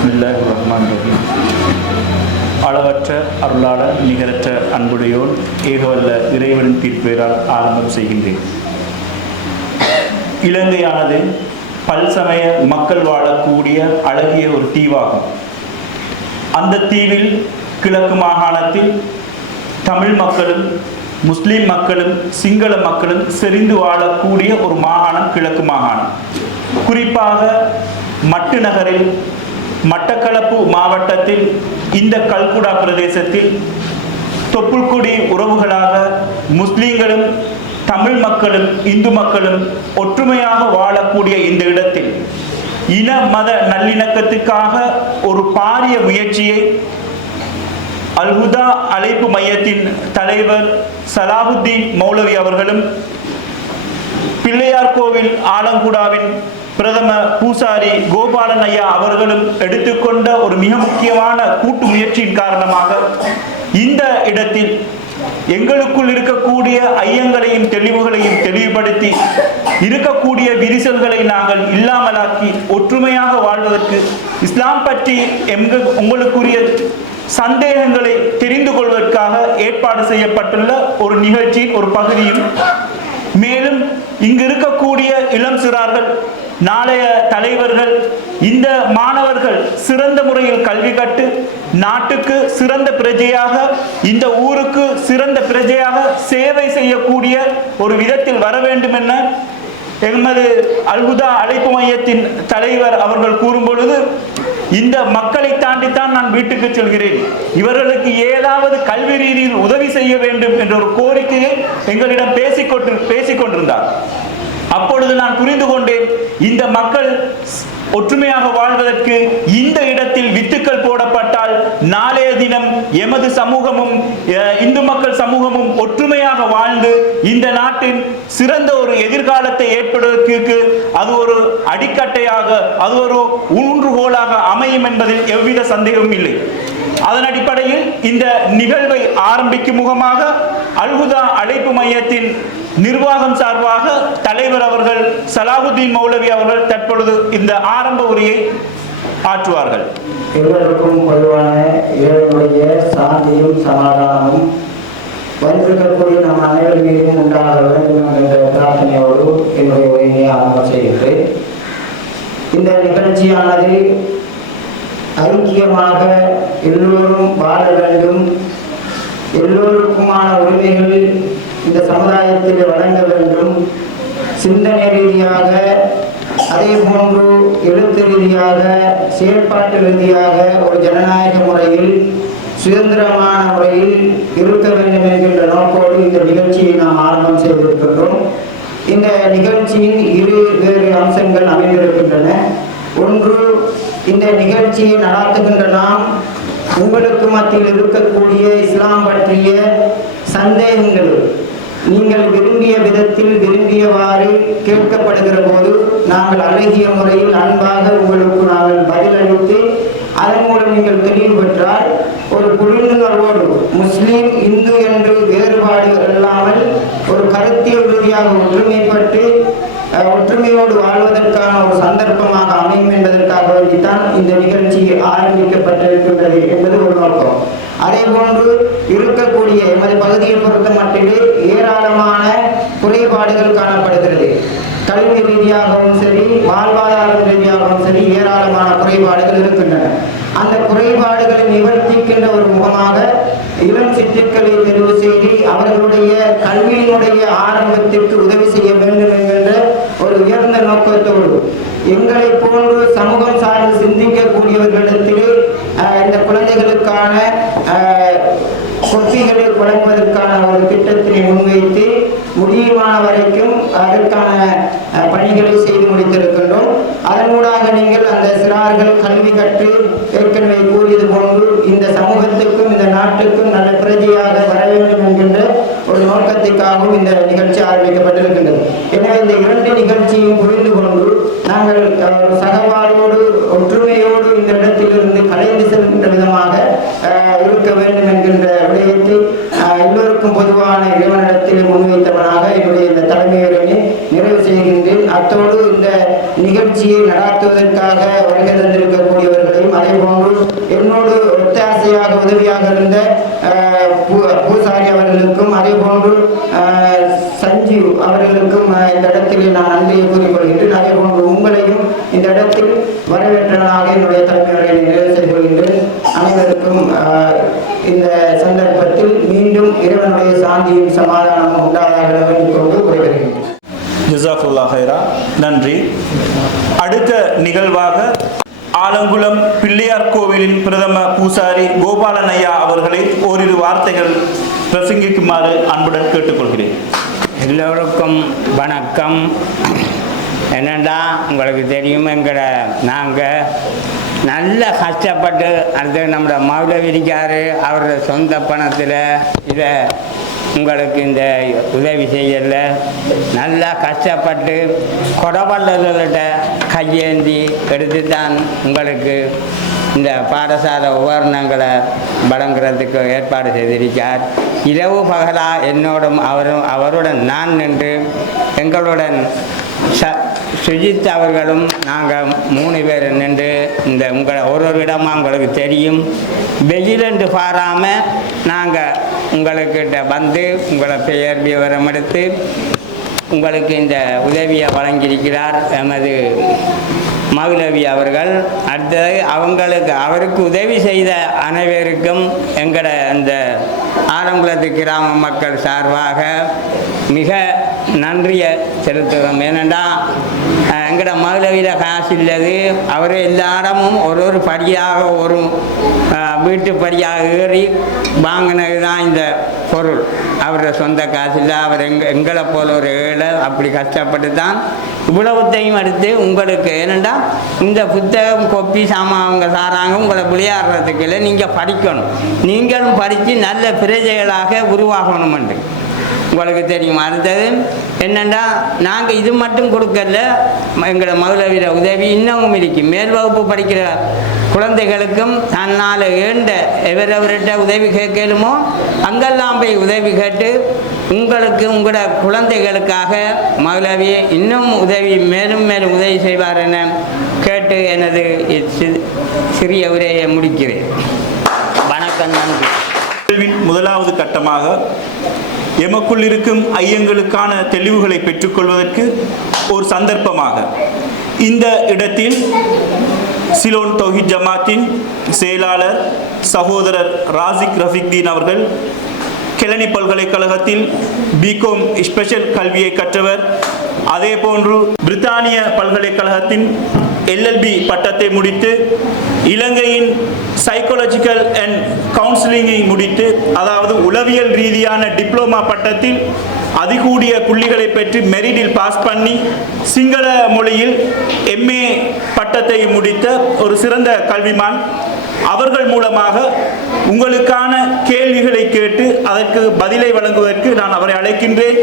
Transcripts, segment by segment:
பிஸ்மில்லாஹிர் ரஹ்மானிர் ரஹீம். அளவற்ற அருளாளர் நிகரற்ற அன்புடையோன் ஏகவல்ல இறைவனின் தீர்ப்பேரால் ஆரம்பம் செய்கின்றேன். இலங்கையானது பல்சமய மக்கள் வாழக்கூடிய அழகிய ஒரு தீவாகும். அந்த தீவில் கிழக்கு மாகாணத்தில் தமிழ் மக்களும் முஸ்லிம் மக்களும் சிங்கள மக்களும் செறிந்து வாழக்கூடிய ஒரு மாகாணம் கிழக்கு மாகாணம். குறிப்பாக மட்டு நகரில் மட்டக்களப்பு மாவட்டத்தில் இந்த கல்குடா பிரதேசத்தில் தொப்புள்குடி உறவுகளாக முஸ்லிம்களும் தமிழ் மக்களும் இந்து மக்களும் ஒற்றுமையாக வாழக்கூடிய இந்த இடத்தில் இன மத நல்லிணக்கத்துக்காக ஒரு பாரிய முயற்சியை அல்ஹுதா அழைப்பு மையத்தின் தலைவர் சலாஹுத்தீன் மௌலவி அவர்களும் பிள்ளையார் கோவில் ஆலங்குடாவின் பிரதம பூசாரி கோபாலன் ஐயா அவர்களும் எடுத்துக்கொண்ட ஒரு மிக முக்கியமான கூட்டு முயற்சியின் காரணமாக இந்த இடத்தில் எங்களுக்குள் இருக்கக்கூடிய ஐயங்களையும் தெளிவுகளையும் தெளிவுபடுத்தி இருக்கக்கூடிய விரிசல்களை நாங்கள் இல்லாமலாக்கி ஒற்றுமையாக வாழ்வதற்கு இஸ்லாம் பற்றி உங்களுக்குரிய சந்தேகங்களை தெரிந்து கொள்வதற்காக ஏற்பாடு செய்யப்பட்டுள்ள ஒரு நிகழ்ச்சியின் ஒரு பகுதியும், மேலும் இங்கு இருக்கக்கூடிய இளம் சிறார்கள் நாளைய தலைவர்கள், இந்த மாணவர்கள் சிறந்த முறையில் கல்வி கற்று நாட்டுக்கு சிறந்த பிரஜையாக இந்த ஊருக்கு சிறந்த பிரஜையாக சேவை செய்யக்கூடிய ஒரு விதத்தில் வர வேண்டும் என எமது அல்ஹுதா அழைப்பு மையத்தின் தலைவர் அவர்கள் கூறும் பொழுது, இந்த மக்களை தாண்டித்தான் நான் வீட்டுக்கு செல்கிறேன், இவர்களுக்கு ஏதாவது கல்வி ரீதியில் உதவி செய்ய வேண்டும் என்ற ஒரு கோரிக்கையை எங்களிடம் பேசிக்கொண்டிருந்தார். அப்பொழுது நான் புரிந்து கொண்டேன், இந்த மக்கள் ஒற்றுமையாக வாழ்வதற்கு இந்த இடத்தில் வித்துக்கள் போடப்பட்டால் நாளைய தினம் எமது சமூகமும் இந்து மக்கள் சமூகமும் ஒற்றுமையாக வாழ்ந்து இந்த நாட்டின் சிறந்த ஒரு எதிர்காலத்தை ஏற்படுவதற்கு அது ஒரு அடிக்கட்டையாக, அது ஒரு ஊன்றுகோலாக அமையும் என்பதில் எவ்வித சந்தேகமும் இல்லை. அதன் அடிப்படையில் இந்த நிகழ்வை ஆரம்பிக்கும் முகமாக அல்ஹுதா அழைப்பு மையத்தின் நிர்வாகம் சார்பாக தலைவர் அவர்கள் சலாஹுத்தீன் மௌலவி அவர்கள் தற்பொழுது இந்த ஆரம்ப உரையை ஆற்றுவார்கள். எல்லோருக்கும் பொதுவான இறைவனுடைய சாந்தியும் சமாதானமும் வந்திருக்கக்கூடிய நம் அனைவர் மீதும் உண்டாக வேண்டும் என்ற பிரார்த்தனையோடு என்னுடைய உரையை ஆரம்பம் செய்கின்றேன். இந்த நிகழ்ச்சியானது ஐக்கியமாக எல்லோரும் வாழ வேண்டும், எல்லோருக்குமான உரிமைகள் இந்த சமுதாயத்தில் வழங்க வேண்டும், சிந்தனை ரீதியாக அதே போன்று எழுத்து ரீதியாக செயற்பாட்டு ரீதியாக ஒரு ஜனநாயக முறையில் சுதந்திரமான முறையில் இருக்க வேண்டும் என்கின்ற நோக்கோடு இந்த நிகழ்ச்சியை நாம் ஆரம்பம் செய்திருக்கின்றோம். இந்த நிகழ்ச்சியின் வேறு அம்சங்கள் அமைந்திருக்கின்றன. ஒன்று, இந்த நிகழ்ச்சியை நடாத்துகின்ற நாம் உங்களுக்கு மத்தியில் இருக்கக்கூடிய இஸ்லாம் பற்றிய சந்தேகங்கள் நீங்கள் விரும்பிய விதத்தில் விரும்பியவாறு கேட்கப்படுகிற போது நாங்கள் அழகிய முறையில் அன்பாக உங்களுக்கு நாங்கள் பதிலளித்து அதன் மூலம் நீங்கள் தெளிவு பெற்றால் ஒரு புரிந்துணர்வோடு முஸ்லீம் இந்து என்று வேறுபாடு இல்லாமல் ஒரு கருத்தியல் ரீதியாக ஒற்றுமைப்பட்டு ஒற்றுமையோடு வாழ்வதற்கான ஒரு சந்தர்ப்பமாக அமையும் என்பதற்காக வேண்டித்தான் இந்த நிகழ்ச்சி ஆரம்பிக்கப்பட்டிருக்கின்றது என்பது ஒரு நோக்கம். அதே போன்று இருக்கக்கூடிய எமது பகுதியை பொறுத்த மட்டிலே ஏராளமான குறைபாடுகள் காணப்படுகிறது. கல்வி ரீதியாகவும் சரி, வாழ்வாதாரம் ரீதியாகவும் சரி ஏராளமான குறைபாடுகள் இருக்கின்றன. அந்த குறைபாடுகளை நிவர்த்திக்கின்ற ஒரு முகமாக இளம் சிற்றுக்களை தெரிவு செய்து அவர்களுடைய கல்வியினுடைய ஆரம்பத்திற்கு உதவி செய்ய வேண்டும் என்கின்ற ஒரு உயர்ந்த நோக்கத்தோடு எங்களை போன்று சமூகம் சார்ந்து சிந்திக்கக்கூடியவர்களிடத்திலே இந்த குழந்தைகளுக்கான கொப்பிகளை வழங்குவதற்கான ஒரு திட்டத்தினை முன்வைத்து முடியுமான வரைக்கும் அதற்கான பணிகளை செய்து முடித்திருக்கின்றோம். அதனூடாக நீங்கள் அந்த சிறார்கள் கல்வி கற்று ஏற்கனவே கூறியது போன்று இந்த சமூகத்துக்கும் இந்த நாட்டுக்கும் நல்ல பிரஜையாக வர வேண்டும் என்கின்ற ஒரு நோக்கத்திற்காகவும் இந்த நிகழ்ச்சி ஆரம்பிக்கப்பட்டிருக்கின்றது. எனவே இந்த இரண்டு நிகழ்ச்சியும் புரிந்து கொண்டு நாங்கள் சகவாழ்வோடு ஒற்றுமையோடு இந்த இடத்திலிருந்து கலைந்து செல்கின்ற விதமாக இருக்க வேண்டும் என்கின்ற விடயத்தை எல்லோருக்கும் பொதுவான இறைவனிடத்தில் முன்வைத்தவனாக என்னுடைய இந்த தலைமையுரையை நிறைவு செய்கின்றேன். அத்தோடு இந்த நிகழ்ச்சியை நடாத்துவதற்காக வருகை தந்திருக்கக்கூடியவர்களையும் அதே உதவியாக இருந்த பூசாரி அவர்களுக்கும் அதே போன்று சஞ்சீவ் அவர்களுக்கும் இந்த இடத்தில் நான் நன்றியை கூறிக்கொள்கின்றேன். அதே போன்று உங்களையும் இந்த இடத்தில் வரவேற்றனாக என்னுடைய தலைமையை நிறைவு செய்து கொள்கின்றேன். அனைவருக்கும் இந்த சந்தர்ப்பத்தில் மீண்டும் இறைவனுடைய சாந்தியும் சமாதானமும் உண்டாதாக வேண்டிக் கொண்டு விடைபெறுகின்றேன். ஜஸாக்குல்லாஹ் ஹைரா. நன்றி. அடுத்த நிகழ்வாக ஆலங்குளம் பிள்ளையார் கோவிலின் பிரதம பூசாரி கோபாலன் ஐயா அவர்களை ஓரிரு வார்த்தைகள் பிரசங்கிக்குமாறு அன்புடன் கேட்டுக்கொள்கிறேன். எல்லோருக்கும் வணக்கம். என்னென்னா உங்களுக்கு தெரியும், நாங்கள் நல்ல கஷ்டப்பட்டு அடுத்து நம்மளோட மௌலவிரிக்காரு அவரோட சொந்த பணத்தில் இதை உங்களுக்கு இந்த உதவி செய்யல நல்லா கஷ்டப்பட்டு கொடபள்ளர்கள்ட்ட கையேந்தி எடுத்து தான் உங்களுக்கு இந்த பாடசாலை உபகரணங்களை வழங்குறதுக்கு ஏற்பாடு செய்திருக்கார். இரவு பகலாக என்னோடும் அவருடன் நான் நின்று எங்களுடன் சுஜித் அவர்களும் நாங்கள் 3 பேர் நின்று இந்த உங்களை ஒரு இடமாக உங்களுக்கு தெரியும் வெயிலென்று பாராமல் நாங்கள் உங்களுக்கிட்ட வந்து உங்களை பெயர் விவரம் எடுத்து உங்களுக்கு இந்த உதவியை வழங்கியிருக்கிறார் எமது மௌலவி அவர்கள். அடுத்தது அவருக்கு உதவி செய்த அனைவருக்கும் எங்களோட இந்த ஆலங்குளத்து கிராம மக்கள் சார்பாக மிக நன்றியை செலுத்துகிறோம். ஏனென்றா எங்களோட மௌலவியில் காசு இல்லது, அவர் எல்லாரமும் ஒரு படியாக ஒரு வீட்டு படியாக ஏறி வாங்கினது தான் இந்த பொருள். அவரோட சொந்த காசு இல்லை, அவர் எங்களை போல ஒரு ஏழை அப்படி கஷ்டப்பட்டு தான் இவ்வளவுத்தையும் எடுத்து உங்களுக்கு. ஏனெண்டா இந்த புத்தகம் கொப்பி சாமான் அவங்க சாராங்க உங்களை விளையாடுறதுக்கு இல்லை, நீங்கள் படிக்கணும், நீங்களும் படித்து நல்ல பிரஜைகளாக உருவாகணுமென்று உங்களுக்கு தெரியும். அடுத்தது என்னென்னா நாங்கள் இது மட்டும் கொடுக்கல, எங்களை மௌலவிர உதவி இன்னமும் இருக்கு. மேல் வகுப்பு படிக்கிற குழந்தைகளுக்கும் தன்னால் ஏண்ட எவரவர்கிட்ட உதவி கேட்கலுமோ அங்கெல்லாம் போய் உதவி கேட்டு உங்களுக்கு உங்களோட குழந்தைகளுக்காக மௌலவியை இன்னும் உதவி மேலும் மேலும் உதவி செய்வார் என கேட்டு எனது சிறிய உரையை முடிக்கிறேன். வணக்கம், நன்றி. முதலாவது கட்டமாக எமக்குள் இருக்கும் ஐயங்களுக்கான தெளிவுகளை பெற்றுக்கொள்வதற்கு ஒரு சந்தர்ப்பமாக இந்த இடத்தில் சிலோன் தௌஹீத் ஜமாத்தின் செயலாளர் சகோதரர் ராசிக் ரஃபிக்தீன் அவர்கள் கெலனி பல்கலைக்கழகத்தில் பிகாம் ஸ்பெஷல் கல்வியை கற்றவர், அதே போன்று பிரித்தானிய பல்கலைக்கழகத்தின் LLB பட்டத்தை முடித்து இலங்கையின் சைக்காலஜிக்கல் அண்ட் கவுன்சிலிங்கை முடித்து, அதாவது உளவியல் ரீதியான டிப்ளோமா பட்டத்தில் அதிகூடிய புள்ளிகளை பெற்று மெரிட்டில் பாஸ் பண்ணி சிங்கள மொழியில் MA பட்டத்தை முடித்த ஒரு சிறந்த கல்விமான். அவர்கள் மூலமாக உங்களுக்கான கேள்விகளை கேட்டு அதற்கு பதிலை வழங்குவதற்கு நான் அவரை அழைக்கின்றேன்.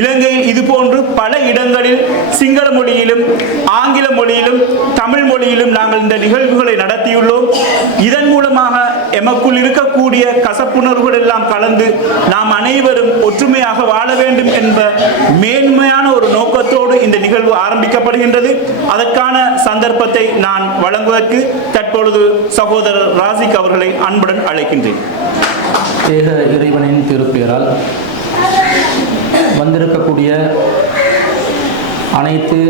இலங்கையில் இதுபோன்று பல இடங்களில் சிங்கள மொழியிலும் ஆங்கில மொழியிலும் தமிழ் மொழியிலும் நாங்கள் இந்த நிகழ்வுகளை நடத்தியுள்ளோம். இதன் மூலமாக எமக்குள் இருக்கக்கூடிய கசப்புணர்வுகள் எல்லாம் கலந்து நாம் அனைவரும் ஒற்றுமையாக வாழ வேண்டும் என்ற மேன்மையான ஒரு நோக்கத்தோடு இந்த நிகழ்வு ஆரம்பிக்கப்படுகின்றது. அதற்கான சந்தர்ப்பத்தை நான் வழங்குவதற்கு தற்பொழுது சகோதரர் ராசிக் அவர்களை அன்புடன் அழைக்கின்றேன். ஏக இறைவனின் திருப்பெயரால் வந்திருக்கக்கூடிய அனைத்து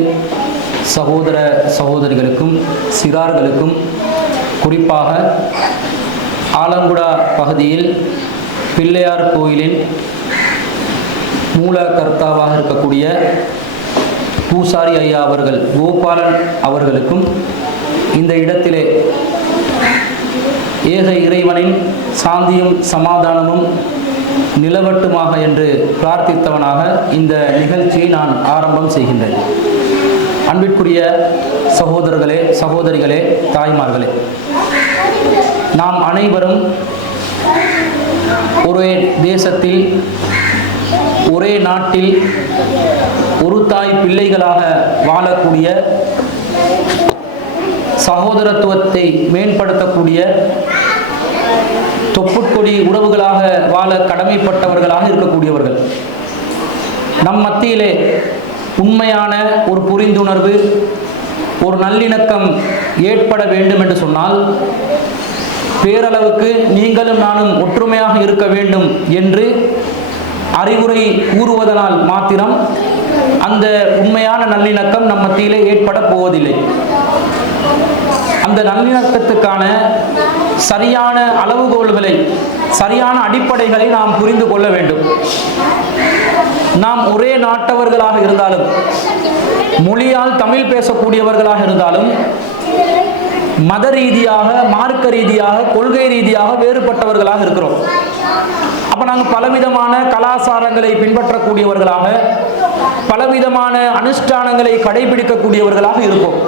சகோதர சகோதரிகளுக்கும் சிறார்களுக்கும், குறிப்பாக ஆலங்குடா பகுதியில் பிள்ளையார் கோயிலின் மூல கர்த்தாவாக இருக்கக்கூடிய பூசாரி ஐயா அவர்கள் கோபாலன் அவர்களுக்கும் இந்த இடத்திலே ஏக இறைவனின் சாந்தியும் சமாதானமும் நிலவட்டுமாக என்று பிரார்த்தித்தவனாக இந்த நிகழ்ச்சியை நான் ஆரம்பம் செய்கின்றேன். அன்பிற்குரிய சகோதரர்களே, சகோதரிகளே, தாய்மார்களே, நாம் அனைவரும் ஒரே தேசத்தில், ஒரே நாட்டில், ஒரு தாய் பிள்ளைகளாக வாழக்கூடிய, சகோதரத்துவத்தை மேம்படுத்தக்கூடிய, தொப்புட்கொடி உறவுகளாக வாழ கடமைப்பட்டவர்களாக இருக்கக்கூடியவர்கள். நம் மத்தியிலே உண்மையான ஒரு புரிந்துணர்வு, ஒரு நல்லிணக்கம் ஏற்பட வேண்டும் என்று சொன்னால் பேரளவுக்கு நீங்களும் நானும் ஒற்றுமையாக இருக்க வேண்டும் என்று அறிவுரை கூறுவதனால் மாத்திரம் அந்த உண்மையான நல்லிணக்கம் நம் மத்தியிலே ஏற்பட போவதில்லை. அந்த நல்லிணக்கத்துக்கான சரியான அளவுகோல்களை, சரியான அடிப்படைகளை நாம் புரிந்து கொள்ள வேண்டும். நாம் ஒரே நாட்டவர்களாக இருந்தாலும், மொழியால் தமிழ் பேசக்கூடியவர்களாக இருந்தாலும், மத ரீதியாக, மார்க்க ரீதியாக, கொள்கை ரீதியாக வேறுபட்டவர்களாக இருக்கிறோம். அப்ப நாங்கள் பலவிதமான கலாச்சாரங்களை பின்பற்றக்கூடியவர்களாக, பலவிதமான அனுஷ்டானங்களை கடைபிடிக்கக்கூடியவர்களாக இருப்போம்.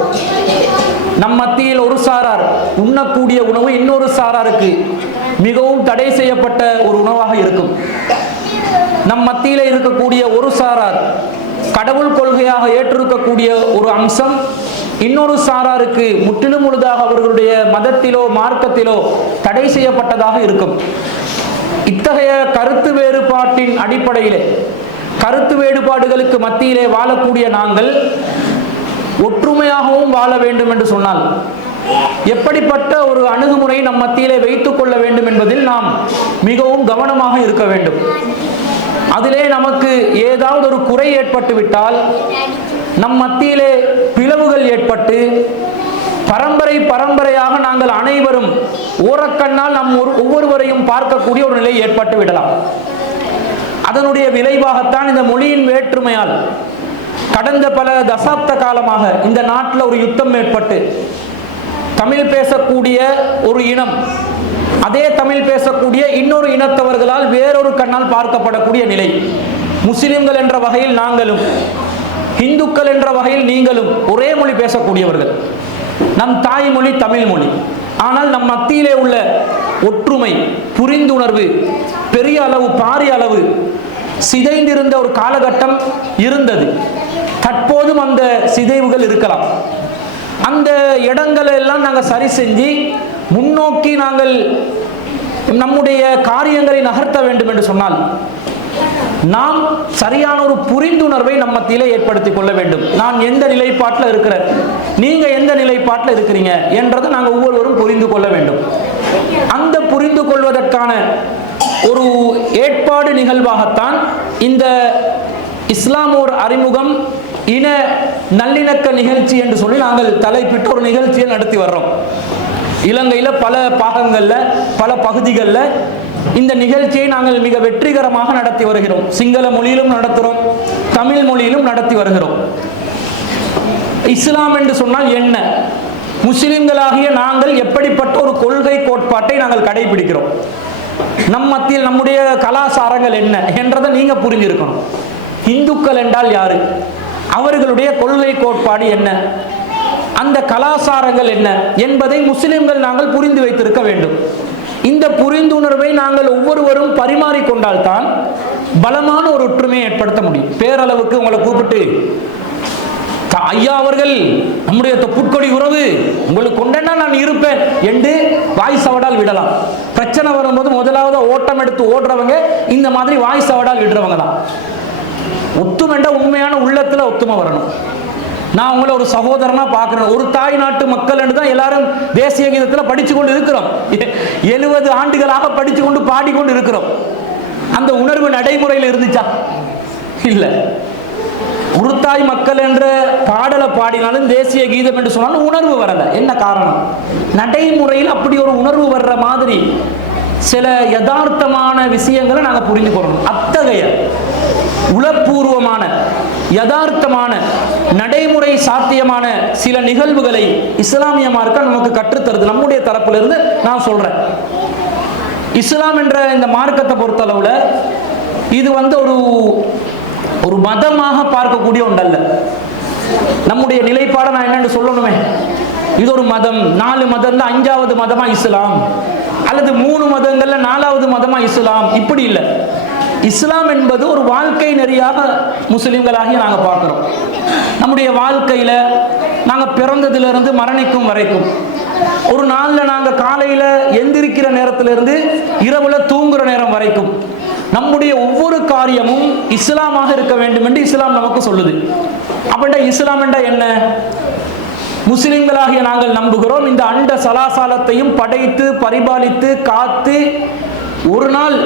நம் மத்தியில் ஒரு சாரார் உண்ணக்கூடிய உணவு இன்னொரு சாராருக்கு மிகவும் தடை செய்யப்பட்ட ஒரு உணவாக இருக்கும். நம் மத்தியில் இருக்கக்கூடிய ஒரு சாரார் கடவுள் கொள்கையாக ஏற்றிருக்கக்கூடிய ஒரு அம்சம் இன்னொரு சாராருக்கு முற்றிலும் முழுதாக அவர்களுடைய மதத்திலோ மார்க்கத்திலோ தடை செய்யப்பட்டதாக இருக்கும். இத்தகைய கருத்து வேறுபாட்டின் அடிப்படையிலே, கருத்து வேறுபாடுகளுக்கு மத்தியிலே வாழக்கூடிய நாங்கள் ஒற்றுமையாகவும் வாழ வேண்டும் என்று சொன்னால் எப்படிப்பட்ட ஒரு அணுகுமுறை நம் மத்தியிலே வைத்துக் கொள்ள வேண்டும் என்பதில் நாம் மிகவும் கவனமாக இருக்க வேண்டும். அதிலே நமக்கு ஏதாவது ஒரு குறை ஏற்பட்டு விட்டால், நம் மத்தியிலே பிளவுகள் ஏற்பட்டு பரம்பரையாக நாங்கள் அனைவரும் ஓரக்கண்ணால் நம் ஒவ்வொருவரையும் பார்க்கக்கூடிய ஒரு நிலை ஏற்பட்டு விடலாம். அதனுடைய விளைவாகத்தான் இந்த மொழியின் வேற்றுமையால் கடந்த பல தசாப்த காலமாக இந்த நாட்டில் ஒரு யுத்தம் ஏற்பட்டு தமிழ் பேசக்கூடிய ஒரு இனம் அதே தமிழ் பேசக்கூடிய இன்னொரு இனத்தவர்களால் வேறொரு கண்ணால் பார்க்கப்படக்கூடிய நிலை. முஸ்லிம்கள் என்ற வகையில் நாங்களும், இந்துக்கள் என்ற வகையில் நீங்களும் ஒரே மொழி பேசக்கூடியவர்கள். நம் தாய்மொழி தமிழ் மொழி. ஆனால் நம் மத்தியிலே உள்ள ஒற்றுமை, புரிந்துணர்வு பெரிய அளவு, பாரிய அளவு சிதைந்திருந்த ஒரு காலகட்டம் இருந்தது. தற்போதும் அந்த சிதைவுகள் இருக்கலாம். அந்த இடங்களை எல்லாம் நாங்கள் சரி செஞ்சு முன்னோக்கி நாங்கள் நம்முடைய காரியங்களை நகர்த்த வேண்டும் என்று சொன்னால் நாம் சரியான ஒரு புரிந்துணர்வை நம் மத்தியிலே ஏற்படுத்திக் கொள்ள வேண்டும். நான் எந்த நிலைப்பாட்டில் இருக்கிறேன், நீங்க எந்த நிலைப்பாட்டில் இருக்கிறீங்க என்றதை நாங்கள் ஒவ்வொருவரும் புரிந்து கொள்ள வேண்டும். அந்த புரிந்து கொள்வதற்கான ஒரு ஏற்பாடு நிகழ்வாகத்தான் இந்த இஸ்லாமோர் அறிமுகம் இன நல்லிணக்க நிகழ்ச்சி என்று சொல்லி நாங்கள் தலைப்பிட்டு ஒரு நிகழ்ச்சியை நடத்தி வர்றோம். இலங்கையில் பல பாகங்களில், பல பகுதிகளில் இந்த நிகழ்ச்சியை நாங்கள் மிக வெற்றிகரமாக நடத்தி வருகிறோம். சிங்கள மொழியிலும் நடத்துகிறோம், தமிழ் மொழியிலும் நடத்தி வருகிறோம். இஸ்லாம் என்று சொன்னால் என்ன, முஸ்லிம்களாகிய நாங்கள் எப்படிப்பட்ட ஒரு கொள்கை கோட்பாட்டை நாங்கள் கடைபிடிக்கிறோம், நம் மத்தியில் நம்முடைய கலாச்சாரங்கள் என்ன என்றதை நீங்க புரிஞ்சிருக்கணும். இந்துக்கள் என்றால் யாரு, அவர்களுடைய கொள்கை கோட்பாடு என்ன, அந்த கலாச்சாரங்கள் என்ன என்பதை முஸ்லிம்கள் நாங்கள் புரிந்து வைத்திருக்க வேண்டும். இந்த புரிந்துணர்வை நாங்கள் ஒவ்வொருவரும் பரிமாறிக்கொண்டால்தான் பலமான ஒரு ஒற்றுமையை ஏற்படுத்த முடியும். பேரளவுக்கு உங்களை கூப்பிட்டு ஐயா அவர்கள் நம்முடைய தொப்புட்கொடி உறவு உங்களுக்கு கொண்டா நான் இருப்பேன் என்று வாய் சவடால் விடலாம். பிரச்சனை வரும்போது முதலாவது ஓட்டம் எடுத்து ஓடுறவங்க இந்த மாதிரி வாய் சவடால் விடுறவங்க தான். ஒத்துமைண்டா உண்மையான உள்ளத்துல ஒத்துமை வரணும். நான் உங்களை ஒரு சகோதரனா பார்க்கிறேன். ஒரு தாய் நாட்டு மக்கள் என்று தான் எல்லாரும் தேசிய கீதத்தில் படிச்சு கொண்டு இருக்கிறோம். 70 ஆண்டுகளாக படிச்சு கொண்டு பாடிக்கொண்டு இருக்கிறோம். அந்த உணர்வு நடைமுறையில் இருந்துச்சா? இல்லை. ஒரு தாய் மக்கள் என்ற பாடலை பாடினாலும் தேசிய கீதம் என்று சொன்னாலும் உணர்வு வரல. என்ன காரணம்? நடைமுறையில் அப்படி ஒரு உணர்வு வர்ற மாதிரி சில யதார்த்தமான விஷயங்களை நாங்கள் புரிந்து கொள்ளணும். அத்தகைய உளப்பூர்வமான யதார்த்தமான நடைமுறை சாத்தியமான சில நிகழ்வுகளை இஸ்லாமிய மார்க்கம் நமக்கு கற்றுத்தருது. நம்முடைய தரப்பிலிருந்து நான் சொல்றேன், இஸ்லாம் என்ற இந்த மார்க்கத்தை பொறுத்தளவுல இது ஒரு மதமாக பார்க்கக்கூடிய ஒன்றல்ல. நம்முடைய நிலைப்பாட நான் என்னன்னு சொல்லணுமே, இது ஒரு மதம், 4 மதம்ல 5வது மதமா இஸ்லாம், அல்லது 3 மதங்கள்ல 4வது மதமா இஸ்லாம், இப்படி இல்லை. இஸ்லாம் என்பது ஒரு வாழ்க்கை நெறியாக முஸ்லிம்களாகி நாங்க பார்க்கிறோம். நம்முடைய வாழ்க்கையில நாங்க பிறந்ததிலிருந்து மரணிக்கும் வரைக்கும், ஒரு நாள்ல நாங்க காலையில எந்திரிக்கிற நேரத்திலிருந்து இரவுல தூங்குற நேரம் வரைக்கும் நம்முடைய ஒவ்வொரு காரியமும் இஸ்லாமாக இருக்க வேண்டும் என்று இஸ்லாம் நமக்கு சொல்லுது. அப்படின்னா இஸ்லாம் என்றா என்ன? முஸ்லிம்களாகிய நாங்கள் நம்புகிறோம் இந்த அண்ட சலாசாலத்தையும் படைத்து பரிபாலித்து காத்து ஒரு நாள்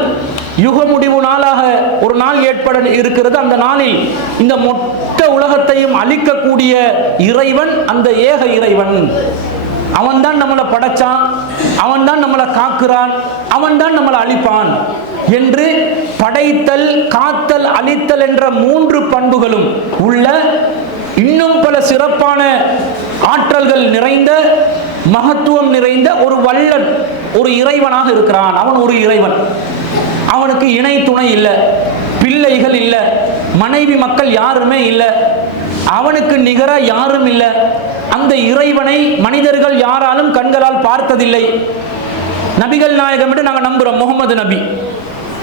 யுக முடிவு நாளாக ஒரு நாள் ஏற்பட இருக்கிறது. அந்த நாளில் இந்த மொத்த உலகத்தையும் அழிக்கக்கூடிய இறைவன் அந்த ஏக இறைவன். அவன்தான் நம்மளை படைச்சான், அவன்தான் நம்மளை காக்குறான், அவன்தான் நம்மளை அழிப்பான் என்று படைத்தல், காத்தல், அழித்தல் என்ற 3 பண்புகளும் உள்ள இன்னும் பல சிறப்பான ஆற்றல்கள் நிறைந்த மகத்துவம் நிறைந்த ஒரு வல்லன், ஒரு இறைவனாக இருக்கிறான். அவன் ஒரு இறைவன். அவனுக்கு இணை துணை இல்லை, பிள்ளைகள் இல்லை, மனைவி மக்கள் யாருமே இல்லை, அவனுக்கு நிகர யாரும் இல்லை. அந்த இறைவனை மனிதர்கள் யாராலும் கண்களால் பார்த்ததில்லை. நபிகள் நாயகம் என்று நாங்கள் நம்புறோம். முகமது நபி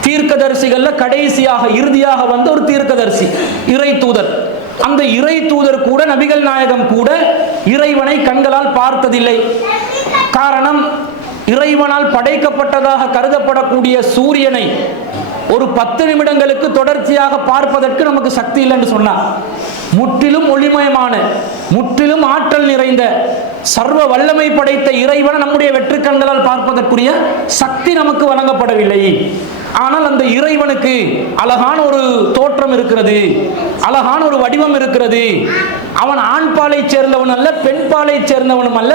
தீர்க்கதரிசிகள்ல கடைசியாக இறுதியாக வந்த ஒரு தீர்க்கதரிசி, இறை தூதர். அந்த இறை தூதர் கூட, நபிகள் நாயகம் கூட இறைவனை கண்களால் பார்த்ததில்லை. காரணம், இறைவனால் படைக்கப்பட்டதாக கருதப்படக்கூடிய சூரியனை ஒரு 10 நிமிடங்களுக்கு தொடர்ச்சியாக பார்ப்பதற்கு நமக்கு சக்தி இல்லை என்று சொன்னார். முற்றிலும் ஒளிமயமான, முற்றிலும் ஆற்றல் நிறைந்த, சர்வ வல்லமை படைத்த இறைவனை நம்முடைய வெற்று கண்களால் பார்ப்பதற்குரிய சக்தி நமக்கு வழங்கப்படவில்லை. ஆனால் அந்த இறைவனுக்கு அழகான ஒரு தோற்றம் இருக்கிறது, அழகான ஒரு வடிவம் இருக்கிறது. அவன் ஆண் பாலை சேர்ந்தவன் அல்ல, பெண் பாலை சேர்ந்தவனும் அல்ல,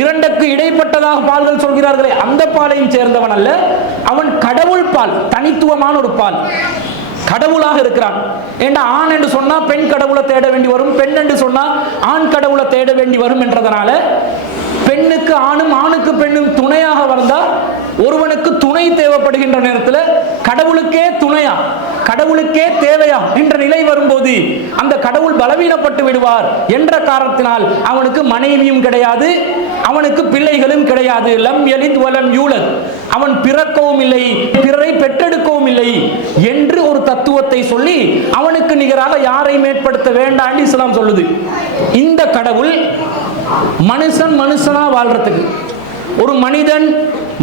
இரண்டுக்கு இடைப்பட்டதாக பால்கள் சொல்கிறார்களே அந்த பாலையும் சேர்ந்தவன் அல்ல. அவன் கடவுள் பால், தனித்துவமான ஒரு பால், கடவுளாக இருக்கிறான். ஏண்டா ஆண் என்று சொன்னா பெண் கடவுளை தேட வேண்டி வரும், பெண் என்று சொன்னா ஆண் கடவுளை தேட வேண்டி வரும் என்றதனால பெண்ணுக்கு ஆணும் ஆணுக்கு பெண்ணும் துணையாக வந்தா ஒருவனுக்கு துணை தேவைப்படுகின்ற நேரத்தில் கடவுளுக்கே துணையா, கடவுளுக்கே தேவையா என்ற நிலை வரும்போது அந்த கடவுள் பலவீனப்பட்டு விடுவார் என்ற காரணத்தினால் அவனுக்கு மனைவியும் கிடையாது, அவனுக்கு பிள்ளைகளும் கிடையாது. லம் யலித் வலம் யூலத், அவன் பிறக்கவும் இல்லை, பிறரை பெற்றெடுக்கவும் இல்லை என்று ஒரு தத்துவத்தை சொல்லி அவனுக்கு நிகராக யாரையும் ஏற்படுத்த வேண்டாம் இஸ்லாம் சொல்லுது. இந்த கடவுள் மனுஷன் மனுஷனா வாழ்றதுக்கு, ஒரு மனிதன்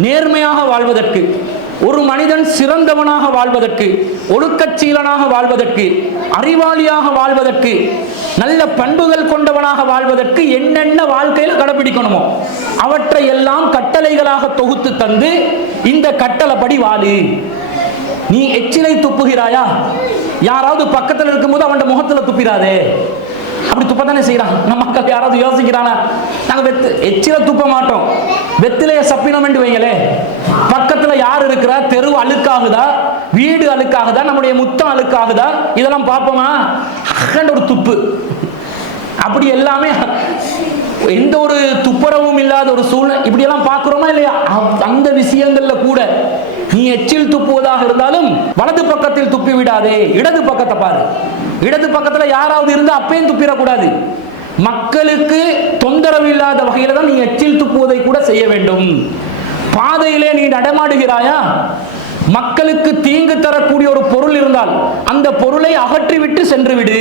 நேர்மையாக வாழ்வதற்கு, ஒரு மனிதன் சிறந்தவனாக வாழ்வதற்கு, ஒழுக்கச்சீலனாக வாழ்வதற்கு, அறிவாளியாக வாழ்வதற்கு, நல்ல பண்புகள் கொண்டவனாக வாழ்வதற்கு என்னென்ன வாழ்க்கையில் கடைபிடிக்கணுமோ அவற்றை எல்லாம் கட்டளைகளாக தொகுத்து தந்து இந்த கட்டளைப்படி வாழு. நீ எச்சிலை துப்புகிறாயா, யாராவது பக்கத்தில் இருக்கும்போது அவன் முகத்துல துப்பிடாதே. அப்படி துப்பத்தானே செய்யறான். நம்ம மக்கள் யாராவது யோசிக்கிறானா? நாங்க எச்சில துப்ப மாட்டோம், வெத்திலைய சப்பினோம் என்று வைங்களே. பக்கத்துல யார் இருக்கிறா, தெரு அழுக்காகுதா, வீடு அழுக்காகுதா, நம்முடைய முத்தம் அழுக்காகுதா, இதெல்லாம் பார்ப்போமா? ஒரு துப்பு. அப்படி எல்லாமே எந்த ஒரு துப்புரவும் இல்லாத ஒரு சூழ்நிலை இப்படி எல்லாம் பார்க்கிறோமா இல்லையா? அந்த விஷயங்கள்ல கூட நீ எச்சில் துப்புவதாக இருந்தாலும் வலது பக்கத்தில் துப்பி விடாதே, இடது பக்கத்தை பாரு. இடது பக்கத்துல யாராவது இருந்தா அப்பயும் துப்பிடக்கூடாது. மக்களுக்கு தொந்தரவு இல்லாத வகையில தான் நீ எச்சில் துப்புவதை கூட செய்ய வேண்டும். பாதையிலே நீ நடமாடுகிறாயா, மக்களுக்கு தீங்கு தரக்கூடிய ஒரு பொருள் இருந்தால் அந்த பொருளை அகற்றிவிட்டு சென்று விடு.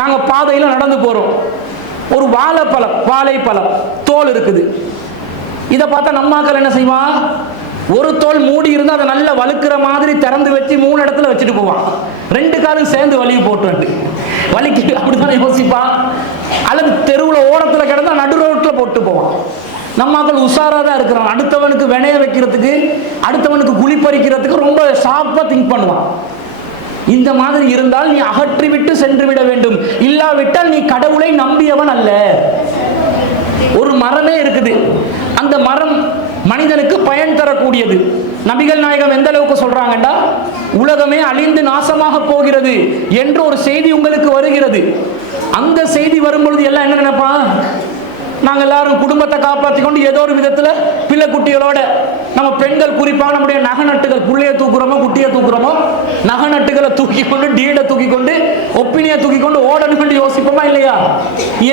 நாங்க பாதையில நடந்து போறோம், ஒரு வாழைப்பழம் தோல் இருக்குது. இதை பார்த்தா நம்மாக்கள் என்ன செய்வான், ஒரு தோல் மூடி இருந்தா அதை நல்லா வழுக்கிற மாதிரி திறந்து வச்சு 3 இடத்துல வச்சுட்டு போவான். 2 காலும் சேர்ந்து வலிக்கு போட்டு வலிக்கு அப்படித்தானே யோசிப்பான். அல்லது தெருவுல ஓரத்துல கிடந்தா நடு ரோட்ல போட்டு போவான். நம்மாக்கள் உஷாரா தான் இருக்கிறான். அடுத்தவனுக்கு வினைய வைக்கிறதுக்கு, அடுத்தவனுக்கு குளிப்பறிக்கிறதுக்கு ரொம்ப ஷார்ப்பா திங்க் பண்ணுவான். இந்த மாதிரி இருந்தால் நீ அகற்றிவிட்டு சென்று விட வேண்டும். இல்லாவிட்டால் நீ கடவுளை நம்பியவன் அல்ல. ஒரு மரமே இருக்குது, அந்த மரம் மனிதனுக்கு பயன் தரக்கூடியது. நபிகள் நாயகம் எந்த அளவுக்கு சொல்றாங்கடா, உலகமே அழிந்து நாசமாக போகிறது என்று ஒரு செய்தி உங்களுக்கு வருகிறது. அந்த செய்தி வரும்பொழுது எல்லாம் என்ன நினைப்பான், நாங்கள் எல்லாரும் குடும்பத்தை காப்பாற்றி கொண்டு ஏதோ ஒரு விதத்தில் பிள்ளை குட்டிகளோட, நம்ம பெண்கள் குறிப்பாக நம்முடைய நகநட்டுகள், புள்ளைய தூக்குறோமோ குட்டியை தூக்குறோமோ, நகநட்டுகளை தூக்கி கொண்டு, டீடை தூக்கி கொண்டு, ஒப்பினியை தூக்கி கொண்டு ஓடணும் கொண்டு யோசிப்போமா இல்லையா?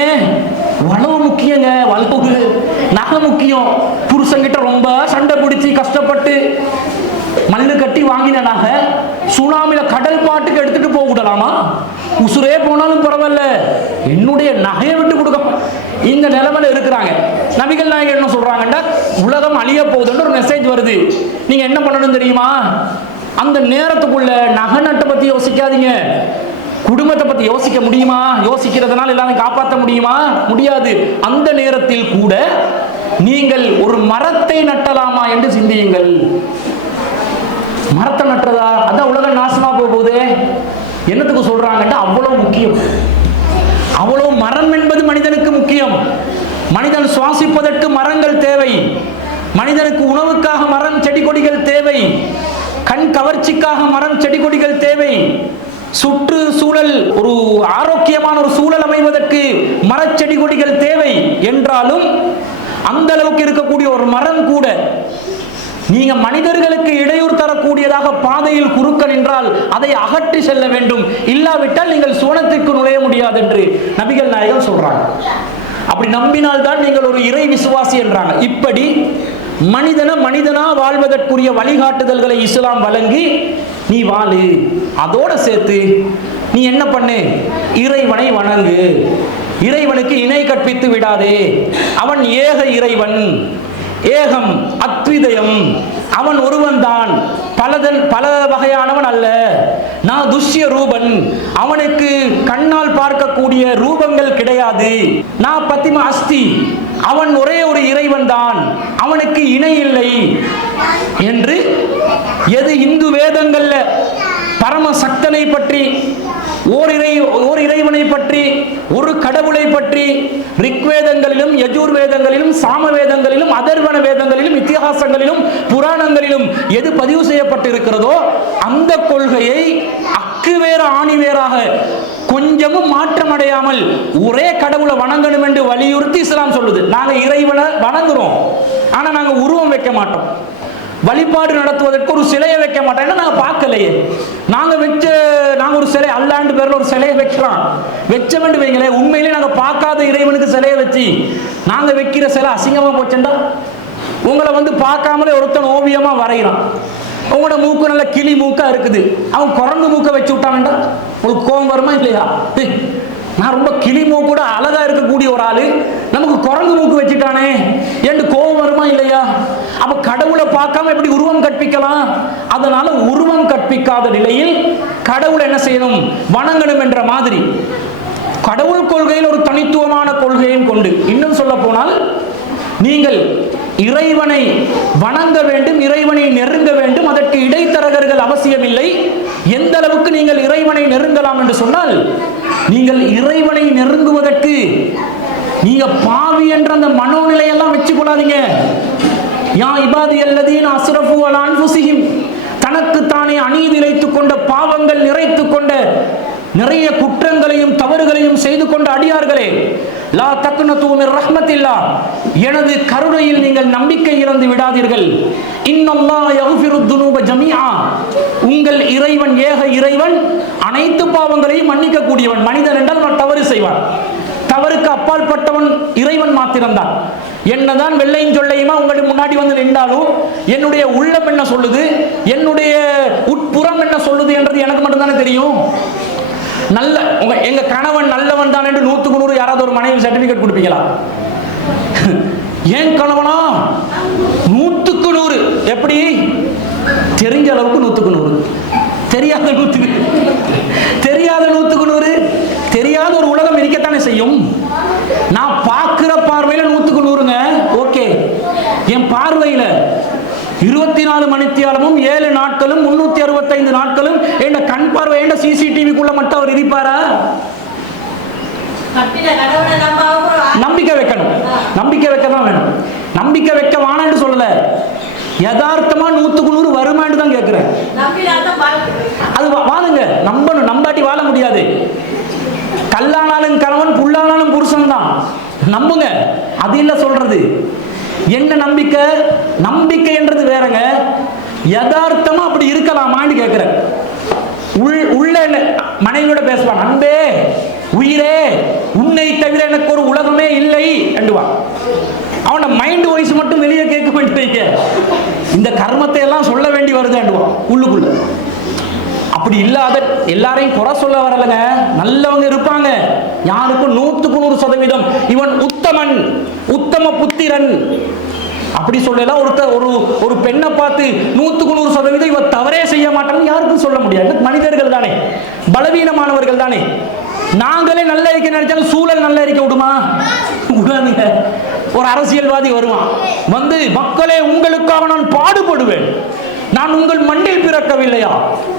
ஏன்? வளவு முக்கியங்க, வளவு நகை முக்கியம். புருஷங்கிட்ட ரொம்ப சண்டை பிடிச்சி கஷ்டப்பட்டு மல்லு கட்டி வாங்கின நகை சுனாமில கடல் பாட்டுக்கு எடுத்துட்டு போக விடலாமா? உசுரே போனாலும் பரவாயில்ல, என்னுடைய நகையை விட்டு கொடுக்க இந்த நிலைமையில இருக்கிறாங்க. நபிகள் நாயகம் என்ன சொல்றாங்கன்னா, உலகம் அழிய போகுதுன்னு ஒரு மெசேஜ் வருது. நீங்க என்ன பண்ணணும் தெரியுமா? அந்த நேரத்துக்குள்ள நகை நட்டை பத்தி யோசிக்காதீங்க, குடும்பத்தை பத்தி யோசிக்க முடியுமா? யோசிக்கிறதுனால எல்லாரும் காப்பாற்ற முடியுமா? முடியாது. அந்த நேரத்தில் கூட நீங்கள் ஒரு மரத்தை நட்டலாமா என்று சிந்தியுங்கள். மரத்தை நட்டுறதா? அதான் உலகம் நாசமா போகுது. என்னத்துக்கு சொல்றாங்கன்னா அவ்வளவு முக்கியம். அவ்வளவு மரம் என்பது மனிதனுக்கு முக்கியம். மனிதன் சுவாசிப்பதற்கு மரங்கள் தேவை. மனிதனுக்கு உணவுக்காக மரம் செடி கொடிகள் தேவை. கண் கவர்ச்சிக்காக மரம் செடி கொடிகள் தேவை. சுற்று சூழல் ஒரு ஆரோக்கியமான ஒரு சூழல் அமைவதற்கு மரச்செடி கொடிகள் தேவை. என்றாலும் அந்த அளவுக்கு இருக்கக்கூடிய ஒரு மரம் கூட நீங்க மனிதர்களுக்கு இடையூறு தரக்கூடியதாக பாதையில் குறுக்க நின்றால் அதை அகற்றி செல்ல வேண்டும். இல்லாவிட்டால் நீங்கள் சுவனத்திற்கு நுழைய முடியாது என்று நபிகள் நாயகம் சொல்றாங்க. அப்படி நம்பினால் தான் நீங்கள் ஒரு இறை விசுவாசி என்றாங்க. இப்படி மனிதனா வாழ்வதற்குரிய வழிகாட்டுதல்களை இஸ்லாம் வழங்கி நீ வாழு. அதோட சேர்த்து நீ என்ன பண்ணு? இறைவனை வணங்கு. இறைவனுக்கு இணை கற்பித்து விடாதே. அவன் ஏக இறைவன், ஏகம் அத்விதயம். அவன் ஒருவன் தான், பல வகையானவன் அல்ல. நான் துஷ்ய ரூபன், அவனுக்கு கண்ணால் பார்க்கக்கூடிய ரூபங்கள் கிடையாது. நான் பத்திம அஸ்தி, அவன் ஒரே ஒரு இறைவன் தான், அவனுக்கு இணை இல்லை என்று எது இந்து வேதங்கள்ல பரம சக்தனை பற்றி, ஓர் இறைவனை பற்றி, ஒரு கடவுளை பற்றி ரிக்வேதங்களிலும் யஜூர் வேதங்களிலும் சாம வேதங்களிலும் அதர்வன வேதங்களிலும் இத்திஹாசங்களிலும் புராணங்களிலும் எது பதிவு செய்யப்பட்டிருக்கிறதோ அந்த கொள்கையை அக்குவேற ஆணிவேராக கொஞ்சமும் மாற்றம் அடையாமல் ஒரே கடவுளை வணங்கணும் என்று வலியுறுத்தி இஸ்லாம் சொல்லுது. நாங்க இறைவனை வணங்குறோம், ஆனா நாங்க உருவம் வைக்க மாட்டோம். வழிபாடு நடத்துவதற்கு ஒரு சிலையை வைக்க மாட்டோம். நாங்க பார்க்கலையே. நாங்க ஒரு சிலை அல்லாண்டு பேர்ல ஒரு சிலையை வைக்கிறோம். வச்ச வேண்டும் வைங்களே, உண்மையிலே நாங்க பார்க்காத இறைவனுக்கு சிலையை வச்சு நாங்க வைக்கிற சிலை அசிங்கமா போச்சுண்டா. உங்களை வந்து பார்க்காமலே ஒருத்தன் ஓவியமா வரைகிறான். உங்களோட மூக்கு நல்ல கிளி மூக்கா இருக்குது, அவன் குரங்கு மூக்க வச்சு விட்டான்டா, உங்களுக்கு கோபம் வருமா இல்லையா? நான் ரொம்ப கிளி மூக்கூட அழகா இருக்கக்கூடிய ஒரு ஆளு நமக்கு குரங்கு மூக்கு வச்சுட்டானே என்று கோபம் வருமா இல்லையா? அப்ப கடவுளை பார்க்காம எப்படி உருவம் கற்பிக்கலாம்? அதனால உருவம் கற்பிக்காத நிலையில் கடவுள் என்ன செய்யணும்? வணங்கணும் என்ற மாதிரி கடவுள் கொள்கையில் ஒரு தனித்துவமான கொள்கையும் கொண்டு, இன்னும் சொல்ல போனால் நீங்கள் இறைவனை வணங்க வேண்டும், இறைவனை நெருங்க வேண்டும். அதற்கு இடைத்தரகர்கள் அவசியமில்லை. எந்த அளவுக்கு நீங்கள் இறைவனை நெருங்கலாம் என்று சொன்னால், நீங்கள் இறைவனை நெருங்குவதற்கு நீங்க பாவி என்ற அந்த மனோநிலையெல்லாம் வச்சுக் கொள்ளாதீங்க. யா இபாதி அல்லதீன அஸ்ரஃபு அலா அன்ஃபுஸிஹிம், தனக்கு தானே அநீதி இழைத்துக் கொண்ட, பாவங்கள் நிறைத்துக் கொண்ட, நிறைய குற்றங்களையும் தவறுகளையும் செய்து கொண்ட அடியார்களே, லா தக்னது மிர் ரஹ்மத்தில்லாஹ், எனது கருணையில் நீங்கள் நம்பிக்கை இழந்து விடாதீர்கள். இன்னல்லாஹ் யக்ஃபிரு துனூப ஜமீஆ, உங்கள் இறைவன் ஏக இறைவன், அனைத்து பாவங்களையும் மன்னிக்க கூடியவன். மனிதன் என்றால் தவறு செய்வான், தவறுக்கு அப்பால் பட்டவன் இறைவன் மாத்திரம்தான். என்னதான் வெள்ளையும் சொல்லையுமா உங்களுக்கு முன்னாடி வந்து நின்றாலும் என்னுடைய உள்ளம் என்ன சொல்லுது, என்னுடைய உட்புறம் என்ன சொல்லுது என்றது எனக்கு மட்டும்தானே தெரியும். நல்ல எங்க கணவன் நல்லவன் தான் என்று 100க்கு 100 யாராவது ஒரு மனைவி சர்டிபிகேட் கொடுப்பீங்களா? ஏன் கணவனா 100க்கு 100? எப்படி? தெரிஞ்ச அளவுக்கு 100க்கு 100, தெரியாத 100க்கு 100, தெரியாத ஒரு உலகம் இருக்கத்தானே செய்யும். நான் பார்க்கிற பார்வையில 100க்கு 100ங்க, ஓகே. என் பார்வையில 24 மணித்தியாலமும் 7 நாட்களும் 365 நாட்களும் என் கண் பார்வை என்ற சிசிடிவிக்குள்ள மட்டும் அவர் இருப்பாரா? நம்பிக்கை வைக்கணும், நம்பிக்கை வைக்க தான் வேணும். நம்பிக்கை வைக்க வானான்னு சொல்லல, யதார்த்தமா 100க்கு 100 வருமானு தான் கேட்கிறேன். அது வாழுங்க, நம்பணும். நம்பாட்டி வாழ முடியாது. கல்லானாலும் கணவன், புல்லானாலும் புருஷன் தான். நம்புங்க, அது இல்ல சொல்றது. என்ன நம்பிக்கை? நம்பிக்கை என்றது வேறங்க. யதார்த்தமா அப்படி இருக்கலாமான்னு கேட்கிறேன். உள்ள மனைவியோட பேசுவான், அன்பே உயிரே உன்னை தவிர எனக்கு ஒரு உலகமே இல்லை என்றுவான். அவனோட மைண்ட் வாய்ஸ் மட்டும் வெளியே கேட்க வேண்டிய இந்த கர்மத்தை எல்லாம் சொல்ல வேண்டி வருது என்றுவான் உள்ளுக்குள்ள. அப்படி இல்லாத எல்லாரையும் குறை சொல்ல வரலங்க, நல்லவங்க இருப்பாங்க. யாருக்கும் 100க்கு 100% இவன் உத்தமன், உத்தம புத்திரன், அப்படி சொல்லலாம். ஒரு பெண்ணை பார்த்து 100% இவ தவறே செய்ய மாட்டான்னு யாருக்கும் சொல்ல முடியாது. மனிதர்கள் தானே, பலவீனமானவர்கள் தானே. நாங்களே நல்ல இருக்க நினைச்சாலும் சூழல் நல்ல இருக்க விடுமா? விடாதுங்க. ஒரு அரசியல்வாதி வருவான் வந்து, மக்களே உங்களுக்காக நான் பாடுபடுவேன், நான் உங்கள் மண்ணில் பிறக்கவில்லையா,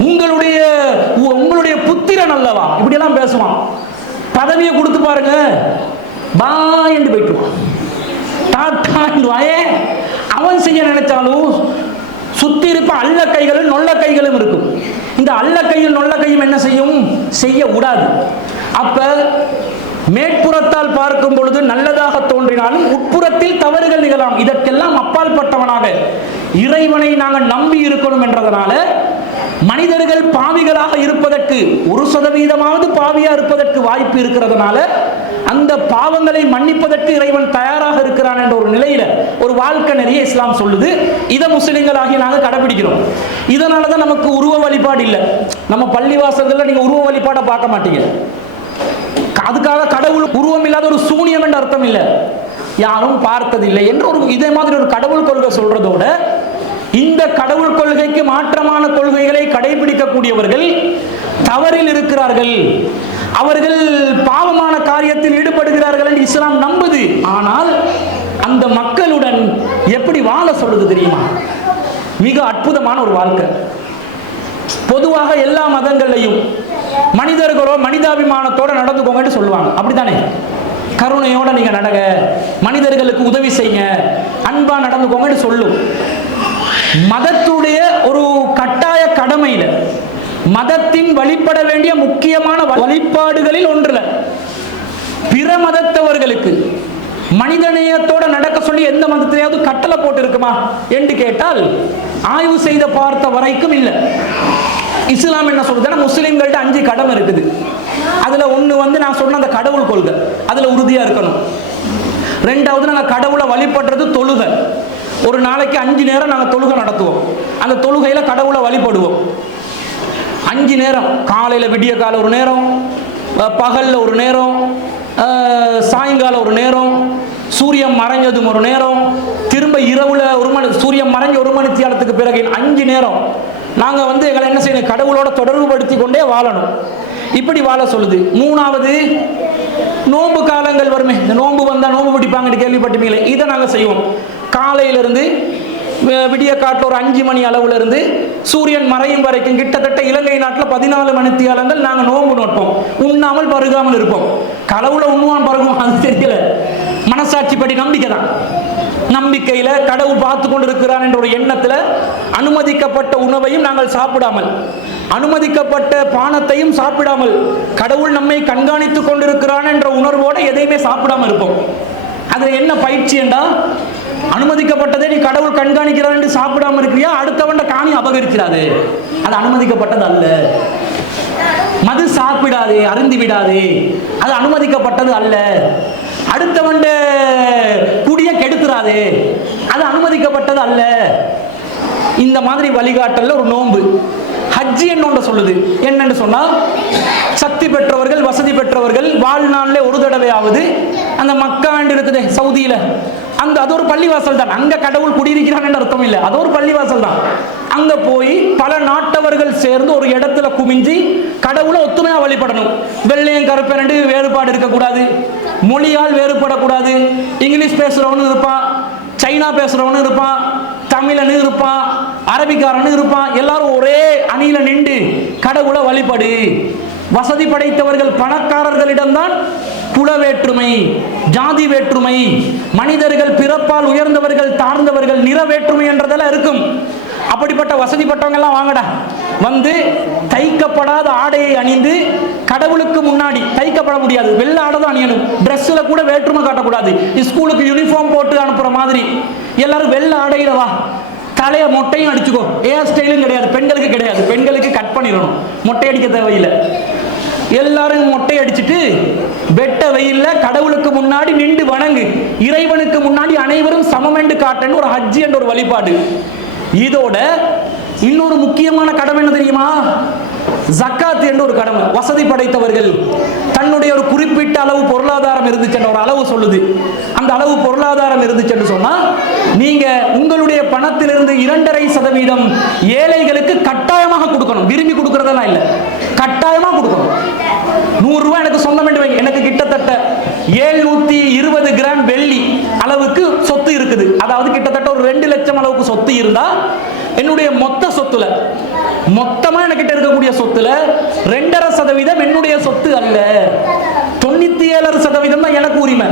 உங்களுடைய புத்திரன் அல்லவா, இப்படி எல்லாம் பேசுவான். பதவியை கொடுத்து பாருங்க, பா என்று போயிட்டுவான். அவன் செய்ய நினைச்சாலும் சுத்தி இருப்ப அல்ல கைகளும் நொல்ல கைகளும் இருக்கும். இந்த அல்ல கையில் நொல்ல கையும் என்ன செய்யும்? செய்ய விடாது. அப்ப மேற்புறத்தால் பார்க்கும் பொழுது நல்லதாக தோன்றினாலும் உட்புறத்தில் தவறுகள் நிகழலாம். இதற்கெல்லாம் அப்பால் பட்டவனாக இறைவனை நாங்கள் நம்பி இருக்கணும் என்றதனால மனிதர்கள் பாவிகளாக இருப்பதற்கு 1% பாவியா இருப்பதற்கு வாய்ப்பு இருக்கிறதுனால அந்த பாவங்களை மன்னிப்பதற்கு இறைவன் தயாராக இருக்கிறான் என்ற ஒரு நிலையில ஒரு வாழ்க்கை நிறைய இஸ்லாம் சொல்லுது. இதை முஸ்லிம்களாகி நாங்கள் கடைபிடிக்கிறோம். இதனாலதான் நமக்கு உருவ வழிபாடு இல்லை. நம்ம பள்ளிவாசல்ல நீங்க உருவ வழிபாடை பார்க்க மாட்டீங்க. அதுக்காக கடவுள் உருவம் இல்லாத ஒரு சூனியம் என்ற அர்த்தம் இல்லை, யாரும் பார்த்ததில்லை என்ற ஒரு இதே மாதிரி ஒரு கடவுள் கொள்கை சொல்றதோட இந்த கடவுள் கொள்கைக்கு மாற்றமான கொள்கைகளை கடைபிடிக்கக்கூடியவர்கள் தவறில் இருக்கிறார்கள், அவர்கள் பாவமான காரியத்தில் ஈடுபடுகிறார்கள் என்று இஸ்லாம் நம்புது. ஆனால் அந்த மக்களுடன் எப்படி வாழ சொல்லுது தெரியுமா? மிக அற்புதமான ஒரு வாழ்க்கை. பொதுவாக எல்லா மதங்களையும் மனிதர்களோ மனிதாபிமானத்தோட நடந்துக்கோங்கன்னு சொல்லுவாங்க, அப்படித்தானே? கருணையோட நீங்க நடங்க, மனிதர்களுக்கு உதவி செய்யுங்க, அன்பா நடந்துக்கோங்கன்னு சொல்லும். மதத்துடைய ஒரு கட்டாய கடமையில மதத்தின் வழிபட வேண்டிய முக்கியமான வழிபாடுகளில் ஒன்றுல பிற மதத்தவர்களுக்கு மனிதநேயத்தோட நடக்க சொல்லி எந்த மதத்திலேயாவது கட்டளை போட்டு இருக்குமா என்று கேட்டால் ஆய்வு செய்த பார்த்த வரைக்கும் இல்லை. இஸ்லாம் என்ன சொல்றதுன்னா, முஸ்லிம்கள்ட்ட 5 கடமை இருக்குது. அதுல ஒண்ணு நான் சொன்ன அந்த கடவுள் கொள்கை, அதுல உறுதியா இருக்கணும். 2வது நாங்கள் கடவுளை வழிபடுறது தொழுகை. ஒரு நாளைக்கு 5 நேரம் நாங்கள் தொழுகை நடத்துவோம். அந்த தொழுகையில கடவுளை வழிபடுவோம். 5 நேரம், காலையில விடிய கால ஒரு நேரம், பகல்ல ஒரு நேரம், சாயங்காலம் ஒரு நேரம், சூரியன் மறைஞ்சதும் ஒரு நேரம், திரும்ப இரவுல சூரியன் மறைஞ்ச 1 மணி நேரத்துக்கு பிறகு 5 நேரம் நாங்க எங்களை என்ன செய்யணும்? கடவுளோட தொடர்பு படுத்தி கொண்டே வாழணும். இப்படி வாழ சொல்லுது. 3வது நோன்பு காலங்கள் வருமே, இந்த நோன்பு வந்தா நோன்பு பிடிப்பாங்கன்னு கேள்விப்பட்டீங்களே, இதை நாங்க செய்வோம். காலையிலிருந்து விடிய காட்டில் ஒரு 5 மணி அளவுல இருந்து சூரியன் மறையும் வரைக்கும் கிட்டத்தட்ட இலங்கை நாட்டில் 14 மணித்தியாலங்கள் நாங்கள் நோன்பு நோட்போம். உண்ணாமல் பருகாமல் இருப்போம். கடவுளை உண்ணுவான் பருகுவோம் அது தெரியல, மனசாட்சி படி நம்பிக்கை தான். நம்பிக்கையில கடவுள் பார்த்து கொண்டு இருக்கிறான் என்ற ஒரு எண்ணத்துல அனுமதிக்கப்பட்ட உணவையும் நாங்கள் சாப்பிடாமல், அனுமதிக்கப்பட்ட பானத்தையும் சாப்பிடாமல், கடவுள் நம்மை கண்காணித்துக் கொண்டிருக்கிறான் என்ற உணர்வோட எதையுமே சாப்பிடாமல் இருப்போம். அதுல என்ன பயிற்சி என்றா, அனுமதிக்கப்பட்டதை நீ கடவுள் கண்காணிக்கிறான் என்று சாப்பிடாம இருக்கிறியா, அடுத்தவண்ட காணி அபகரிக்கிறாது, அது அனுமதிக்கப்பட்டது அல்ல. மது சாப்பிடாதே, அருந்தி விடாதே, அது அனுமதிக்கப்பட்டது அல்ல. அடுத்தவண்ட குடிய கெடுத்துறாதே, அது அனுமதிக்கப்பட்டது அல்ல. இந்த மாதிரி வழிகாட்டல்ல ஒரு நோன்பு. ஹஜ் என்ன சொல்லுது? என்னன்னு சொன்னா, சக்தி பெற்றவர்கள், வசதி பெற்றவர்கள் வாழ்நாள்ல ஒரு தடவையாவது அந்த மக்காண்டு இருக்குது சவுதியில, அது ஒரு பள்ளிவாசல் தான். அங்க கடவுள் குடியிருக்கிறான் அர்த்தம் இல்லை, அது ஒரு பள்ளிவாசல் தான். அங்க போய் பல நாட்டவர்கள் சேர்ந்து ஒரு இடத்துல குமிஞ்சி கடவுளை ஒத்துமையா வழிபடணும். வெள்ளையும் கருப்பேன் வேறுபாடு இருக்கக்கூடாது, மொழியால் வேறுபடக்கூடாது. இங்கிலீஷ் பேசுறவனு இருப்பான், சைனா பேசுறவனு இருப்பான், தமிழனு இருப்பான், அரபிக்காரனு இருப்பான், எல்லாரும் ஒரே அணியில நின்று கடவுளை வழிபடு. வசதி படைத்தவர்கள் பணக்காரர்களிடம்தான் குல வேற்றுமை, ஜாதி வேற்றுமை, மனிதர்கள் பிறப்பால் உயர்ந்தவர்கள் தாழ்ந்தவர்கள், நிற வேற்றுமை என்றதெல்லாம் இருக்கும். அப்படிப்பட்ட வசதிப்பட்டவங்க எல்லாம் வாங்கடா வந்து தைக்கப்படாத ஆடையை அணிந்து கடவுளுக்கு முன்னாடி, தைக்கப்பட முடியாது, வெள்ளை ஆடை தான் அணியணும். ட்ரெஸ்ல கூட வேற்றுமை காட்டக்கூடாது. ஸ்கூலுக்கு யூனிஃபார்ம் போட்டு அனுப்புற மாதிரி எல்லாரும் வெள்ளை ஆடையில வா, தலைய மொட்டையும் அடிச்சுக்கோ. ஏர் ஸ்டைலும் கிடையாது, பெண்களுக்கு கிடையாது, பெண்களுக்கு கட் பண்ணிடணும், மொட்டை அடிக்க தேவையில்லை. எல்லாரும் மொட்டை அடிச்சுட்டு வெட்ட வெயில்ல கடவுளுக்கு முன்னாடி நின்று வணங்கு, இறைவனுக்கு முன்னாடி அனைவரும் சமம் என்று காட்டன்னு ஒரு ஹஜ் என்ற ஒரு வழிபாடு. இதோட இன்னொரு முக்கியமான கடமை என்ன தெரியுமா? ஜக்காத் என்று ஒரு கடமை. வசதி படைத்தவர்கள் தன்னுடைய ஒரு குறிப்பிட்ட அளவு பொருளாதாரம் இருந்துச்சுன்ற ஒரு அளவு சொல்லுது. அந்த அளவு பொருளாதாரம் இருந்துச்சுன்னு சொன்னா நீங்க உங்களுடைய பணத்திலிருந்து 2.5% ஏழைகளுக்கு கட்டாயமாக கொடுக்கணும். விரும்பி கொடுக்கறதெல்லாம் இல்லை, கட்டாயமா கொடுக்கணும். 100 ரூபாய் எனக்கு சொந்தம் என்று வைங்க, எனக்கு கிட்டத்தட்ட 720 கிராம் வெள்ளி அளவுக்கு சொத்து இருக்குது. அதாவது கிட்டத்தட்ட ஒரு 2 லட்சம் அளவுக்கு சொத்து இருந்தா என்னுடைய மொத்த சொத்துல, மொத்தமா என்கிட்ட இருக்கக்கூடிய சொத்துல 2.5% என்னுடைய சொத்து அல்ல, 97% தான் எனக்கு உரிமை.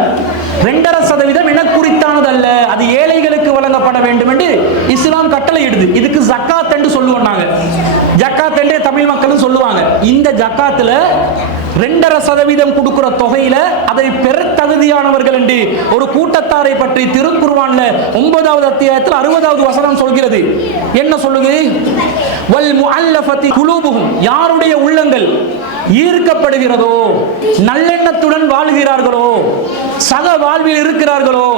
2.5% எனக்கு உரித்தானது அல்ல, அது ஏழைகளுக்கு வழங்கப்பட வேண்டும் என்று இஸ்லாம் கட்டளை இடுது. இதுக்கு ஜக்காத் என்று சொல்லுவோம் நாங்க. ஜக்காத் என்று தமிழ் மக்களும் சொல்லுவாங்க. இந்த ஜக்காத்துல 2.5% கொடுக்கிற தொகையில அதை பெற தகுதியானவர்கள் என்று ஒரு கூட்டத்தாரை பற்றி திருக்குர்ஆன்ல 9வது அத்தியாயத்தில் 60வது வசனம் சொல்கிறது. என்ன சொல்லுது? வல் முஅல்லஃபதி குலூபுஹும், யாருடைய உள்ளங்கள் ஈர்க்கப்படுகிறதோ, நல்லெண்ணத்துடன் வாழ்கிறார்களோ, சக வாழ்வில் இருக்கிறார்களோ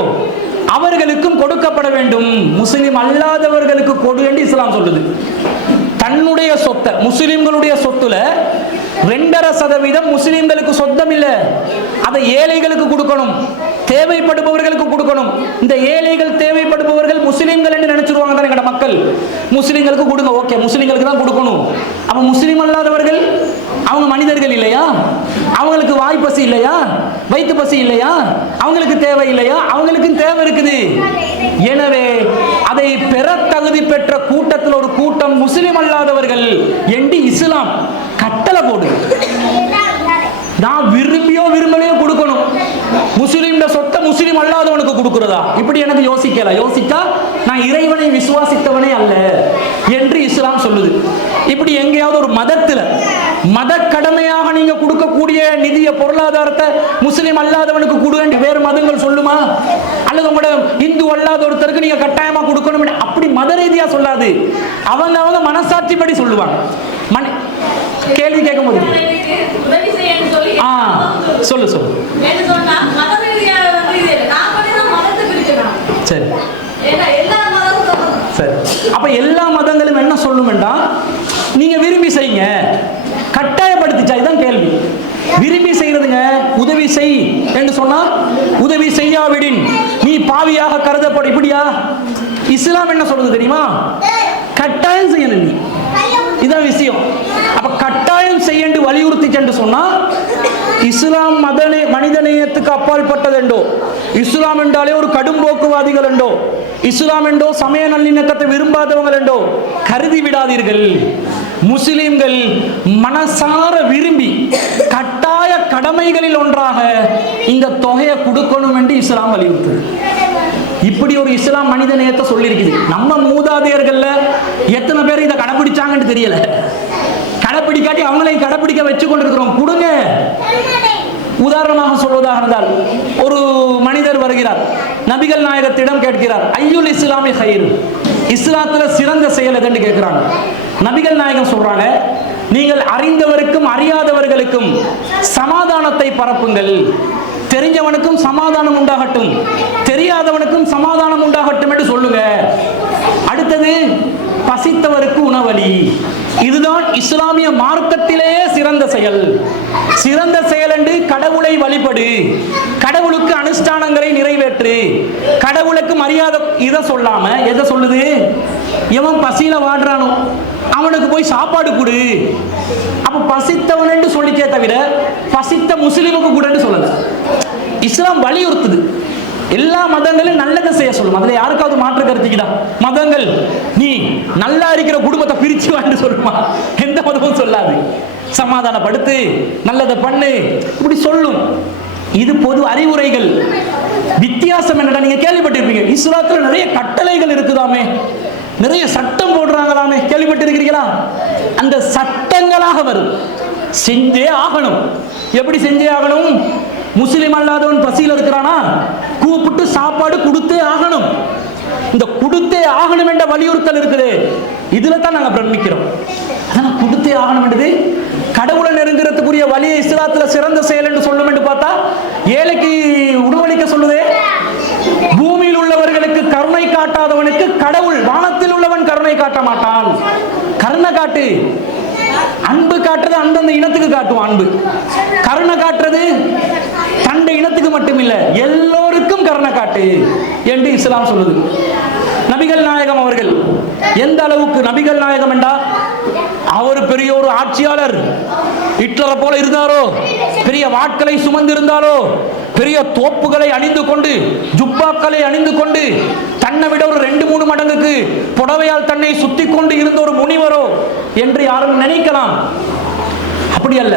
அவர்களுக்கும் கொடுக்கப்பட வேண்டும். முஸ்லிம் அல்லாதவர்களுக்கு கொடு என்று இஸ்லாம் சொல்லுது. தன்னுடைய சொத்தை, முஸ்லிம்களுடைய சொத்துல 2.5% முஸ்லிம்களுக்கு சொந்தம் இல்ல, அதை ஏழைகளுக்கு கொடுக்கணும், தேவைப்படுபவர்களுக்கு கொடுக்கணும். இந்த ஏழைகள் தேவைப்படுபவர்கள் முஸ்லிம்கள் என்று நினைச்சிருவாங்க தான் எங்கட மக்கள். முஸ்லிம்களுக்கு கொடுங்க, ஓகே முஸ்லிம்களுக்கு தான் கொடுக்கணும். அப்ப முஸ்லிம் அல்லாதவர்கள் அவங்க மனிதர்கள் இல்லையா? அவங்களுக்கு வாய் பசி இல்லையா? வயிற்று பசி இல்லையா? அவங்களுக்கு தேவை இல்லையா? அவங்களுக்கும் தேவை இருக்குது. எனவே அதை பெற தகுதி பெற்ற கூட்டத்தில் ஒரு கூட்டம் முஸ்லிம் அல்லாதவர்கள் என்று இஸ்லாம் கட்டளை போடு. நான் விரும்பியோ விரும்பலையோ கொடுக்கணும். முஸ்லிம் சொத்தை முஸ்லிம் அல்லாதவனுக்கு கொடுக்கிறதா? இப்படி எனக்கு யோசிக்கல. யோசித்தா நான் இறைவனை விசுவாசித்தவனே அல்ல என்று இஸ்லாம் சொல்லுது. இப்படி எங்கேயாவது ஒரு மதத்துல மத கடமையாக நீங்க கொடுக்கக்கூடிய நிதிய பொருளாதாரத்தை முஸ்லிம் அல்லாதவனுக்கு கொடு வேறு மதங்கள் சொல்லுமா? அல்லது உங்களோட இந்து அல்லாத ஒருத்தருக்கு நீங்க கட்டாயமா கொடுக்கணும் அப்படி மத ரீதியா சொல்லாது. அவங்க மனசாட்சிப்படி சொல்லுவாங்க. கேள்வி கேட்கும் போது சொல்லு சொல்லு. சரி சரி. அப்ப எல்லா மதங்களும் என்ன சொல்லுமெண்டா, நீங்க விரும்பி செய்யுங்க, கட்டாயப்படுத்திச்சா? இதுதான் கேள்வி. விரும்பி செய்யறதுங்க, உதவி செய் என்று சொன்னா உதவி செய்யாவிடின் நீ பாவியாக கருதப்படும். இப்படியா? இஸ்லாம் என்ன சொல்றது தெரியுமா? கட்டாயம் செய்யணும் நீ, இதான் விஷயம். அப்ப கட்டாயம் செய்ய வலியுறுத்தி சென்று சொன்னா இஸ்லாம் மனிதநேயத்துக்கு அப்பால் பட்டதெண்டோ, இஸ்லாம் என்றாலே ஒரு கடும் போக்குவாதிகள் என்றோ, இஸ்லாம் என்றோ சமய நல்லிணக்கத்தை விரும்பாதவங்கள் என்றோ கருதி விடாதீர்கள். முஸ்லிம்கள் மனசார விரும்பி கட்டாய கடமைகளில் ஒன்றாக இந்த தொகையை கொடுக்கணும் என்று இஸ்லாம் வலியுறுத்துது. இப்படி ஒரு இஸ்லாம் மனித நேயத்தை சொல்லியிருக்குது. நம்ம மூதாதையர்கள்ல எத்தனை பேர் இதை கடைபிடிச்சாங்கன்னு தெரியல. கடைபிடிக்காட்டி அவங்களை கடைபிடிக்க வச்சு கொண்டிருக்கிறோம். கொடுங்க. உதாரணமாக சொல்வதாக இருந்தால், ஒரு மனிதர் வருகிறார், நபிகள் நாயகத்திடம் கேட்கிறார், ஐயுல் இஸ்லாமி ஹைர், இஸ்லாத்துல சிறந்த செயல் எதுன்னு கேட்கிறாங்க. நபிகள் நாயகம் சொல்றாங்க, நீங்கள் அறிந்தவருக்கும் அறியாதவர்களுக்கும் சமாதானத்தை பரப்புங்கள். தெரிஞ்சவனுக்கும் சமாதானம் உண்டாகட்டும், தெரியாதவனுக்கும் சமாதானம் உண்டாகட்டும் என்று சொல்லுங்க. அடுத்தது, பசித்தவருக்கு உணவளி. இதுதான் இஸ்லாமிய மார்க்கத்திலேயே சிறந்த செயல். சிறந்த செயல் என்று கடவுளை வழிபடு, கடவுளுக்கு அனுஷ்டானங்களை நிறைவேற்று, கடவுளுக்கு மரியாதை. இதை சொல்லாம எதை சொல்லுது? எவன் பசியில வாடுறானோ அவனுக்கு போய் சாப்பாடு கொடு. அப்ப பசித்தவன் என்று சொல்லிக்கே தவிர பசித்த முஸ்லிமுக்கு கூட சொல்லல. இஸ்லாம் வலியுறுத்துது. எல்லா மதங்களும் நல்லதை செய்ய சொல்லும். அதுல யாருக்காவது மாற்று கருத்துக்கிட்டா? மதங்கள் நீ நல்லா இருக்கிற குடும்பத்தை பிரிச்சு வான்னு சொல்லுமா? எந்த மதமும் சொல்லாது. சமாதானப்படுத்து, நல்லதை பண்ணு, இப்படி சொல்லும். இது பொது அறிவுரைகள். வித்தியாசம் என்னடா, நீங்க கேள்விப்பட்டிருப்பீங்க, இஸ்லாத்துல நிறைய கட்டளைகள் இருக்குதாமே, நிறைய சட்டம் போடுறாங்களாமே, கேள்விப்பட்டிருக்கிறீங்களா? அந்த சட்டங்களாக வரும். செஞ்சே ஆகணும். எப்படி செஞ்சே ஆகணும்? முஸ்லிம் அல்லாதவன் பசியில் இருக்கிறானா, கூப்பிட்டு சாப்பாடு கொடுத்தே ஆகணும். இந்த கொடுத்தே ஆகணும் என்ற வலியுறுத்தல் இருக்குது. இதுல தான் நாங்க பிரமிக்கிறோம். அதான் கொடுத்தே ஆகணும் என்றது கடவுளை நெருங்குறதுக்குரிய வழியை இஸ்லாத்துல சிறந்த செயல் என்று சொல்லும் என்று பார்த்தா, ஏழைக்கு உணவளிக்க சொல்லுதே. பூமியில் உள்ளவர்களுக்கு கருணை காட்டாதவனுக்கு கடவுள் வானத்தில் உள்ளவன் கருணை காட்ட மாட்டான். கருணை காட்டு. அன்பு காட்டுறது அந்தந்த இனத்துக்கு காட்டுவான். அன்பு கருணை காட்டுறது தண்டை இனத்துக்கு மட்டும் இல்ல, எல்லோருக்கும் கருணை காட்டு என்று இஸ்லாம் சொல்லுது. நபிகள் நாயகம் அவர்கள் எந்த அளவுக்கு நபிகள் நாயகம் என்றா, அவர் பெரிய ஒரு ஆட்சியாளர், ஹிட்லரை போல இருந்தாரோ, பெரிய வாட்களை சுமந்து இருந்தாரோ, பெரிய தோப்புகளை அணிந்து கொண்டு ஜுப்பாக்களை அணிந்து கொண்டு தன்னை விட ஒரு 2-3 மடங்குக்கு புடவையால் தன்னை சுத்தி கொண்டு இருந்த ஒரு முனிவரோ என்று யாரும் நினைக்கலாம். அப்படி அல்ல,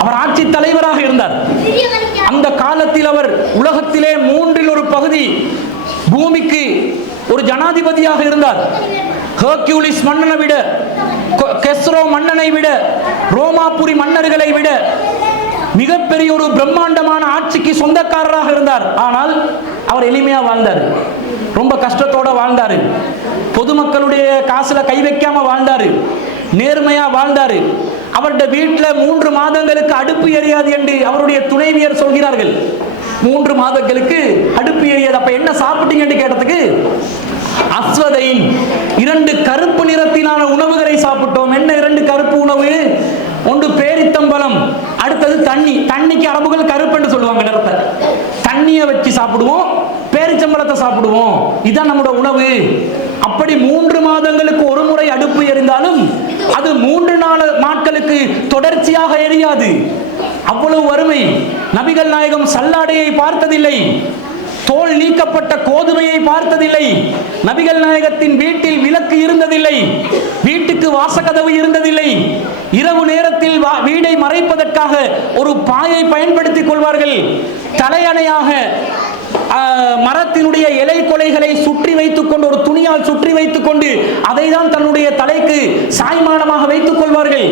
அவர் ஆட்சி தலைவராக இருந்தார். அந்த காலத்தில் அவர் உலகத்திலே 1/3 பகுதி பூமிக்கு ஒரு ஜனாதிபதியாக இருந்தார். ஹெர்குலிஸ் மன்னனை விட, கெஸ்ரோ மன்னனை விட, ரோமாபுரி மன்னர்களை விட மிகப்பெரிய ஒரு பிரம்மாண்டமான ஆட்சிக்கு சொந்தக்காரராக இருந்தார். ஆனால் அவர் எளிமையா வாழ்ந்தார், ரொம்ப கஷ்டத்தோட வாழ்ந்தாரு, பொதுமக்களுடைய காசுல கை வைக்காம வாழ்ந்தாரு, நேர்மையா வாழ்ந்தாரு. அவருடைய வீட்டில் 3 மாதங்களுக்கு அடுப்பு எரியாது என்று அவருடைய துணைவியர் சொல்கிறார்கள். 3 மாதங்களுக்கு அடுப்பு எரியாது. அப்ப என்ன சாப்பிட்டீங்கன்னு கேட்டதுக்கு, அஸ்வதைன் 2 கருப்பு நிறத்திலான உணவுகளை சாப்பிட்டோம். என்ன 2 கருப்பு உணவு? ஒன்று பேரித்தம்பழம், அடுத்தது தண்ணி. தண்ணிக்கு அரபுகள் கருப்பு என்று சொல்லுவாங்க நிறத்தை. தண்ணியை வச்சு சாப்பிடுவோம், பேரிச்சம்பழத்தை சாப்பிடுவோம், இதுதான் நம்முடைய உணவு. அப்படி 3 மாதங்களுக்கு ஒரு முறை அடுப்பு எரிந்தாலும் அது 3 நாட்களுக்கு தொடர்ச்சியாக எரியாது. அவ்வளவு வறுமை. நபிகள் நாயகம் சல்லாடையை பார்த்ததில்லை, தோல் நீக்கப்பட்ட கோதுமையை பார்த்ததில்லை. நபிகள் நாயகத்தின் வீட்டில் விளக்கு இருந்ததில்லை, வீட்டுக்கு வாசக்கதவு இருந்ததில்லை. இரவு நேரத்தில் வீடை மறைப்பதற்காக ஒரு பாயை பயன்படுத்திக் கொள்வார்கள். தலையணையாக மரத்தினுடைய இலை கொலைகளை சுற்றி வைத்துக் கொண்டு, ஒரு துணியால் சுற்றி வைத்துக் கொண்டு அதை தான் தன்னுடைய தலைக்கு சாய்மானமாக வைத்துக் கொள்வார்கள்.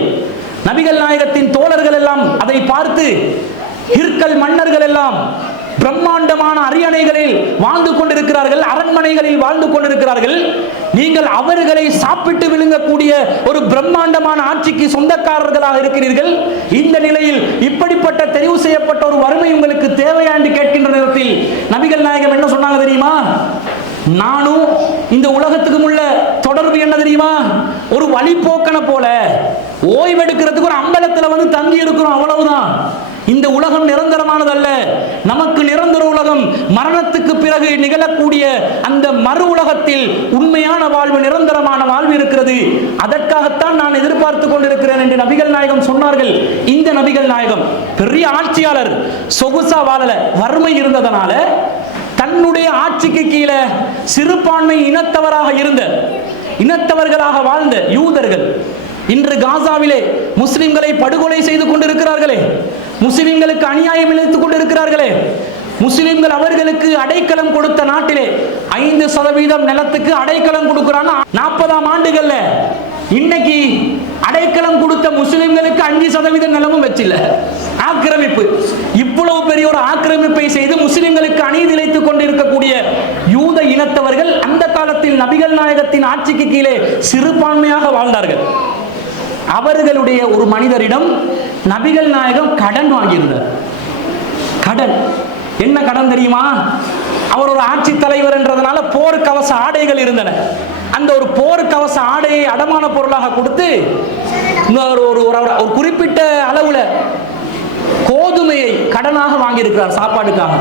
நபிகள் நாயகத்தின் தோழர்கள் எல்லாம் அதை பார்த்து, ஹிர்கல் மன்னர்கள் எல்லாம் பிரம்மாண்டமான அரியணைகளில் வாழ்ந்து கொண்டிருக்கிறார்கள், அரண்மனைகளில் வாழ்ந்து கொண்டிருக்கிறார்கள், நீங்கள் அவர்களை சாப்பிட்டு விழுங்கக்கூடிய ஒரு பிரம்மாண்டமான ஆட்சிக்கு சொந்தக்காரர்களாக இருக்கிறீர்கள். இந்த நிலையில் இப்படிப்பட்ட தெரிவு செய்யப்பட்ட ஒரு வறுமை உங்களுக்கு தேவையா என்று கேட்கின்ற நேரத்தில் நபிகள் நாயகம் என்ன சொன்னாங்க தெரியுமா? நானும் இந்த உலகத்துக்கும் உள்ள தொடர்பு என்ன தெரியுமா? ஒரு வழிபோக்கனை போல ஓய்வெடுக்கிறதுக்கு ஒரு அம்பலத்தில் வந்து தங்கி இருக்கிறோம், அவ்வளவுதான். இந்த உலகம் நிரந்தரமானதல்ல. நமக்கு நிரந்தர உலகம் மரணத்துக்கு பிறகு நிகழக்கூடிய அந்த மறு உலகத்தில் உண்மையான வாழ்வு, நிரந்தரமான வாழ்வு இருக்கிறது. அதற்காகத்தான் நான் எதிர்பார்த்து கொண்டிருக்கிறேன் என்று நபிகள் நாயகம் சொன்னார்கள். இந்த நபிகள் நாயகம் பெரிய ஆட்சியாளர், சொகுசா வாழல, வறுமை இருந்ததனால தன்னுடைய ஆட்சிக்கு கீழே சிறுபான்மை இனத்தவர்களாக வாழ்ந்த யூதர்கள் இன்று காசாவிலே முஸ்லிம்களை படுகொலை செய்து கொண்டிருக்கிறார்களே, முஸ்லிம்களுக்கு அநியாயம் இழைத்துக் கொண்டிருக்கிறார்களே, முஸ்லிம்கள் அவர்களுக்கு அடைக்கலம் கொடுத்த நாட்டிலே 5% நிலத்துக்கு அடைக்கலம் கொடுக்கிறாங்க. 40ஆம் ஆண்டுகள்ல இன்னைக்கு அடைக்கலம் கொடுத்த முஸ்லிம்களுக்கு 5% நிலமும் வச்சில்ல, ஆக்கிரமிப்பு. இவ்வளவு பெரிய ஒரு ஆக்கிரமிப்பை செய்து முஸ்லிம்களுக்கு அநீதி இழைத்துக் கொண்டிருக்கக்கூடிய யூத இனத்தவர்கள் அந்த காலத்தில் நபிகள் நாயகத்தின் ஆட்சிக்கு கீழே சிறுபான்மையாக வாழ்ந்தார்கள். அவர்களுடைய ஒரு மனிதரிடம் நபிகள் நாயகம் கடன் வாங்கியிருந்தார். கடன் என்ன கடன் தெரியுமா? அவர் ஒரு ஆட்சி தலைவர் என்றதுனால போர்க்கவச ஆடைகள் இருந்தன. அந்த ஒரு போர்க்கவச ஆடையை அடமான பொருளாக கொடுத்து ஒரு குறிப்பிட்ட அளவுல கோதுமையை கடனாக வாங்கியிருக்கிறார் சாப்பாடுக்காக.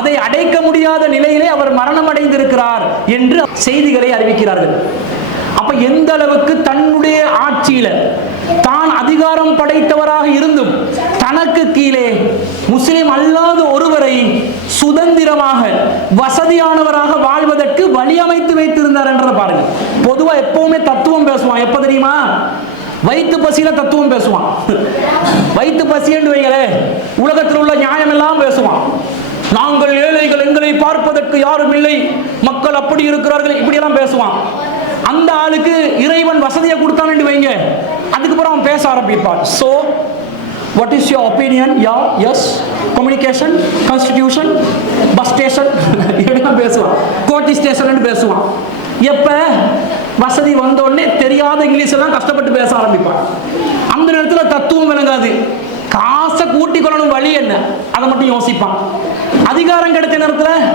அதை அடைக்க முடியாத நிலையிலே அவர் மரணம் அடைந்திருக்கிறார் என்று செய்திகளை அறிவிக்கிறார்கள். அப்ப எந்த அளவுக்கு தன்னுடைய ஆட்சியில தான் அதிகாரம் படைத்தவராக இருந்தும் தனக்கு கீழே முஸ்லிம் அல்லாத ஒருவரை சுதந்திரமாக வசதியானவராக வாழ்வதற்கு வழி அமைத்து வைத்திருந்தார் என்றதை பாருங்க. பொதுவா எப்பவுமே தத்துவம் பேசுவான். எப்ப தெரியுமா? வயிற்று பசியில தத்துவம் பேசுவான். வயிற்று பசி என்று வைங்களே, உலகத்தில் உள்ள நியாயம் எல்லாம் பேசுவான். நாங்கள் ஏழைகள், எங்களை பார்ப்பதற்கு யாரும் இல்லை, மக்கள் அப்படி இருக்கிறார்கள், இப்படியெல்லாம் பேசுவான். அந்த ஆளுக்கு இறைவன் வசதியை கொடுத்தான்னு வைங்க, அதுக்கப்புறம் அவன் பேச ஆரம்பிப்பான். So what is your opinion? Yeah, yes, communication, constitution, bus station, இப்படிலாம் பேசுவான். கோட்டி ஸ்டேஷன் பேசுவான். எப்ப வசதி வந்தோடனே தெரியாத இங்கிலீஷ் எல்லாம் கஷ்டப்பட்டு பேச ஆரம்பிப்பான். அந்த நேரத்தில் தத்துவம் விளங்காது. காசை கூட்டிக் கொள்ளணும் வழி என்ன, அதை மட்டும் யோசிப்பான். அதிகாரம் கிடைச்ச நேரத்தில்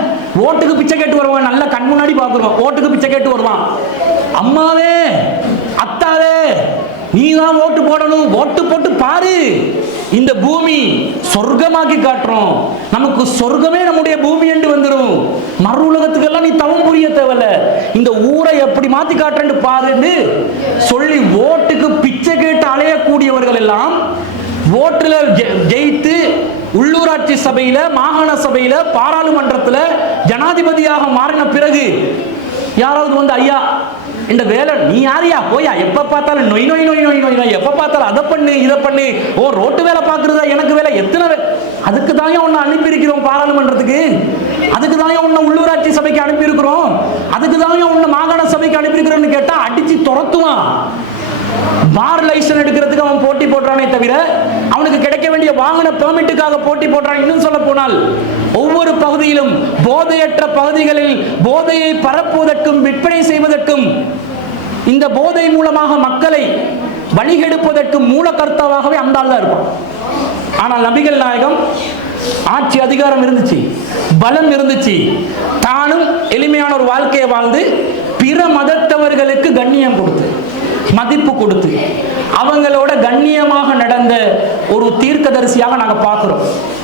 ஓட்டுக்கு பிச்சை கேட்டு வருவான். நல்ல கண் முன்னாடி பார்க்குறோம், ஓட்டுக்கு பிச்சை கேட்டு வருவான். அம்மாவே, அத்தாவே, நீ தான் ஓட்டு போடணும், ஓட்டு போட்டு பாரு, இந்த பூமி சொர்க்கமாக்கி காட்டுறோம், நமக்கு சொர்க்கமே நம்முடைய பூமி என்று வந்துடும், மறு உலகத்துக்கெல்லாம் நீ தவம் புரிய தேவையில்ல, இந்த ஊரை எப்படி மாத்தி காட்டுறேன்னு பாருன்னு சொல்லி ஓட்டுக்கு பிச்சை கேட்டு அலையக்கூடியவர்கள் எல்லாம் ஓட்டுல ஜெயித்து உள்ளூராட்சி சபையில, மாகாண சபையில, பாராளுமன்றத்தில் ஜனாதிபதியாக மாறின பிறகு யாராவது வந்து ஐயா இந்த வேலை நீ யாரியா போயா, எப்ப பார்த்தாலும் நொய் நொய் நொய் நொய் நொய் நொய், எப்ப பார்த்தாலும் அதை பண்ணு இதை பண்ணு, ஓ ரோட்டு வேலை பார்க்கறதா எனக்கு வேலை, எத்தனை அதுக்கு தான் உன்னை அனுப்பி இருக்கிறோம் பாராளுமன்றத்துக்கு, அதுக்கு தான் உன்னை உள்ளூராட்சி சபைக்கு அனுப்பி இருக்கிறோம், அதுக்கு தான் உன்னை மாகாண சபைக்கு அனுப்பி இருக்கிறோம்னு கேட்டா அடிச்சு துரத்துவான். பார் லைசன்ஸ் எடுக்கிறதுக்கு அவன் போட்டி போடுறானே தவிர அவனுக்கு கிடைக்க வேண்டிய வாகன பெர்மிட்டுக்காக போட்டி போடுறான். இன்னும் சொல்ல போனால் ஒவ்வொரு பகுதியிலும் போதையற்ற பகுதிகளில் போதையை பரப்புவதற்கும் விற்பனை செய்வதற்கும் இந்த போதை மூலமாக மக்களை வழிகெடுப்பதற்கும் மூலகர்த்தாவாகவே அந்த ஆள் தான் இருப்பான். ஆனால் நபிகள் நாயகம் ஆட்சி அதிகாரம் இருந்துச்சு, பலம் இருந்துச்சு, தானும் எளிமையான ஒரு வாழ்க்கையை வாழ்ந்து பிற மதத்தவர்களுக்கு கண்ணியம் கொடுத்து மதிப்பு கொடுத்து அவங்களோட கண்ணியமாக நடந்த ஒரு தீர்க்கதரிசியாக நாங்கள் பார்க்கிறோம்.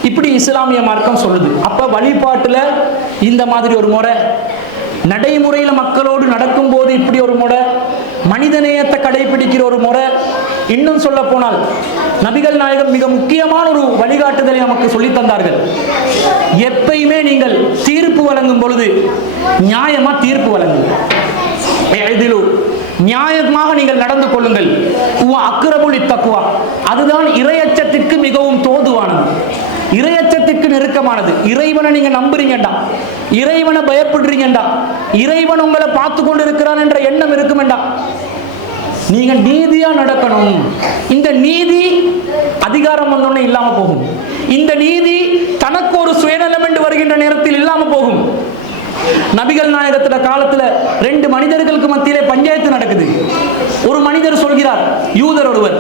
இப்படி இஸ்லாமிய மார்க்கம் சொல்லுது. அப்ப வழிபாட்டுல இந்த மாதிரி ஒரு முறை, நடைமுறையில் மக்களோடு நடக்கும் போது இப்படி ஒரு முறை, மனிதநேயத்தை கடைபிடிக்கிற ஒரு முறை. இன்னும் சொல்ல போனால் நபிகள் நாயகம் மிக முக்கியமான ஒரு வழிகாட்டுதலை நமக்கு சொல்லி தந்தார்கள். எப்பயுமே நீங்கள் தீர்ப்பு வழங்கும் பொழுது நியாயமா தீர்ப்பு வழங்குங்கள், நியாயமாக நீங்கள் நடந்து கொள்ளுங்கள். அக்ரபுல் தக்வா, அதுதான் இறையச்சத்திற்கு மிகவும் தோதுவானது, இறையச்சத்திற்கு நெருக்கமானது. இறைவனை நீங்க நம்புறீங்கடா, இறைவனை பயப்படுறீங்கடா, இறைவன் உங்களை பார்த்து கொண்டு இருக்கிறான் என்ற எண்ணம் இருக்குமெண்டா, நீங்க நீதியா நடக்கணும். இந்த நீதி அதிகாரம் வந்தோடனே இல்லாம போகும். இந்த நீதி தனக்கு ஒரு சுயநலம் என்று வருகின்ற நேரத்தில் இல்லாம போகும். நபிகள் நாயகத்துல காலத்துல ரெண்டு மனிதர்களுக்கு மத்தியிலே பஞ்சாயத்து நடக்குது. ஒரு மனிதர் சொல்கிறார், யூதர் ஒருவர்,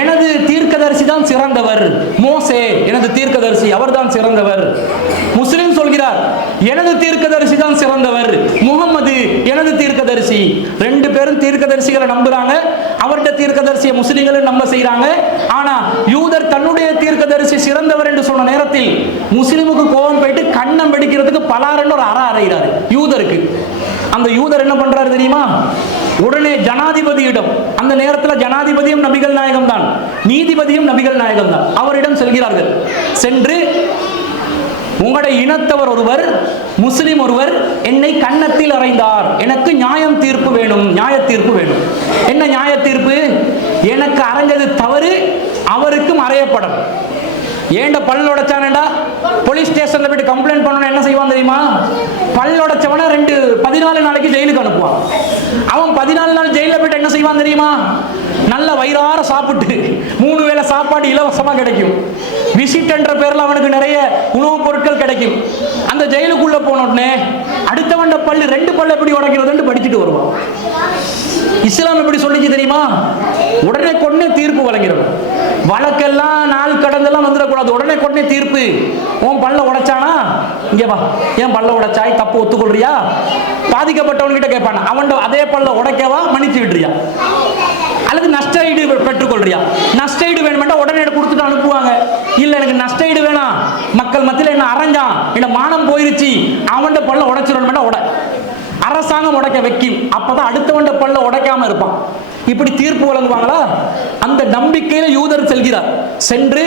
எனது தீர்க்கதரிசி தான் சிறந்தவர், மோசே எனது தீர்க்கதரிசி, அவர் தான் சிறந்தவர். முஸ்லிம் சொல்கிறார், எனது தீர்க்கதரிசி தான் சிறந்தவர், முகம்மது எனது தீர்க்கதரிசி. ரெண்டு பேரும் தீர்க்கதரிசிகளை நம்புறாங்க, அவருடைய தீர்க்கதரிசியை முஸ்லிம்களும் நம்ப செய்யறாங்க. ஆனா யூதர் தன்னுடைய தீர்க்கதரிசி சிறந்தவர் என்று சொன்ன நேரத்தில் முஸ்லிமுக்கு கோபம் போயிட்டு கண்ணம் வெடிக்கிறதுக்கு பலாரன்னு ஒரு அறையிறாரு யூதருக்கு. அந்த யூதர் என்ன பண்றாரு தெரியுமா? உடனே ஜனாதிபதியிடம், அந்த நேரத்தில் ஜனாதிபதியும் நபிகள் நாயகம் தான், நீதிபதியும் நபிகள் நாயகம் தான், அவரிடம் செல்கிறார்கள். சென்று, உங்களுடைய இனத்தவர் ஒருவர், முஸ்லிம் ஒருவர் என்னை கன்னத்தில் அறைந்தார், எனக்கு நியாயம் தீர்ப்பு வேணும், நியாய தீர்ப்பு வேணும். என்ன நியாய தீர்ப்பு? எனக்கு அறைஞ்சது தவறு, அவருக்கும் அறையப்படும். ஏண்ட பல் உடைச்சானேண்டா போலீஸ் ஸ்டேஷன்ல போயிட்டு கம்ப்ளைண்ட் பண்ணணும். என்ன செய்வான் தெரியுமா? பல் உடைச்சவன 14 நாளைக்கு ஜெயிலுக்கு அனுப்புவான். அவன் 14 நாள் ஜெயில போயிட்டு என்ன செய்வான் தெரியுமா? நல்ல வயிறார சாப்பிட்டு 3 வேளை சாப்பாடு இலவசமா கிடைக்கும். விசிட் என்ற பேர்ல அவனுக்கு நிறைய உணவுப் பொருட்கள் கிடைக்கும். அந்த ஜெயிலுக்குள்ள போன உடனே அடுத்தவண்ட பல்லு 2 பல்லு எப்படி உடைக்கிறதுன்னு படிச்சுட்டு வருவான். இஸ்லாம் எப்படி சொல்லிச்சு தெரியுமா? உடனே கொண்டு தீர்ப்பு வழங்கிறோம். வழக்கெல்லாம் நாள் கடந்தெல்லாம் வந்துடக்கூடாது, உடனே கொண்டு தீர்ப்பு. உன் பல்ல உடைச்சானா, இங்கே வா, ஏன் பல்ல உடைச்சாய், தப்பு ஒத்துக்கொள்றியா? பாதிக்கப்பட்டவன்கிட்ட கேட்பான, அவன் அதே பல்ல உடைக்கவா, மன்னிச்சு விடுறியா, அல்லது நஷ்ட ஈடு பெற்றுக்கொள்றியா? நஷ்ட ஈடு வேணுமெண்டா உடனே கொடுத்துட்டு அனுப்புவாங்க. இல்ல எனக்கு நஷ்ட ஈடு வேணாம், மக்கள் மத்தியில் என்ன அரைஞ்சான், என்ன மானம் போயிருச்சு, அவன் பல்ல உடைச்சிடணும்னா உடை, அரசாங்கம் உடைக்க வைக்கும். அப்பதான் அடுத்தவண்ட பல்ல உடைக்காம இருப்பான். இப்படி தீர்ப்பு வழங்குவாங்களா? அந்த நம்பிக்கையில யூதர் செல்கிறார். சென்று,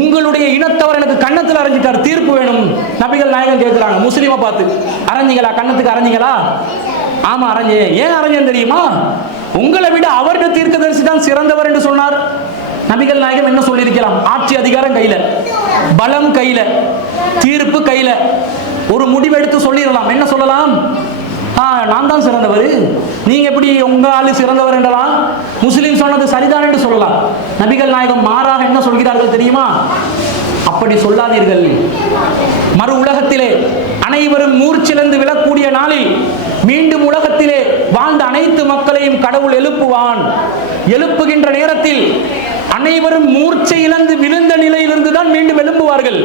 உங்களுடைய இனத்தவர் எனக்கு கன்னத்தில் அரைஞ்சிட்டார், தீர்ப்பு வேணும். நபிகள் நாயகம் கேட்கிறாங்க முஸ்லிமை பார்த்து, அரைஞ்சிங்களா, கன்னத்துக்கு அரைஞ்சிங்களா? ஆமா அரைஞ்சேன். ஏன் அரைஞ்சேன் தெரியுமா? உங்களை விட அவருடைய தீர்க்கதரிசி தான் சிறந்தவர் என்று சொன்னார். நபிகள் நாயகம் என்ன சொல்லியிருக்கலாம்? ஆட்சி அதிகாரம் கையில, பலம் கையில, தீர்ப்பு கையில, ஒரு முடிவெடுத்து சொல்லிடலாம். என்ன சொல்லலாம்? நான் தான் சிறந்தவர், நீங்க எப்படி உங்க ஆளு சிறந்தவர் என்றலாம், முஸ்லிம் சொன்னது சரிதான் என்று சொல்லலாம். நபிகள் நாயகம் மாறாக என்ன சொல்கிறார்கள் தெரியுமா? அப்படி சொல்லாதீர்கள். மறு உலகத்திலே அனைவரும் மூர்ச்சிழந்து விழக்கூடிய நாளில் மீண்டும் உலகத்திலே வாழ்ந்த அனைத்து மக்களையும் கடவுள் எழுப்புவான். எழுப்புகின்ற நேரத்தில் அனைவரும் மூர்ச்சை இழந்து விழுந்த நிலையிலிருந்து தான் மீண்டும் எழும்புவார்கள்.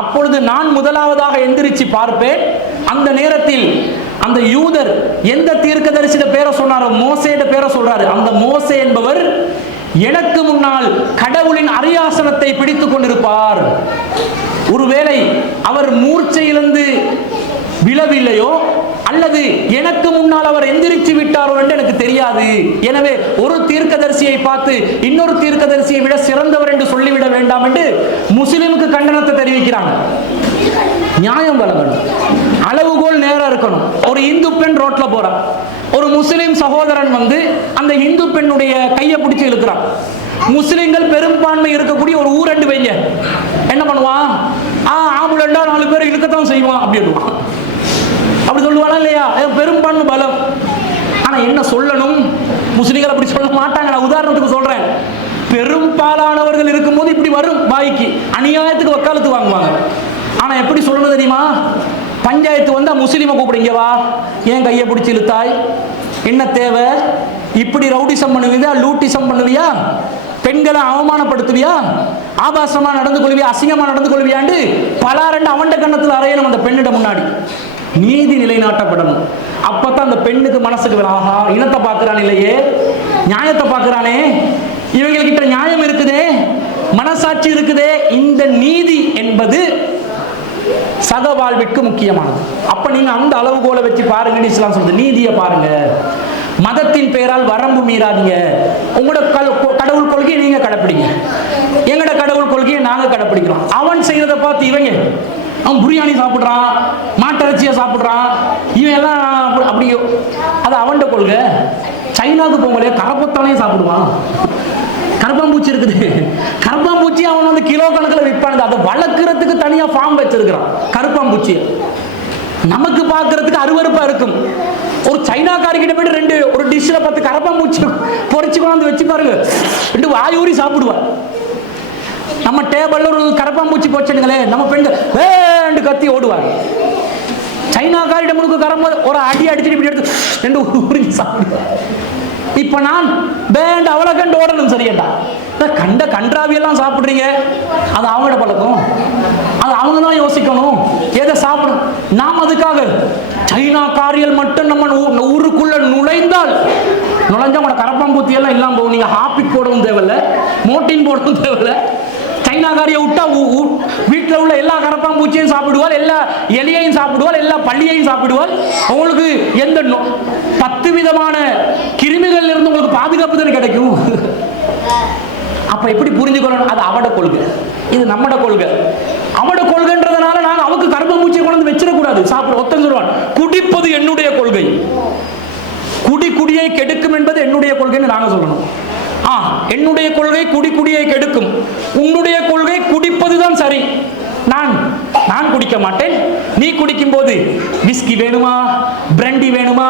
அப்பொழுது நான் முதலாவதாக எந்திரிச்சு பார்ப்பேன். அந்த நேரத்தில் அந்த யூதர் எந்த தீர்க்கதரிசியோட பேரை சொன்னாரோ, மோசேட பேரை சொல்றாரு. அந்த மோசே என்பவர் எனக்கு முன்னால் கடவுளின் அரியாசனத்தை பிடித்துக் கொண்டிருப்பார். ஒருவேளை அவர் மூர்ச்சையிலிருந்து விழவில்லையோ அல்லது எனக்கு முன்னால் அவர் எந்திரிச்சு விட்டாரோ என்று எனக்கு தெரியாது. எனவே ஒரு தீர்க்கதரிசியை பார்த்து இன்னொரு தீர்க்கதரிசியை விட சிறந்தவர் என்று சொல்லிவிட வேண்டாம் என்று முஸ்லிமுக்கு கண்டனத்தை தெரிவிக்கிறாங்க. நியாயம் வழங்கணும், அளவுகோல் நேரம் இருக்கணும். ஒரு இந்து பெண் ரோட்ல போறான், ஒரு முஸ்லிம் சகோதரன் வந்து அந்த இந்து பெண்ணுடைய கையை பிடிச்சு இழுக்கிறான். முஸ்லிம்கள் பெரும்பான்மை இருக்கக்கூடிய ஒரு ஊரண்டு வைங்க, என்ன பண்ணுவான்? ஆம்புலண்டா 4 பேர் இழுக்கத்தான் செய்வான் அப்படின்னுவான். அப்படி சொல்லுவானா இல்லையா? பெரும்பான்மை பலம். ஆனா என்ன சொல்லணும்? முஸ்லிம்கள் அப்படி சொல்ல மாட்டாங்க. நான் உதாரணத்துக்கு சொல்றேன். பெரும்பாலானவர்கள் இருக்கும்போது இப்படி வரும் வாய்க்கு, அநியாயத்துக்கு வக்காலத்து வாங்குவாங்க. ஆனா எப்படி சொல்லணும் தெரியுமா? பஞ்சாயத்து வந்தா முஸ்லிமை கூப்பிடுங்க, வா, ஏன் கையை பிடிச்சி இழுத்தாய், என்ன தேவை, இப்படி ரவுடிசம் பண்ணுவியா, லூட்டிசம் பண்ணுவியா, பெண்களை அவமானப்படுத்துவியா, ஆபாசமா நடந்து கொள்வியா, அசிங்கமா நடந்து கொள்வியாண்டு பலாரண்டு அவண்ட கண்ணத்தில் அறையணும் அந்த பெண்ணிட முன்னாடி. நீதி நிலைநாட்டப்படணும். அப்பதான் அந்த பெண்ணுக்கு மனசுக்கு ஆஹா, இனத்தை பார்க்கிறான் இல்லையே, நியாயத்தை பார்க்கிறானே, இவங்ககிட்ட நியாயம் இருக்குதே, மனசாட்சி இருக்குதே. இந்த நீதி என்பது சக வாழ்விற்கு முக்கியமானது. அப்ப நீங்க அந்த அளவுகோலை வச்சு பாருங்க. இஸ்லாம் சொல்றது நீதியை பாருங்க. மதத்தின் பெயரால் வரம்பு மீறாதீங்க. உங்களோட கடவுள் கொள்கையை நீங்க கடைப்பிடிங்க, எங்கட கடவுள் கொள்கையை நாங்க கடைப்பிடிக்கிறோம். அவன் செய்யறதை பார்த்து இவங்க, அவன் பிரியாணி சாப்பிடுறான், மாட்டிறைச்சியை சாப்பிடுறான், இவன் எல்லாம் அப்படியோ, அது அவன்கிட்ட கொள்கை. சைனாவுக்கு போங்களே, கரப்பத்தானே சாப்பிடுவான். கரப்பாம்பூச்சி இருக்குது, கரப்பாம்பூச்சி அவன் வந்து கிலோ கணக்கில் விற்பானுங்க. அதை வளர்க்கறதுக்கு தனியா ஃபார்ம் வச்சிருக்கிறான் கரப்பாம்பூச்சி. நமக்கு பார்க்கறதுக்கு அருவருப்பா இருக்கும். ஒரு சைனாக்காரிக்கிட்ட போயிட்டு ஒரு டிஷ்ல 10 கரப்பாம்பூச்சி பொறிச்சு கொண்டு வச்சு பாருங்க, 2 வாயூரி சாப்பிடுவார். நம்ம டேபிள்ல ஒரு கரப்பாம்பூச்சி போச்சுங்களே, நம்ம பெண்கள் வேண்டு கத்தி ஓடுவாங்க. சைனாக்காரிட்ட முழுக்க கரம்ப ஒரு அடி அடிச்சுட்டு இப்படி எடுத்து 2 உறிஞ்சி சாப்பிடுவார். இப்ப நான் பேண்ட் அவளை கண்டு ஓடணும், சரியண்டா? கண்ட கன்றாவியெல்லாம் சாப்பிடுறீங்க, அது அவங்களோட பழக்கம், அது அவங்க தான் யோசிக்கணும் எதை சாப்பிடும். நாம் அதுக்காக சைனா காரியல் மட்டும் நம்ம ஊருக்குள்ள நுழைஞ்சா உங்களோட கரப்பாம்பூத்தி எல்லாம் இல்லாம போகும். நீங்க ஹாப்பிக் போடவும் தேவையில்ல, மோட்டின் போடவும் தேவையில்ல. சைனாக்காரியை விட்டா வீட்டில் உள்ள எல்லா கரப்பாம்பூச்சியும் சாப்பிடுவாள், எல்லா எலியையும் சாப்பிடுவாள், எல்லா பள்ளியையும் சாப்பிடுவாள். உங்களுக்கு எந்த 10 விதமான கிருமிகள் இருந்து உங்களுக்கு பாதுகாப்பு தான் கிடைக்கும். அப்ப எப்படி புரிஞ்சுக்கணும்? அது அவட கொள்கை, இது நம்மட கொள்கை. அவட கொள்கைன்றதுனால நான் அவருக்கு கரப்பாம்பூச்சியை கொண்டு வச்சிடக்கூடாது. சாப்பிட ஒத்தன் சொல்லுவான், குடிப்பது என்னுடைய கொள்கை, குடியை கெடுக்கும் என்பது என்னுடைய கொள்கைன்னு நாங்க சொல்லணும். என்னுடைய கொள்கை குடியை கெடுக்கும், உன்னுடைய கொள்கை குடிப்பதுதான் சரி. நான் குடிக்க மாட்டேன், நீ குடிக்கும் போது விஸ்கி வேணுமா, பிராண்டி வேணுமா,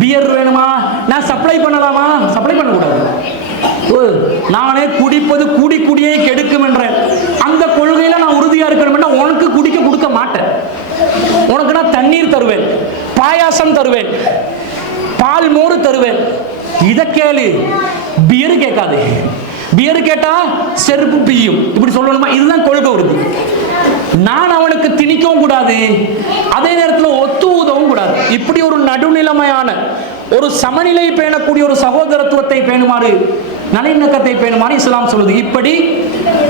பியர் வேணுமா, நான் சப்ளை பண்ணலாமா? சப்ளை பண்ணக்கூடாது. நானே குடிப்பது குடியை கெடுக்கும் என்ற அந்த கொள்கையில நான் உறுதியா இருக்கணும். உனக்கு குடிக்க கொடுக்க மாட்டேன். உனக்கு நான் தண்ணீர் தருவேன், பாயாசம் தருவேன், பால் மோறு தருவேன். இத கேளு, பியர் கேட்காது. பியர் கேட்டா செருப்பு பியும், இப்படி சொல்லணுமா? இதுதான் கொள்கை உறுதி. நான் அவனுக்கு திணிக்கவும் கூடாது, அதே நேரத்தில் ஒத்து ஊதவும் கூடாது. இப்படி ஒரு நடுநிலைமையான ஒரு சமநிலை பேணக்கூடிய ஒரு சகோதரத்துவத்தை பேணுமாறு, நல்லிணக்கத்தை பேணுமாறு இஸ்லாம் சொல்லுது. இப்படி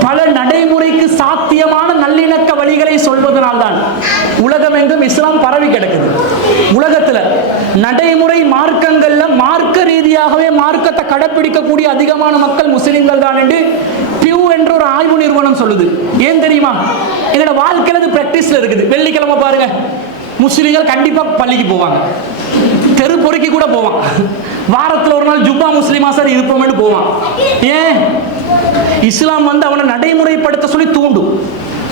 பல நடைமுறைக்கு சாத்தியமான நல்லிணக்க வழிகளை சொல்வதனால்தான் உலகம் எங்கும் இஸ்லாம் பரவி கிடக்குது. உலகத்துல நடைமுறை மார்க்கங்கள்ல மார்க்க ரீதியாகவே மார்க்கத்தை கடைப்பிடிக்கக்கூடிய அதிகமான மக்கள் முஸ்லிம்கள் தான் என்று பியூ என்ற ஒரு ஆய்வு நிறுவனம் சொல்லுது. ஏன் தெரியுமா? எங்களோட வாழ்க்கையில இது பிராக்டிஸ்ல இருக்குது. வெள்ளிக்கிழமை பாருங்க, முஸ்லிம்கள் கண்டிப்பா பள்ளிக்கு போவாங்க, தெரு பொறுக்கி கூட போவான். வாரத்தில் ஒரு நாள் ஜுப்பா முஸ்லிமா சார் இருப்போம்னு போவான். ஏன்? இஸ்லாம் வந்து அவனை நடைமுறைப்படுத்த சொல்லி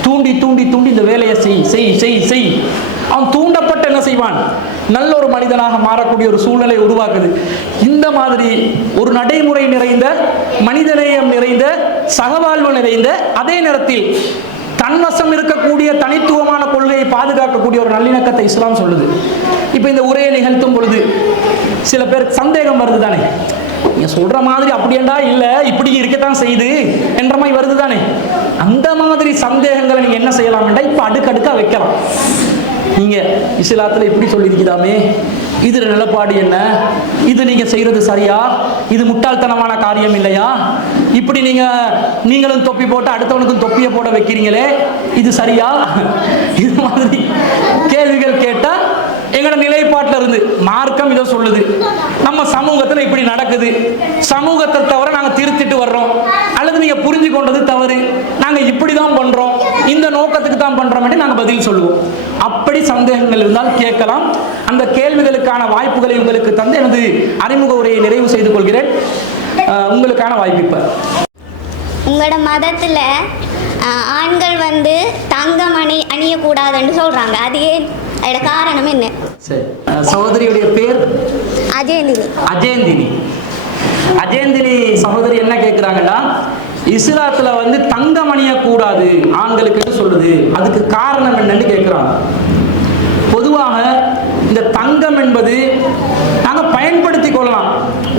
தூண்டி இந்த வேலையை செய். அவன் தூண்டப்பட்டு என்ன செய்வான்? நல்ல ஒரு மனிதனாக மாறக்கூடிய ஒரு சூழ்நிலை உருவாக்குது. இந்த மாதிரி ஒரு நடைமுறை நிறைந்த, மனிதநேயம் நிறைந்த, சகவாழ்வு நிறைந்த, அதே நேரத்தில் தன்வசம் இருக்கக்கூடிய தனித்துவமான கொள்கையை பாதுகாக்கக்கூடிய ஒரு நல்லிணக்கத்தை இஸ்லாம் சொல்லுது. இப்ப இந்த உரையை நிகழ்த்தும் பொழுது சில பேர் சந்தேகம் வருது தானே, நீங்க சொல்ற மாதிரி அப்படியேண்டா இல்ல இப்படி இருக்கத்தான் செய்து என்ற மாதிரி வருது தானே. அந்த மாதிரி சந்தேகங்களை நீங்க என்ன செய்யலாம்? இப்ப அடுக்கடுக்கா வைக்கலாம். நீங்க இஸ்லாத்துல இப்படி சொல்லியிருக்கிறாமே, இது நிலப்பாடு என்ன? இது நீங்க செய்யறது சரியா? இது முட்டாள்தனமான காரியம் இல்லையா? இப்படி நீங்களும் தொப்பி போட்டு அடுத்தவனுக்கும் தொப்பியை போட வைக்கிறீங்களே, இது சரியா? இது மாதிரி கேள்விகள் கேட்டா எங்களோட நிலைப்பாட்டில் இருந்து மார்க்கம் இதை சொல்லுது, நம்ம சமூகத்தில் இப்படி நடக்குது, சமூகத்தை தவிர நாங்கள் திருத்திட்டு வர்றோம், அல்லது நீங்க புரிஞ்சு கொண்டது தவறு, நாங்க இப்படிதான் பண்றோம், இந்த நோக்கத்துக்கு தான் பண்றோம் நாங்கள் பதில் சொல்லுவோம். அப்படி சந்தேகங்கள் இருந்தால் கேட்கலாம். அந்த கேள்விகளுக்கான வாய்ப்புகளை உங்களுக்கு தந்து எனது அறிமுக உரையை நிறைவு செய்து கொள்கிறேன். உங்களுக்கான வாய்ப்பு இப்ப. உங்களோட மதத்துல ஆண்கள் தங்கம் அணியக்கூடாதுன்னு சொல்றாங்க, அது ஏன்? அதோட காரணம் என்ன? சரி, சகோதரியுடைய பேர் அஜேந்தினி. அஜேந்தினி. அஜேந்தினி சகோதரி என்ன கேட்கிறாங்கன்னா, இஸ்லாத்துல தங்கம் அணியக்கூடாது ஆண்களுக்கு சொல்லுது, அதுக்கு காரணம் என்னன்னு கேட்கிறாங்க. பொதுவாக இந்த தங்கம் என்பது நாங்கள் பயன்படுத்தி கொள்ளலாம்,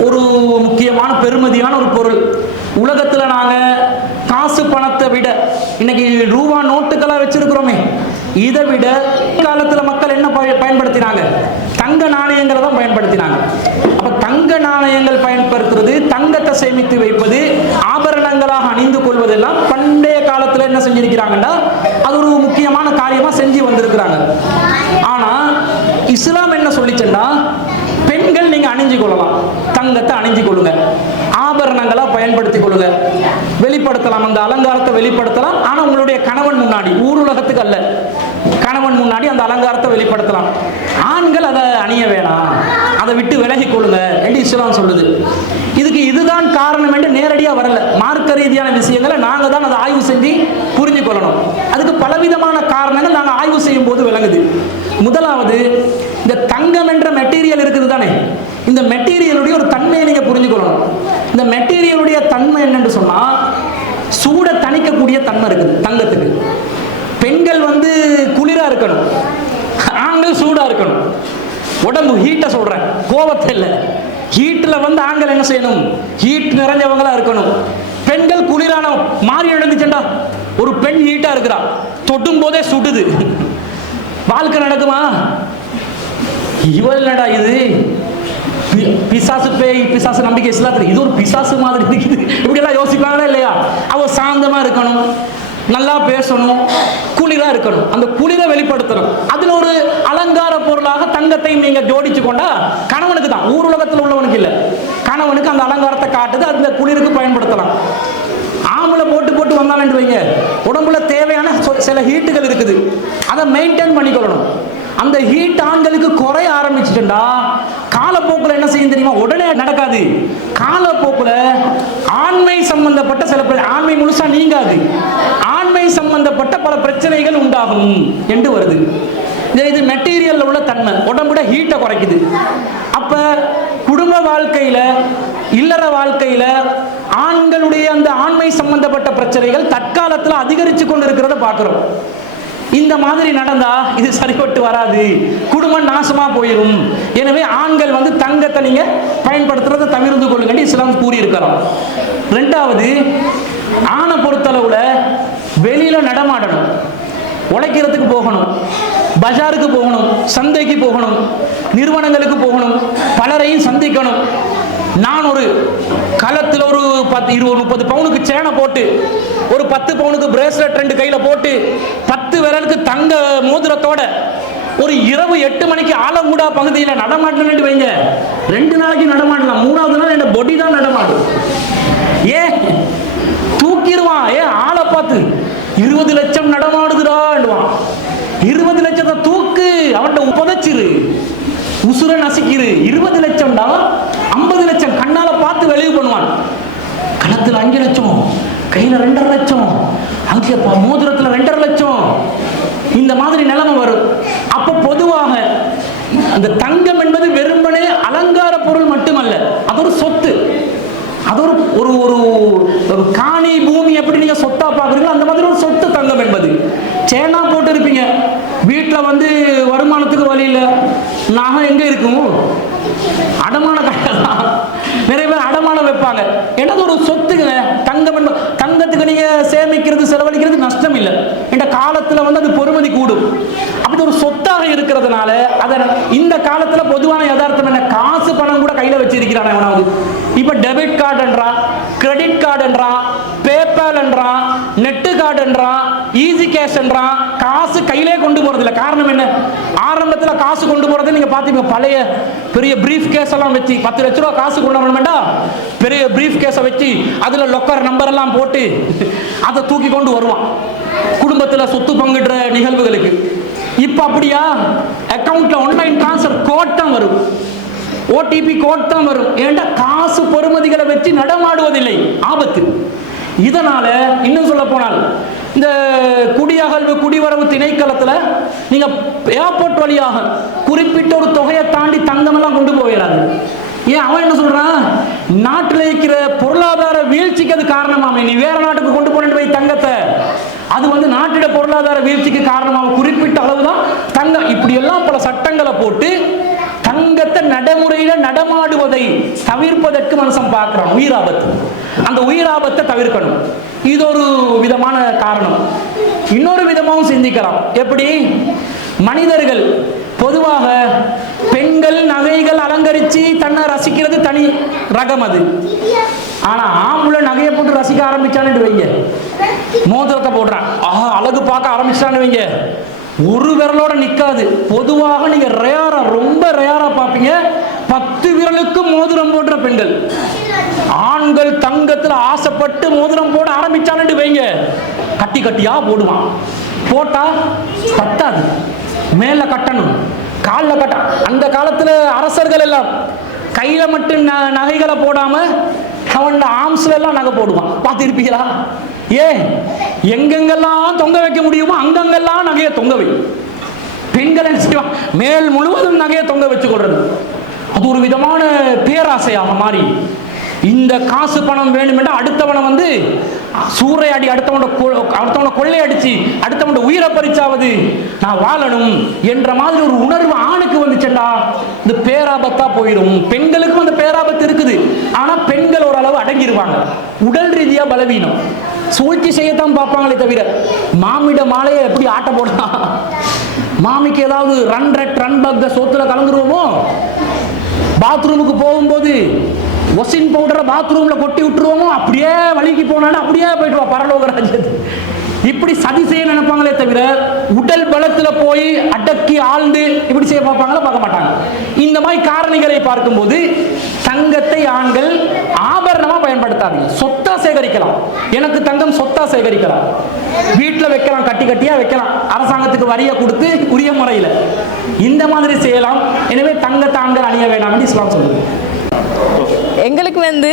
ஒரு முக்கியமான பெருமதியான ஒரு பொருள். உலகத்தில் நாங்கள் காசு பணத்தை விட இன்னைக்கு ரூபா நோட்டுக்கெல்லாம் வச்சிருக்கிறோமே, இதை விட காலத்தில் மக்கள் என்ன பயன்படுத்தினாங்க? தங்க நாணயங்களை தான் பயன்படுத்தினாங்க. அப்ப தங்க நாணயங்கள் பயன்படுத்துறது, தங்கத்தை சேமித்து வைப்பது, ஆபரணங்களாக அணிந்து கொள்வதெல்லாம் பண்டைய காலத்தில் என்ன செஞ்சிருக்கிறாங்கன்னா அது ஒரு முக்கியமான காரியமா செஞ்சு வந்திருக்கிறாங்க. ஆனா இஸ்லாம் என்ன சொல்லிச்சுன்னா, பெண்கள் நீங்க அணிஞ்சு கொள்ளலாம், தங்கத்தை அணிஞ்சு கொள்ளுங்க, ஆபரணங்களா பயன்படுத்தி கொள்ளுங்க, வெளிப்படுத்தலாம், அந்த அலங்காரத்தை வெளிப்படுத்தலாம். ஆனா உங்களுடைய கணவன் முன்னாடி, ஊர் உலகத்துக்கு அல்ல, கணவன் முன்னாடி அந்த அலங்காரத்தை வெளிப்படுத்தலாம். ஆண்கள் அதை அணிய வேணாம், அதை விட்டு விலகி கொள்ளுங்க என்று இஸ்லாம் சொல்லுது. இதுக்கு இதுதான் காரணம் என்று நேரடியா வரல, மார்க்க ரீதியான விஷயங்களை நாங்க தான் அதை ஆய்வு செஞ்சு புரிஞ்சு கொள்ளணும். அதுக்கு பலவிதமான காரணங்கள் நாங்கள் ஆய்வு செய்யும் போது விளங்குது. முதலாவது, இந்த தங்கம் என்ற மெட்டீரியல் இருக்குது தானே, இந்த மெட்டீரியலுடைய ஒரு தன்மையை நீங்க புரிஞ்சுக்கணும். இந்த மெட்டீரியலுடைய தன்மை என்னன்னு சொன்னா, சூட தணிக்கக்கூடிய தன்மை இருக்குது தங்கத்துக்கு. பெண்கள் குளிரா இருக்கணும், ஆண்கள் சூடா இருக்கணும். உடம்பு ஹீட்டை சொல்றேன், கோபத்தை இல்லை. ஹீட்ல ஆண்கள் என்ன செய்யணும்? ஹீட் நிறைஞ்சவங்களா இருக்கணும். பெண்கள் குளிரான மாறி எழுந்துச்சுண்டா, ஒரு பெண் ஹீட்டா இருக்கிறா, தொட்டும் போதே சுடுது, வாழ்க்கை நடக்குமா? இவள்டா இது பிசாசு, பேய் பிசாசு நம்பிக்கை இஸ்லாத்துல இது ஒரு பிசாசு மாதிரி இருக்குது, இப்படி எல்லாம் யோசிப்பாங்களா இல்லையா? அவ சாந்தமா இருக்கணும், நல்லா பேசணும், குளிரா இருக்கணும், அந்த குளிரை வெளிப்படுத்தணும். அதுல ஒரு அலங்கார பொருளாக தங்கத்தை நீங்க ஜோடிச்சு கொண்டா கணவனுக்கு தான், ஊர் உலகத்தில் உள்ளவனுக்கு இல்ல, கணவனுக்கு அந்த அலங்காரத்தை காட்டுது, அந்த குளிருக்கு பயன்படுத்தலாம். ஆம்பளை போட்டு போட்டு வந்தான்னு வைங்க, உடம்புல தேவையான சில ஹீட்டுகள் இருக்குது, அதை மெயின்டைன் பண்ணிக்கொள்ளணும். அந்த ஹீட் ஆண்களுக்கு குறைய ஆரம்பிச்சுட்டா காலப்போக்கில் என்ன செய்யும் தெரியுமா? உடனே நடக்காது, காலப்போக்கில் ஆண்மை சம்பந்தப்பட்ட சில ஆண்மை முழுசா நீங்காது, ஆண்மை சம்பந்தப்பட்ட பல பிரச்சனைகள் உண்டாகும் என்று வருது. இது மெட்டீரியல் உள்ள தன்மை உடம்புட ஹீட்டை குறைக்குது. அப்ப குடும்ப வாழ்க்கையில, இல்லற வாழ்க்கையில ஆண்களுடைய அந்த ஆண்மை சம்பந்தப்பட்ட பிரச்சனைகள் தற்காலத்தில் அதிகரிச்சு கொண்டு இருக்கிறத பார்க்கிறோம். இந்த மாதிரி நடந்தா இது சரிபட்டு வராது, குடும்பம் நாசமா போயிடும். எனவே ஆண்கள் தங்கத்தை நீங்க பயன்படுத்துறதை தவிர்த்து கொள்ளுங்க இஸ்லாம் கூறி இருக்கிறோம். ரெண்டாவது, ஆணை பொறுத்தளவுல வெளியில நடமாடணும், உழைக்கிறதுக்கு போகணும், பஜாருக்கு போகணும், சந்தைக்கு போகணும், நிறுவனங்களுக்கு போகணும், பலரையும் சந்திக்கணும். நான் ஒரு களத்தில் ஒரு 10, 20, 30 பவுனுக்கு சேனை போட்டு, ஒரு 10 பவுனுக்கு பிரேஸ்லெட் 2 கையில போட்டு, 10 விரலுக்கு தங்க மோதிரத்தோட ஒரு இரவு 8 மணிக்கு ஆலங்குடா பகுதியில் நடமாட்டணும் வைங்க, 2 நாளைக்கு நடமாடலாம், 3வது நாள் என் பொடி தான் நடமாடும். ஏன் தூக்கிடுவான்? ஆளை பார்த்து 20 லட்சம் நடமாடுதுடான்டுவான். 20 லட்சத்தை தூக்கு, அவன்கிட்ட புதைச்சிரு, உசுர நசிக்கிரு. 20 லட்சம்டா, 50 லட்சம் கண்ணால பார்த்து வெளியே பண்ணுவான். கணத்துல 5 லட்சம், கையில 2.5 லட்சம், அங்கே மோதிரத்துல 2.5 லட்சம், இந்த மாதிரி நிலைமை வரும். அப்ப பொதுவாக அந்த தங்கம் என்பது வெறுமனே அலங்கார பொருள் மட்டுமல்ல, அது ஒரு சொத்து, அது ஒரு ஒரு காணி பூமி எப்படி நீங்க சொத்தா பாக்குறீங்களோ அந்த மாதிரி ஒரு சொத்து தங்கம் என்பது. சேனா போட்டு இருப்பீங்க, வீட்டுல வருமானத்துக்கு வழி இல்லை, நகை எங்க இருக்கும்? அடமான கடை. நிறைய பேர் அடமானம் வைப்பாங்க, என்னது ஒரு சொத்துங்க தங்கம். தங்கத்தை தங்கத்துக்கு நீங்க சேமிக்கிறது செலவழிக்கிறது நஷ்டம் இல்லை. இந்த காலத்துல வந்து அது பொறுமதி கூடும். அப்படி ஒரு சொத்தாக இருக்கிறதுனால அதை இந்த காலத்துல பொதுவான யதார்த்தம் என்ன, காசு பணம் கூட கையில வச்சிருக்கிறான் எவனாவது. இப்ப டெபிட் கார்டு என்றான், கிரெடிட் கார்டு என்றான், பேபால் என்றான், நெட்டு கார்டு என்றான், ஈஸி கேஷ் என்றான். காசு கையிலே கொண்டு போறது இல்லை. காரணம் என்ன, ஆரம்பத்துல காசு கொண்டு போறது நீங்க பாத்தீங்க, பழைய பெரிய பிரீஃப் கேஸ் எல்லாம் வச்சு 10 லட்ச ரூபாய் காசு கொண்டு வரணும்டா, பெரிய பிரீஃப் கேஸை வச்சு அதுல லொக்கர் நம்பர் எல்லாம் போட்டு அதை தூக்கி கொண்டு வருவான் குடும்பத்துல சொத்து பங்கிடுற நிகழ்வுகளுக்கு. இப்ப அப்படியா, அக்கவுண்ட்ல ஆன்லைன் டிரான்ஸ்ஃபர் கோட் தான் வரும், ஓடிபி கோட் தான் வரும். ஏண்டா காசு பொறுமதிகளை வச்சு நடமாடுவதில்லை, ஆபத்து. இதனால இன்னும் சொல்ல போனால் இந்த குடியகழ்வு குடிவரவு திணைக்களத்துல நீங்க ஏர்போர்ட் வழியாக குறிப்பிட்ட ஒரு தொகையை தாண்டி தங்கம் எல்லாம் கொண்டு போயிடாது. ஏன், அவன் என்ன சொல்றான், நாட்டில் இருக்கிற பொருளாதார வீழ்ச்சிக்கு அது காரணமாமே, நீ வேற நாட்டுக்கு கொண்டு போனிட்டு போய் தங்கத்தை, அது வந்து நாட்டிட பொருளாதார வீழ்ச்சிக்கு காரணமாக குறிப்பிட்ட அளவுதான் தங்கம். இப்படி எல்லாம் பல சட்டங்களை போட்டு தங்கத்தை நடைமுறையில நடமாடுவதை தவிர்ப்பதற்கு மனுஷன் பார்க்கிறான். உயிராபத்து, அந்த உயிராபத்தை தவிர்க்கணும். இது ஒரு விதமான காரணம். இன்னொரு விதமாகவும் சிந்திக்கலாம். எப்படி, மனிதர்கள் பொதுவாக பெண்கள் நகைகள் அலங்கரிச்சு தன்னை ரசிக்கிறது தனி ரகம் அது. ஆனா ஆம்பளை நகையை போட்டு ரசிக்க ஆரம்பிச்சான்னு வைங்க, மோதிரத்தை போடுறான், ஆஹா அழகு பார்க்க ஆரம்பிச்சான்னு வைங்க, ஒரு விரலோட நிக்காது. பொதுவாக நீங்க ரேரா, ரொம்ப ரேரா பார்ப்பீங்க 10 விரலுக்கு மோதிரம் போடுற பெண்கள். ஆண்கள் தங்கத்துல ஆசைப்பட்டு மோதிரம் போட ஆரம்பிச்சான்னு வைங்க, கட்டி கட்டியா போடுவான். போட்டா பத்தாது, மேல கட்டணும், காலில் கட்ட. அந்த காலத்துல அரசர்கள் எல்லாம் கையில மட்டும் நகைகளை போடாம அவன் ஆம்ஸ்ல எல்லாம் நகை போடுவான், பார்த்திருப்பீங்களா? ஏன், எங்கெங்கெல்லாம் தொங்க வைக்க முடியுமோ அங்கங்கெல்லாம் நகையை தொங்க வை. பெண்கள் என்ன செய்வான், மேல் முழுவதும் நகையை தொங்க வச்சு கொள்றது. அது ஒரு விதமான பேராசையாக மாறி, இந்த காசு பணம் வேணும் என்றால் அடுத்தவனை வந்து சூறையாடி, அடுத்தவனை கொள்ளையடிச்சு அடுத்தவன உயிரை பறிச்சாவது நான் வாழணும் என்ற மாதிரி ஒரு உணர்வு ஆணுக்கு வந்துச்சேன்டா, இந்த பேராபத்தா போயிடும். பெண்களுக்கும் அந்த பேராபத்து இருக்குது. ஆனா பெண்கள் ஓரளவு அடங்கிடுவாங்க, உடல் ரீதியா பலவீனம், சூழ்ச்சி செய்யத்தான் பார்ப்பாங்களே தவிர மாமிட மாலையை எப்படி ஆட்ட போடலாம், மாமிக்கு ஏதாவது ரன் பக்க சோத்துல கலந்துருவோமோ, பாத்ரூமுக்கு போகும்போது ஒசின் பவுடரை பாத்ரூம்ல கொட்டி விட்டுருவோமோ, அப்படியே வலிக்கு போனாலும் அப்படியே போயிட்டு வா பரலோக ராஜ்யத்துக்கு. இப்படி சதி செய்ய நினைப்பாங்களே தவிர உடல் பலத்துல போய் அடக்கி ஆழ்ந்து இப்படி செய்ய பார்ப்பாங்களா, பார்க்க மாட்டாங்க. இந்த மாதிரி காரணிகளை பார்க்கும்போது தங்கத்தை ஆண்கள் ஆபரணமா பயன்படுத்தாதீங்க. சொத்தா சேகரிக்கலாம், எனக்கு தங்கம் சொத்தா சேகரிக்கலாம், வீட்டுல வைக்கலாம், கட்டி கட்டியா வைக்கலாம், அரசாங்கத்துக்கு வரியை கொடுத்து உரிய முறையில் இந்த மாதிரி செய்யலாம். எனவே தங்கத்தை ஆண்கள் அணிய வேண்டாம் என்று இஸ்லாம் சொல்லுது. எங்களுக்கு வந்து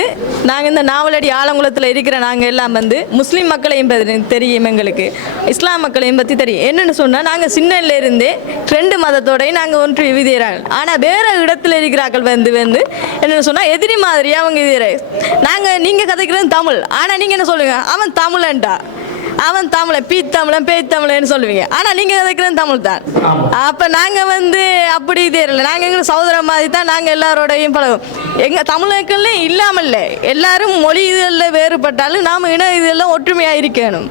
நாங்கள் இந்த நாவலடி ஆலங்குளத்தில் இருக்கிற நாங்கள் எல்லாம் வந்து முஸ்லீம் மக்களையும் தெரியும், எங்களுக்கு இஸ்லாம் மக்களையும் பற்றி தெரியும். என்னென்னு சொன்னால் நாங்கள் சின்னலேருந்தே 2 மதத்தோடையும் நாங்கள் ஒன்று விதிகிறார்கள். ஆனால் வேறு இடத்துல இருக்கிறார்கள் வந்து என்னென்னு சொன்னால் எதிரி மாதிரி அவங்க இது. நீங்கள் கதைக்கிறது தமிழ், ஆனால் நீங்கள் என்ன சொல்லுங்க, அவன் தமிழன்டா, அவன் தமிழை பீத்தமிழன் பேய்த்தமிழன்னு சொல்லுவீங்க, ஆனால் நீங்கள் கதைக்கிறது தமிழ் தான். அப்போ நாங்கள் வந்து அப்படி தெரியல, நாங்கள் எங்களுக்கு சகோதர மாதிரி தான் நாங்கள் எல்லாரோடையும் பழகும். எங்கள் தமிழர்களே இல்லாமல் இல்லை, எல்லாரும் மொழி இதெல்லாம் வேறுபட்டாலும் நாம் இன இதெல்லாம் ஒற்றுமையாக இருக்கணும்.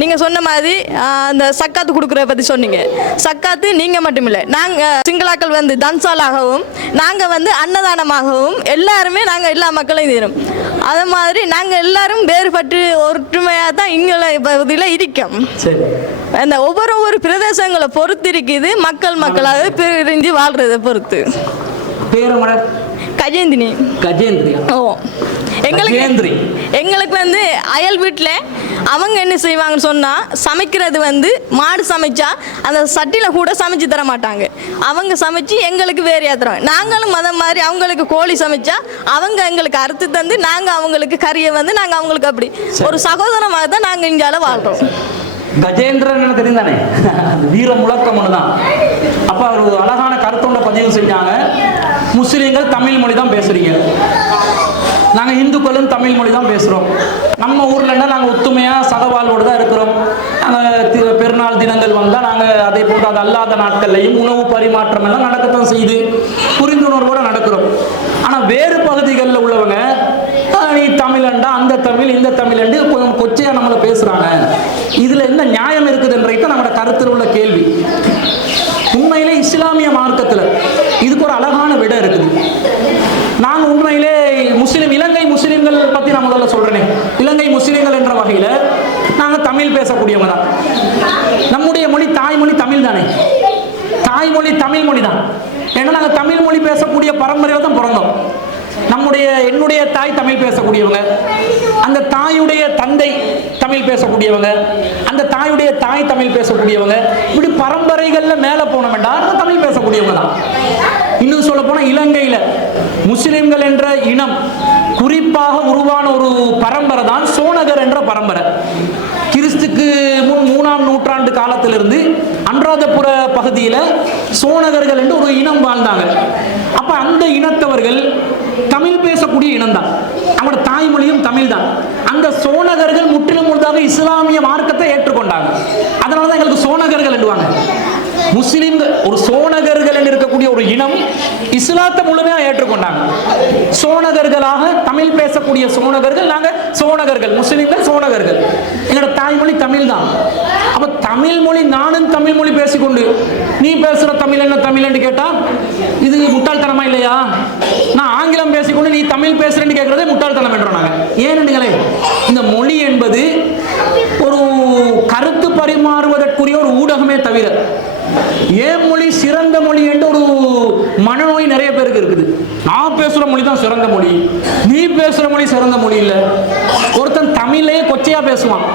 நீங்கள் சொன்ன மாதிரி அந்த சக்காத்து கொடுக்குறத பற்றி சொன்னீங்க. சக்காத்து நீங்கள் மட்டும் இல்லை, நாங்கள் சிங்களாக்கள் வந்து தன்சாலாகவும் நாங்கள் வந்து அன்னதானமாகவும் எல்லாருமே நாங்கள் எல்லா மக்களையும் தரும். அது மாதிரி நாங்கள் எல்லாரும் வேறுபட்டு ஒற்றுமையாக தான் இங்கே பகுதியில் இருக்கோம். அந்த ஒவ்வொரு பிரதேசங்களை பொறுத்து இருக்குது, மக்களாக பிரிஞ்சு வாழ்றதை பொறுத்து. கஜேந்திரி. ஓ, எங்களுக்கு வந்து அயல் வீட்டில் அவங்க என்ன செய்வாங்கன்னு சொன்னால், சமைக்கிறது வந்து மாடு சமைச்சா அந்த சட்டியில் கூட சமைச்சு தர மாட்டாங்க, அவங்க சமைச்சு எங்களுக்கு வேறையாக தருவாங்க. நாங்களும் மதம் மாதிரி அவங்களுக்கு கோழி சமைச்சா அவங்க எங்களுக்கு அறுத்து தந்து நாங்கள் அவங்களுக்கு கறியை வந்து நாங்கள் அவங்களுக்கு அப்படி ஒரு சகோதரமாக தான் நாங்கள் இங்கால வாழ்கிறோம். கஜேந்திரன் தெரியும் தானே, வீர முழக்கம் ஒண்ணுதான். அப்ப ஒரு அழகான கருத்தொண்ட பதிவு செஞ்சாங்க, முஸ்லீம்கள் தமிழ் மொழி தான் பேசுறீங்க, நாங்கள் இந்துக்களும் தமிழ் மொழி தான் பேசுகிறோம், நம்ம ஊர்லன்னா நாங்கள் ஒத்துமையாக சகவாழ்வோடு தான் இருக்கிறோம், நாங்கள் பெருநாள் தினங்கள் வந்தால் நாங்கள் அதே போன்று அது அல்லாத நாட்கள்லையும் உணவு பரிமாற்றம் எல்லாம் நடக்கத்தான் செய்து புரிந்துணர்வோடு நடக்கிறோம். ஆனால் வேறு பகுதிகளில் உள்ளவங்க நீ தமிழண்டா, அந்த தமிழ் இந்த தமிழ் என்று கொஞ்சம் கொச்சையாக நம்மளை தாய்மொழி தமிழ் மொழி தான். ஏன்னா நாங்கள் தமிழ் மொழி பேசக்கூடிய பரம்பரையில் தான் பிறந்தோம். என்னுடைய தாய் தமிழ் பேசக்கூடியவங்க, அந்த தாயுடைய தந்தை தமிழ் பேசக்கூடியவங்க, அந்த தாயுடைய தாய் தமிழ் பேசக்கூடியவங்க, இப்படி பரம்பரைகள்ல மேலே போனோம்டா தமிழ் பேசக்கூடியவங்க தான். இன்னும் சொல்ல போனா இலங்கையில முஸ்லிம்கள் என்ற இனம் குறிப்பாக உருவான ஒரு பரம்பரை தான் சோனகர் என்ற பரம்பரை. கிறிஸ்துக்கு முன் 3ஆம் நூற்றாண்டு காலத்திலிருந்து அனுராதபுர பகுதியில் சோனகர்கள் என்று ஒரு இனம் வாழ்ந்தாங்க. அப்ப அந்த இனத்தவர்கள் தமிழ் பேசக்கூடிய இனம் தான், அவங்களோட தாய்மொழியும் தமிழ் தான். அந்த சோனகர்கள் முற்றிலும் முழுதாக இஸ்லாமிய மார்க்கத்தை ஏற்றுக்கொண்டாங்க. அதனாலதான் எங்களுக்கு சோனகர்கள் என்றுவாங்க. முஸ்லிம்கள் ஒரு சோனகர்கள் என்று இருக்கக்கூடிய ஒரு இனம் இஸ்லாத்தை முழுமையா ஏற்றுக்கொண்டாங்க. சோனகர்களாக தமிழ் பேசக்கூடிய சோனகர்கள், நாங்க சோனகர்கள், முஸ்லிம்கள் சோனகர்கள். எங்களோட தாய்மொழி தமிழ் தான். அப்ப தமிழ் மொழி, நானும் தமிழ் மொழி பேசிக்கொண்டு நீ பேசுற தமிழ் என்ன தமிழ் என்று கேட்டா இது முட்டாள்தனமா இல்லையா? நான் ஆங்கிலம் பேசிக்கொண்டு நீ தமிழ் பேசுறேன்னு கேட்கறதே முட்டாள்தனம் என்றோம் நாங்க. ஏனென்றுங்களே, இந்த மொழி என்பது ஒரு கருத்து பரிமாறுவதற்குரிய ஒரு ஊடகமே தவிர ஏன் மொழி சிறந்த மொழி என்று ஒரு மனநோய் நிறைய பேருக்கு இருக்குது. நான் பேசுற மொழி தான் சிறந்த மொழி, நீ பேசுற மொழி சிறந்த மொழி இல்லை. ஒருத்தன் தமிழ்லயே கொச்சையா பேசுவான்,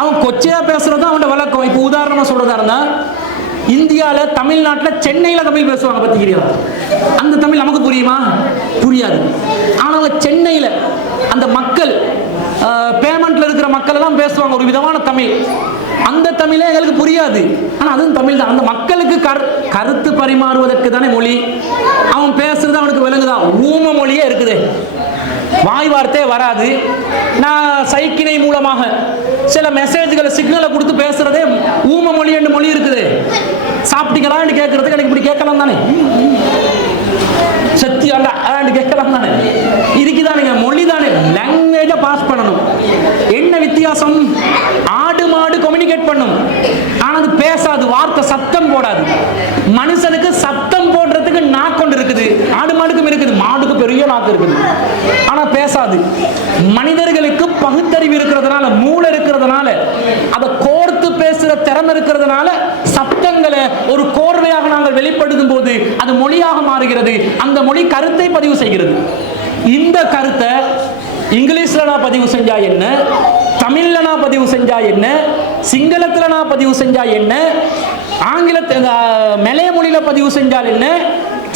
அவன் கொச்சையா பேசுறது அவனோட வழக்கம். இப்போ உதாரணமா சொல்றதா இருந்தா, இந்தியாவில் தமிழ்நாட்டில் சென்னையில் தமிழ் பேசுவாங்க பார்த்துக்கிறீங்களா? அந்த தமிழ் நமக்கு புரியுமா? புரியாது. ஆனால் சென்னையில் அந்த மக்கள் பேமெண்ட்ல இருக்கிற மக்கள் எல்லாம் பேசுவாங்க ஒரு விதமான தமிழ். அந்த தமிழே எங்களுக்கு புரியாது, ஆனால் அதுவும் தமிழ் தான். அந்த மக்களுக்கு கருத்து பரிமாறுவதற்கு தானே மொழி. அவன் பேசுறது அவனுக்கு விளங்குதா? ஊம மொழியே இருக்குது, வாய் வார்த்தையே வராது. நான் சைக்கினை மூலமாக சில மெசேஜ்களை சிக்னலை கொடுத்து பேசுறதே ஊம மொழி என்று மொழி இருக்குது. சாப்பிட்டீங்களா கேட்கறதுக்கு எனக்கு இப்படி கேட்கலாம் தானே, சத்தியாண்டா கேட்கலாம் தானே, இருக்குதானுங்க மொழி தானே. லாங்குவேஜை பாஸ் பண்ணணும். என்ன வித்தியாசம்? ஆடு மாடு கம்யூனிகேட் பண்ணும், ஆனா அது பேசாது, வார்த்தை சத்தம் போடாது. மனுஷனுக்கு சத்தம் போடுறதுக்கு நாக்கு இருக்குது, ஆடு மாடுக்கும் இருக்குது. மாடுக்கு பெரிய நாக்கு இருக்குது, ஆனா பேசாது. மனிதர்களுக்கு பகுத்தறிவு இருக்கிறதுனால, மூளை இருக்கிறதுனால, அதை கோர்த்து பேசுற திறமை இருக்கிறதுனால சப்தங்களை ஒரு கோர்வையாக நாங்கள் வெளிப்படுத்தும் போது அது மொழியாக மாறுகிறது. அந்த மொழி கருத்தை பதிவு செய்கிறது. இந்த கருத்தை இங்கிலீஷ்ல நான் பதிவு செஞ்சா என்ன, தமிழ்ல நான் பதிவு செஞ்சா என்ன, சிங்களத்துல நான் பதிவு செஞ்சா என்ன, ஆங்கிலத்தில் மலைய மொழியில பதிவு செஞ்சால் என்ன,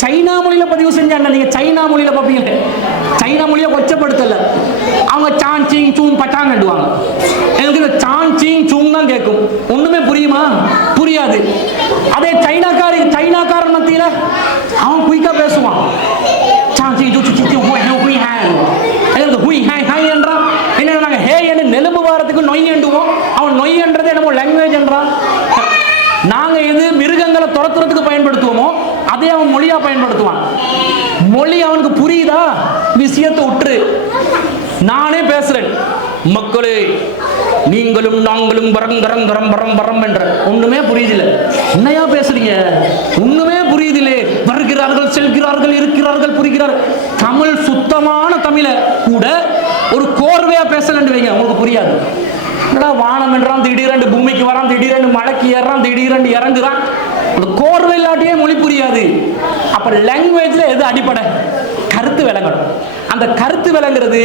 சைனா மொழியில பதிவு செஞ்சா என்ன? நீங்க சைனா மொழியில பார்ப்பீங்க, சைனா மொழியை கொச்சப்படுத்தல, அவங்க சான் சீங் சூங் பட்டாங் கட்டுவாங்க. எனக்கு இந்த சான் சீங் சூங் தான் கேட்கும், ஒண்ணுமே புரியுமா? புரியாது. அதே சைனாக்காரன் மத்தியில அவன் குயிக்கா பேசுவான். சான் சீங் சூ சூ ஹோய் ஹோய் ஹாய், எனக்கு ஹுய் ஹாய் ஹாய் என்றான். என்ன நாங்க ஹே என்று நெலும்பு வாரத்துக்கு நொய் என்றுவோம், அவன் நொய் என்றது என்னமோ லாங்குவேஜ் என்றான். நாங்க எது மிருகங்களை துரத்துறதுக்கு பயன்படுத்துவோமோ அதே அவன் மொழியா பயன்படுத்துவான். மொழி அவனுக்கு புரியுதா? விஷயத்தை விட்டுரு. நானே பேசுறேன், மக்களே நீங்களும் நாங்களும் வரங்கரம் கரம் வரம் வரம் என்ற ஒண்ணுமே புரியுதில்ல. என்னையா பேசுறீங்க? ஒண்ணுமே புரியுதில்லே. வருகிறார்கள், செல்கிறார்கள், இருக்கிறார்கள், புரிகிறார்கள். தமிழ் சுத்தமான தமிழை கூட ஒரு கோர்வையா பேசலன்னு வைங்க, உங்களுக்கு புரியாது. வானம் என்றான், திடீரென்று பூமிக்கு வரான், திடீரென்று மலைக்கு ஏறான், திடீரென்று இறங்குறான். அந்த கோர்வை இல்லாட்டியே மொழி புரியாது. அப்ப லாங்குவேஜ்ல எது அடிப்படை? கருத்து விளங்கணும். அந்த கருத்து விளங்குறது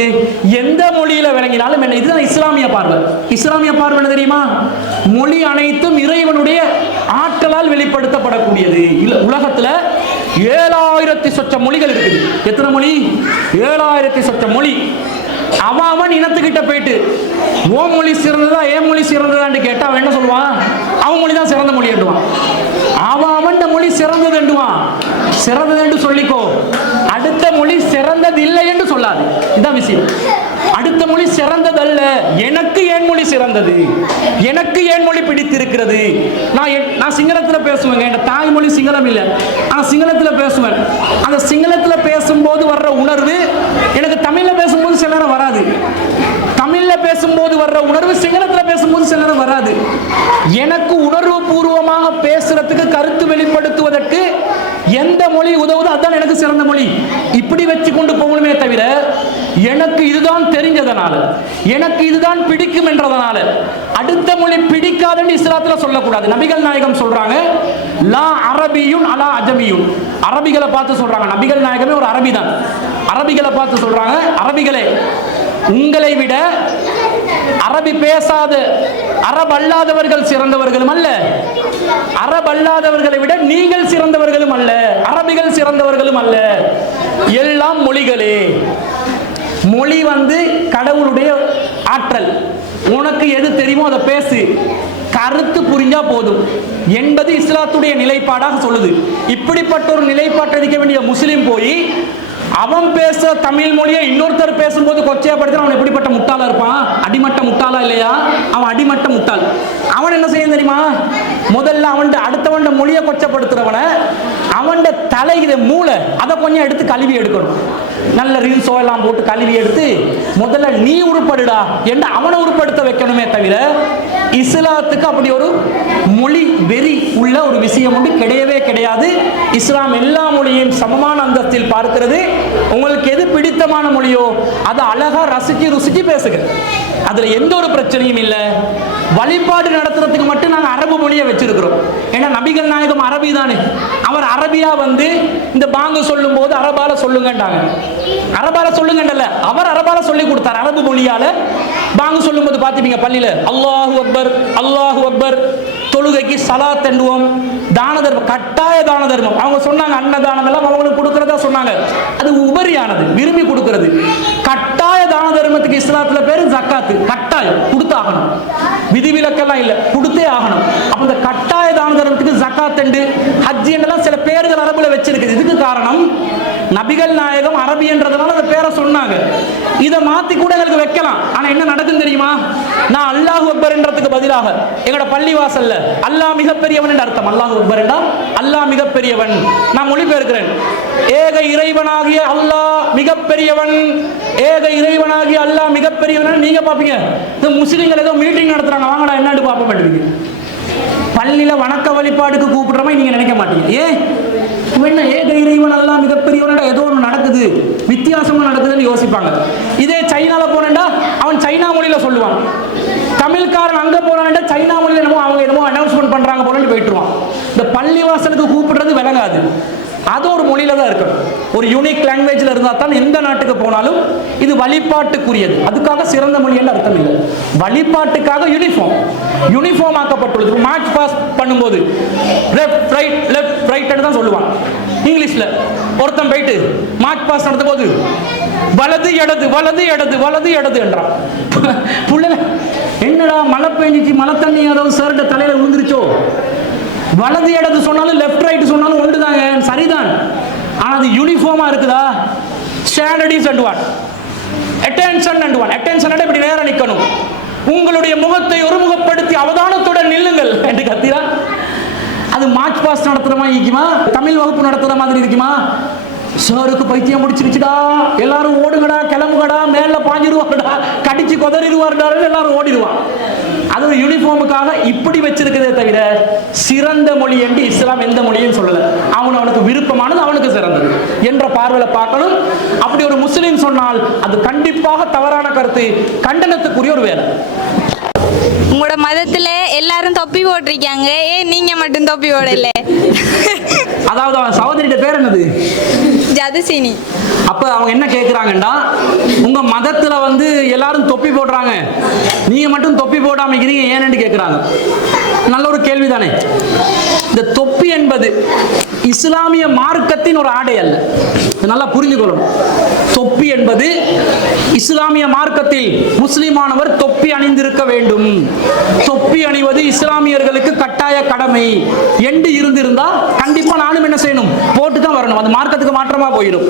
எந்த மொழியில விளங்கினாலும் என்ன. இதுதான் இஸ்லாமிய பார்வை. இஸ்லாமிய பார்வை என்ன தெரியுமா? மொழி அனைத்தும் இறைவனுடைய ஆற்றலால் வெளிப்படுத்தப்படக்கூடியது. உலகத்துல 7000 சொச்ச மொழிகள் இருக்குது. எத்தனை மொழி? 7000 சொச்ச மொழி. அவன் இனத்துக்கிட்ட போயிட்டு ஓ மொழி சிறந்ததா ஏன் மொழி சிறந்ததான்னு கேட்டா அவன் என்ன சொல்லுவான்? அவன் மொழி தான் சிறந்த மொழி என்றுவான். அவன் மொழி சிறந்தது என்றுவான். சிறந்தது என்று சொல்லிக்கோ, அடுத்த மொழி சிறந்தது இல்லை என்று சொல்லாது. இதான் விஷயம். அடுத்த மொழி சிறந்ததல்ல, எனக்கு ஏன் மொழி சிறந்தது, எனக்கு ஏன் மொழி பிடித்திருக்கிறது. நான் சிங்களத்துல பேசுவேங்க, என் தாய்மொழி சிங்களம் இல்லை, ஆனா சிங்களத்துல பேசுவேன். அந்த சிங்களத்துல பேசும்போது வர்ற உணர்வு எனக்கு தமிழ்ல பேசும்போது சில நேரம் வராது. தமிழ்ல பேசும்போது வர்ற உணர்வு சிங்களத்துல பேசும்போது சில நேரம் வராது. எனக்கு உணர்வு பூர்வமாக பேசுறதுக்கு, கருத்து வெளிப்படுத்துவதற்கு எந்த மொழி உதவுதோ அதுதான் எனக்கு சிறந்த மொழி. இப்படி வச்சு கொண்டு போகணுமே தவிர எனக்கு இதுதான் தெரிஞ்சதனால, எனக்கு இதுதான் பிடிக்கும் என்றதனால அடுத்த மொழி பிடிக்காதுன்னு இஸ்லாத்துல சொல்லக்கூடாது. நபிகள் நாயகம் சொல்றாங்க, லா அரபியுன் அலா அஜமியுன். அரபிகளை பார்த்து சொல்றாங்க, நபிகள் நாயகமே ஒரு அரபி தான். அரபிகளை பார்த்து சொல்றாங்க, அரபிகளே, உங்களை விட அரபி பேசாத அரபு அல்லாதவர்கள் சிறந்தவர்களும் அல்ல, அரபு அல்லாதவர்களை விட நீங்கள் சிறந்தவர்களும் அல்ல, அரபிகள் சிறந்தவர்களும் அல்ல, எல்லாம் மொழிகளே. மொழி கடவுளுடைய ஆற்றல். உனக்கு எது தெரியுமோ அதை பேசு, கருத்து புரிஞ்சா போதும் என்பது இஸ்லாத்துடைய நிலைப்பாடாக சொல்லுது. இப்படிப்பட்ட ஒரு நிலைப்பாட்டை எடுக்க வேண்டிய முஸ்லிம் போய் அவன் பேச தமிழ் மொழியை இன்னொருத்தர் பேசும்போது கொச்சையப்படுத்த அவன் எப்படிப்பட்ட முட்டாளா இருப்பான்? அடிமட்ட முட்டாளா இல்லையா? அவன் அடிமட்ட முட்டாள். அவன் என்ன செய்ய தெரியுமா? முதல்ல அவன் அடுத்தவன் மொழியை கொச்சப்படுத்துறவன அவன் தலையில மூளை அதை கொஞ்சம் எடுத்து கழுவி எடுக்கணும். நல்ல ரீல்ஸோ எல்லாம் போட்டு கழுவி எடுத்து முதல்ல நீ உருப்படுடா என்று அவனை உருப்படுத்த வைக்கணுமே தவிர இஸ்லாத்துக்கு அப்படி ஒரு மொழி வெறி உள்ள ஒரு விஷயம் உண்டு கிடையவே கிடையாது. இஸ்லாம் எல்லா மொழியையும் சமமான அந்தஸ்தில் பார்க்கிறது. உங்களுக்கு எது பிடித்தமான மொழியோ அதை அழகா ரசிச்சு ருசிச்சு பேசுங்க, அதுல எந்த ஒரு பிரச்சனையும் இல்லை. வழிபாடு நடத்துறதுக்கு மட்டும் நாங்கள் அரபு மொழியை வச்சிருக்கிறோம். ஏன்னா நபிகள் நாயகம் அரபி தானே, அவர் அரபியா இந்த பாங்கு சொல்லும் போது அரபால சொல்லுங்கன்றாங்க. அரபால சொல்லுங்கன்றல, அவர் அரபால சொல்லி கொடுத்தார். அரபு மொழியால பாங்கு சொல்லும் போது பார்த்துப்பீங்க பள்ளியில அல்லாஹு அக்பர் அல்லாஹு அக்பர். தொழுகைக்கு சலாத் எண்ணுவோம், தான தர்மம், கட்டாய தான தர்மம். அவங்க சொன்னாங்க அன்னதானம் எல்லாம் அவங்களுக்கு கொடுக்கறதா சொன்னாங்க, அது உபரியானது, விரும்பி கொடுக்கிறது. கட்டாய தான தர்மத்துக்கு இஸ்லாத்துல பேரு ஜக்காத்து, கட்டாயம் கொடுத்தாகணும், விதிவிலக்கெல்லாம் இல்லை, கொடுத்தே ஆகணும். அப்ப இந்த கட்டாய தான தர்மத்துக்கு ஜக்காத் என்று ஹஜ் என்றெல்லாம் சில பேர்கள் அரபுல வச்சிருக்குது. இதுக்கு காரணம் நபிகள் நாயகம் அரபி என்றதுனால அந்த பேரை சொன்னாங்க. இதை மாத்தி கூட எங்களுக்கு வைக்கலாம். ஆனா என்ன நடக்கும் தெரியுமா? நான் அல்லாஹு அக்பர் என்றதுக்கு பதிலாக எங்களோட பள்ளி வாசல்ல அல்லாஹ் மிகப்பெரியவன் என்று அர்த்தம். அல்லாஹு அக்பர் என்றால் அல்லாஹ் மிகப்பெரியவன். நான் மொழிபெயர்க்கிறேன், ஏக இறைவனாகிய அல்லாஹ் மிகப்பெரியவன், ஏக இறைவனாகிய அல்லாஹ் மிகப்பெரியவன். நீங்க பாப்பீங்க இந்த முஸ்லிம்கள் ஏதோ மீட்டிங் நடத்துறாங்க, வாங்கடா என்னன்னு பார்க்க மாட்டேங்க. பள்ளியில வணக்க வழிபாடுக்கு கூப்பிடுற மாதிரி நீங்க நினைக்க மாட்டீங்க. ஏன் என்ன ஏக இறைவன் அல்லாஹ் மிகப்பெரியவன், ஏதோ ஒன்று நடக்குது, வித்தியாசமா நடக்குதுன்னு யோசிப்பாங்க. இதே சைனால போனேன்டா அவன் சைனா மொழியில சொல்லுவான். தமிழ்காரன் அங்க போனான்டா சைனா மொழியில என்னமோ அவங்க என்னமோ அனௌன்ஸ்மெண்ட் பண்றாங்க போலன்னு போயிட்டுருவான். இந்த பள்ளி வாசலுக்கு கூப்பிடுறது விளங்காது, அது ஒரு மொழியில தான் இருக்கணும். ஒரு யூனிக் லாங்குவேஜ்ல இருந்தால் தான் எந்த நாட்டுக்கு போனாலும் இது வழிபாட்டுக்குரியது. அதுக்காக சிறந்த மொழி என்று அர்த்தம் இல்லை, வழிபாட்டுக்காக யூனிஃபார்ம் ஆக்கப்பட்டுள்ளது. மார்ச் பாஸ் பண்ணும்போது லெஃப்ட் ரைட் லெஃப்ட் ரைட் தான் சொல்லுவான் இங்கிலீஷ்ல. ஒருத்தன் போயிட்டு மார்ச் பாஸ் நடத்தும் போது வலது இடது வலது இடது வலது இடது என்றான். என்னடா மழை பெஞ்சிச்சு, மழை தண்ணி ஏதாவது சார்ட தலையில விழுந்துருச்சோ? வலது இடது சொன்னாலும் லெஃப்ட் ரைட் சொன்னாலும் ஒன்றுதாங்க, சரிதான். ஆனால் அது யூனிஃபார்மா இருக்குதா? Standard and what attention and what attention இப்படி நேரம் நிற்கணும். உங்களுடைய முகத்தை ஒருமுகப்படுத்தி அவதானத்துடன் நில்லுங்கள் என்று கத்திரா. அது மார்ச் பாஸ்ட் நடத்துற மாதிரி இருக்குமா? தமிழ் வகுப்பு நடத்துற மாதிரி இருக்குமா? சாருக்கு பைத்தியம் முடிச்சிருச்சுடா, எல்லாரும் ஓடுங்கடா, கிளம்புகடா, மேல பாஞ்சிருவாங்கடா, கடிச்சு கொதறிடுவார்டா, எல்லாரும் ஓடிடுவான். அது ஒரு யூனிஃபார்முக்காக இப்படி வச்சிருக்கிறதே தவிர சிறந்த மொழி என்று இஸ்லாம் எந்த மொழியும் சொல்லல. அவனுக்கு விருப்பமானது அவனுக்கு சிறந்தது என்ற பார்வையில பார்க்கணும். அப்படி ஒரு முஸ்லிம் சொன்னால் அது கண்டிப்பாக தவறான கருத்து, கண்டனத்துக்குரிய ஒரு வேலை. உங்களோட மதத்துல எல்லாரும் தொப்பி போட்டிருக்காங்க, ஏன் நீங்க மட்டும் தொப்பி போடல? அதாவது அவன் சகோதரிட்ட பேர் என்னது? ஜதுசினி. அப்ப அவங்க என்ன கேட்கிறாங்கன்னா, உங்க மதத்துல எல்லாரும் தொப்பி போடுறாங்க, நீங்க மட்டும் தொப்பி போடாம இருக்கிறீங்க ஏன்னு கேட்கிறாங்க. நல்ல ஒரு கேள்விதானே. இந்த தொப்பி என்பது இஸ்லாமிய மார்க்கத்தின் ஒரு ஆடை அல்ல, நல்லா புரிஞ்சுக்கொள்ளணும். தொப்பி என்பது இஸ்லாமிய மார்க்கத்தில் முஸ்லிமானவர் தொப்பி அணிந்திருக்க வேண்டும், தொப்பி அணிவது இஸ்லாமியர்களுக்கு கட்டாய கடமை என்று இருந்திருந்தா கண்டிப்பா நானும் என்ன செய்யணும், போட்டு தான் வரணும். அது மார்க்கத்துக்கு மாற்றமா போயிடும்.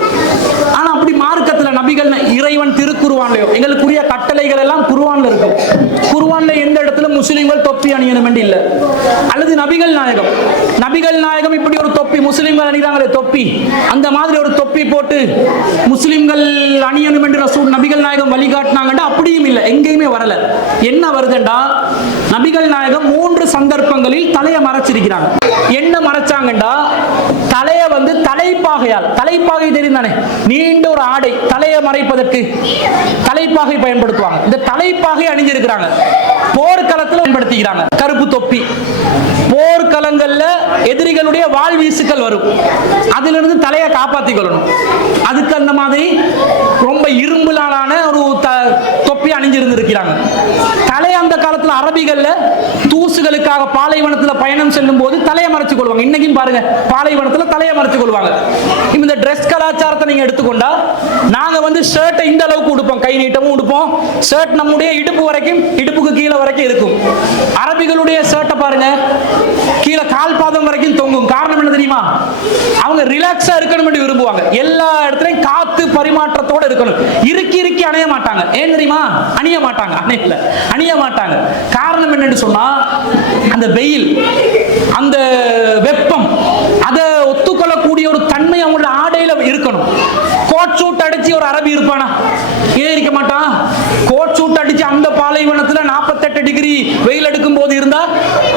ஆனா அப்படி மார்க்கத்துல நபிகள் இறைவன் திருக்குர்ஆன்லயோ எங்களுக்குரிய கட்டளைகள் எல்லாம் குர்ஆன்ல இருக்கும். குர்ஆன்ல எந்த இடத்துல முஸ்லிம்கள் தொப்பி அணியணும் என்று இல்லை. அல்லது நபிகள் நாயகம் இப்படி ஒரு தொப்பி முஸ்லிம்கள் அணிகிறாங்களே தொப்பி, அந்த மாதிரி ஒரு தொப்பி போட்டு முஸ்லிம்கள் அணியணும் என்று ரசூல் நபிகள் நாயகம் வழிகாட்டினாங்கண்டா அப்படியும் இல்லை, எங்கேயுமே வரல. என்ன வருதுண்டா, நபிகள் நாயகம் 3 சந்தர்ப்பங்களில் தலையை மறைச்சிருக்கிறாங்க. என்ன மறைச்சாங்கண்டா, தலையை வந்து தலைப்பாகையால், தலைப்பாகை தெரியும் தானே, நீண்ட ஒரு ஆடை தலையை மறைப்பதற்கு தலைப்பாகை பயன்படுத்துவாங்க. இந்த தலைப்பாகை அணிஞ்சிருக்கிறாங்க. போர்க்களத்தில் பயன்படுத்திக்கிறாங்க. கருப்பு தொப்பி. போர்க்களங்கள்ல எதிரிகளுடைய வாள் வீசுக்கள் வரும், அதிலிருந்து தலையை காப்பாற்றிக் கொள்ளணும். அதுக்கு அந்த மாதிரி ரொம்ப இரும்புலான ஒரு தொப்பி அணிஞ்சிருந்திருக்கிறாங்க. தலை அந்த காலத்துல அரபிகள்ல தூசுகளுக்காக பாலைவனத்துல பயணம் செல்லும் போது தலையை மறைச்சு கொள்வாங்க. இன்னைக்கும் பாருங்க, பாலைவனத்துல தலையை மறைச்சு கொள்வாங்க. இந்த டிரெஸ் கலாச்சாரத்தை நீங்க எடுத்துக்கொண்டா, நாங்க வந்து ஷர்ட்டை இந்த அளவுக்கு உடுப்போம், கை நீட்டமும் உடுப்போம். ஷர்ட் நம்முடைய இடுப்பு வரைக்கும், இடுப்புக்கு கீழே வரைக்கும் இருக்கும். அரபிகளுடைய ஷர்ட்டை பாருங்க, கீழே கால் பாதம் வரைக்கும் தொங்கும். காரணம் என்ன தெரியுமா? அவங்க ரிலாக்ஸா இருக்கணும் என்று விரும்புவாங்க. எல்லா இடத்துலயும் காத்து பரிமாற்றத்தோட இருக்கணும். இறுக்கி இறுக்கி அணைய மாட்டாங்க. ஏன் தெரியுமா? அணிய மாட்டாங்க, அணிய மாட்டாங்க. காரணம் என்னன்னு சொன்னா, அந்த வெயில், அந்த வெப்பம், அதை ஒத்துக்கொள்ளக்கூடிய ஒரு தன்மை அவங்களோட ஆடையில இருக்கணும். கோட் சூட் அடிச்சு ஒரு அரபி இருப்பானா? ஏன் இருக்க மாட்டான்? கோட் சூட் அடிச்சு அந்த பாலைவனத்துல 48 டிகிரி வெயில் எடுக்கும் போது இருந்தா